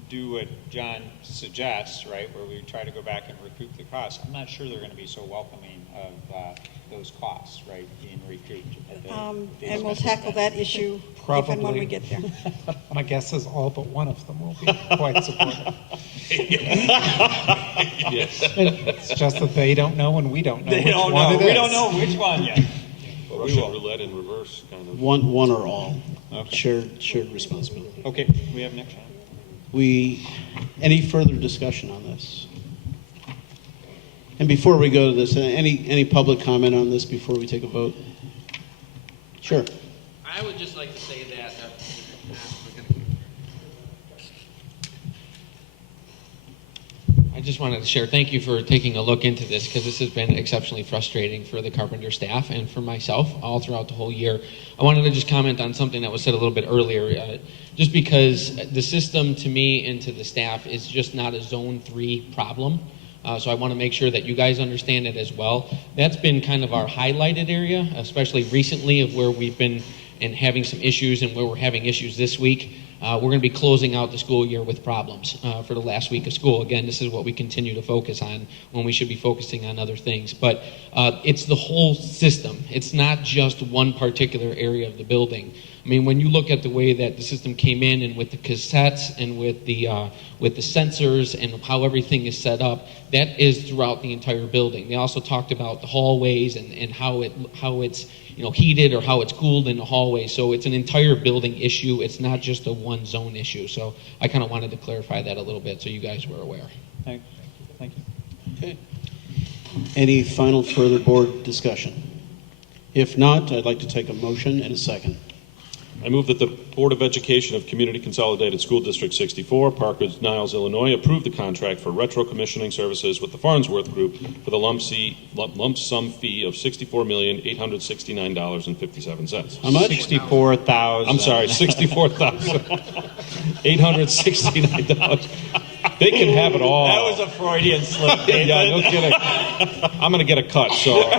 do what John suggests, right, where we try to go back and recoup the costs, I'm not sure they're going to be so welcoming of those costs, right, being recouped. And we'll tackle that issue if and when we get there. My guess is all but one of them will be quite supportive. Yes. It's just that they don't know and we don't know They which don't one know. it We is. don't know which one yet. But we Russian will. roulette in reverse, kind of. One or all. Okay. Shared responsibility. Okay, we have next one. Any further discussion on this? And before we go to this, any public comment on this before we take a vote? Sure. I would just like to say that I just wanted to share, thank you for taking a look into this, because this has been exceptionally frustrating for the Carpenter staff and for myself all throughout the whole year. I wanted to just comment on something that was said a little bit earlier, just because the system to me and to the staff is just not a Zone 3 problem. So I want to make sure that you guys understand it as well. That's been kind of our highlighted area, especially recently, of where we've been and having some issues, and where we're having issues this week. We're going to be closing out the school year with problems for the last week of school. Again, this is what we continue to focus on when we should be focusing on other things. But it's the whole system. It's not just one particular area of the building. I mean, when you look at the way that the system came in, and with the cassettes and with the sensors and how everything is set up, that is throughout the entire building. They also talked about the hallways and how it's heated or how it's cooled in the hallway. So it's an entire building issue. It's not just a one zone issue. So I kind of wanted to clarify that a little bit so you guys were aware. Thank you. Okay. Any final further board discussion? If not, I'd like to take a motion and a second. I move that the Board of Education of Community Consolidated School District 64, Park Ridge-Niles, Illinois, approve the contract for retro commissioning services with the Farnsworth Group for the lump sum fee of $64,869.57. How much? 64,000. I'm sorry, $64,869. They can have it all. That was a Freudian slip. Yeah, no kidding. I'm going to get a cut, so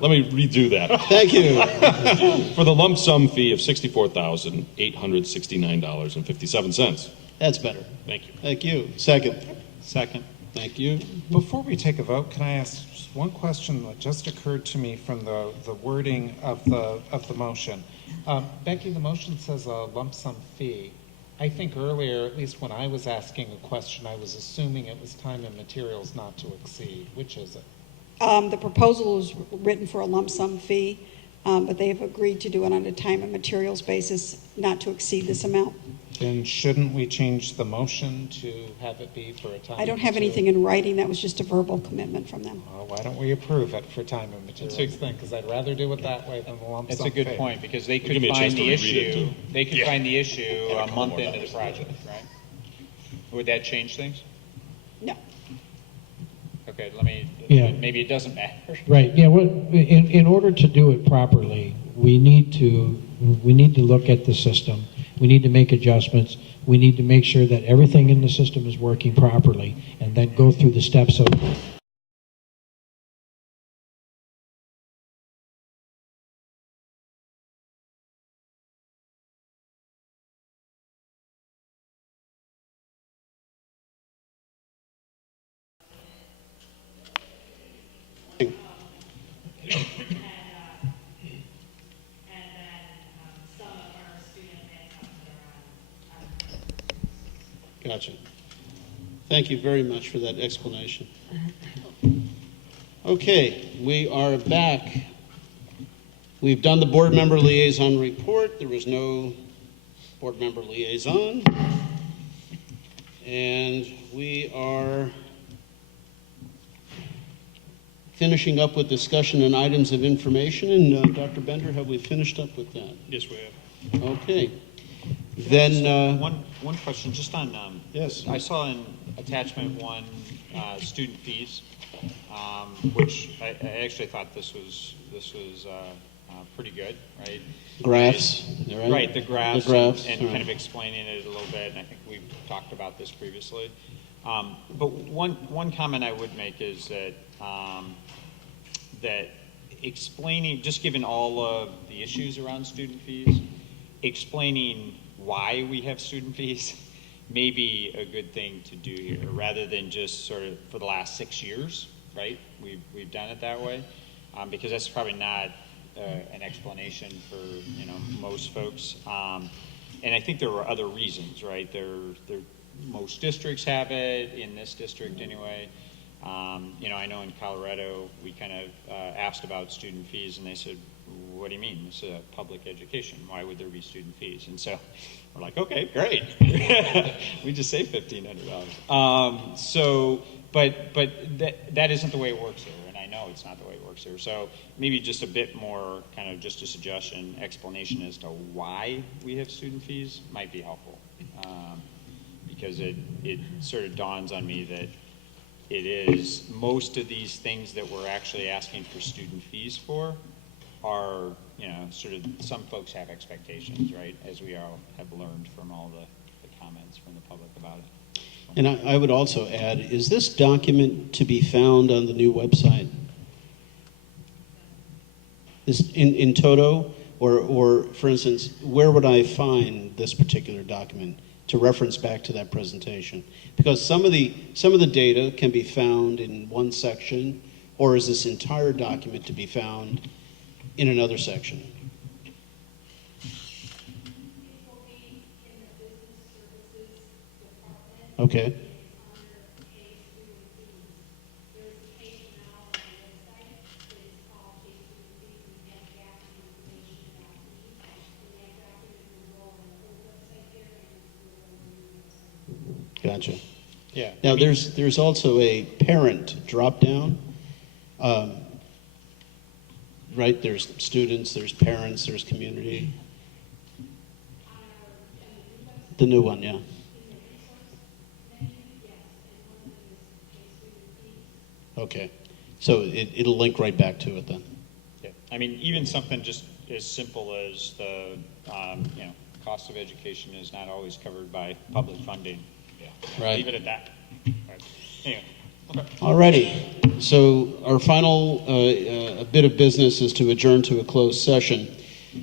let me redo that. Thank you. For the lump sum fee of $64,869.57. That's better. Thank you. Thank you. Second. Second. Thank you. Before we take a vote, can I ask just one question that just occurred to me from the wording of the motion? Becky, the motion says a lump sum fee. I think earlier, at least when I was asking a question, I was assuming it was time and materials not to exceed. Which is it? The proposal is written for a lump sum fee. but they have agreed to do it on a time and materials basis, not to exceed this amount. Then shouldn't we change the motion to have it be for a time? I don't have anything in writing. That was just a verbal commitment from them. Well, why don't we approve it for time and materials then? Because I'd rather do it that way than the lump That's sum a good fee. point, because they Give could me a chance find to the reread it, issue, too. they could find the issue And a a couple month more into the dollars. project, right? Would that change things? No. Okay, let me, Yeah. maybe it doesn't matter. Right, yeah, in order to do it properly, we need to look at the system. We need to make adjustments. We need to make sure that everything in the system is working properly, and then go through the steps of Gotcha. Thank you very much for that explanation. Okay, we are back. We've done the board member liaison report. There was no board member liaison. And we are finishing up with discussion and items of information. And Dr. Bender, have we finished up with that? Yes, we have. Okay. Then, One question, just on, yes. I saw in attachment one, student fees, which I actually thought this was pretty good, right? Graphs, right? Right, the graphs. The graphs, And right. kind of explaining it a little bit, and I think we've talked about this previously. But one comment I would make is that, that explaining, just given all of the issues around student fees, explaining why we have student fees may be a good thing to do here, rather than just sort of for the last 6 years, right? We've done it that way, because that's probably not an explanation for most folks. And I think there were other reasons, right? Most districts have it, in this district anyway. I know in Colorado we kind of asked about student fees, and they said, what do you mean? This is a public education. Why would there be student fees? And so we're like, okay, great. We just saved $1,500. But that isn't the way it works here, and I know it's not the way it works here. So maybe just a bit more, kind of just a suggestion, explanation as to why we have student fees might be helpful, because it sort of dawns on me that it is most of these things that we're actually asking for student fees for are, sort of, some folks have expectations, right? As we all have learned from all the comments from the public about it. And I would also add, is this document to be found on the new website? Is in toto, or for instance, where would I find this particular document to reference back to that presentation? Because some of the data can be found in one section, or is this entire document to be found in another section? Okay. Gotcha. Yeah. Now, there's also a parent drop-down, right? There's students, there's parents, there's community. The new one, yeah. Okay. So it'll link right back to it then. Yeah. I mean, even something just as simple as the, cost of education is not always covered by public funding. Yeah. Right. Leave it at that. Right. Anyway. Okay. All righty. So our final a bit of business is to adjourn to a closed session.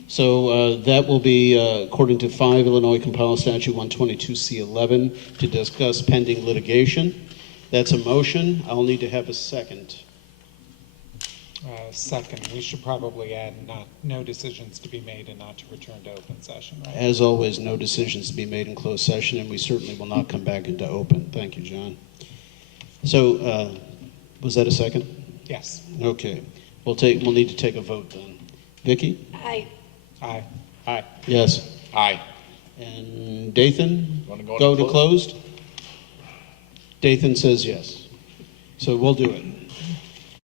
So that will be according to 5 Illinois Compiled Statute 122C11 to discuss pending litigation. That's a motion. I'll need to have a second. Second, we should probably add no decisions to be made and not to return to open session, right? As always, no decisions to be made in closed session, and we certainly will not come back into open. Thank you, John. So was that a second? Yes. Okay. We'll need to take a vote then. Vicky? I, Aye. Aye. Yes. Aye. And Dathan? Wanna go Go into to closed? Dathan says yes. So we'll do it.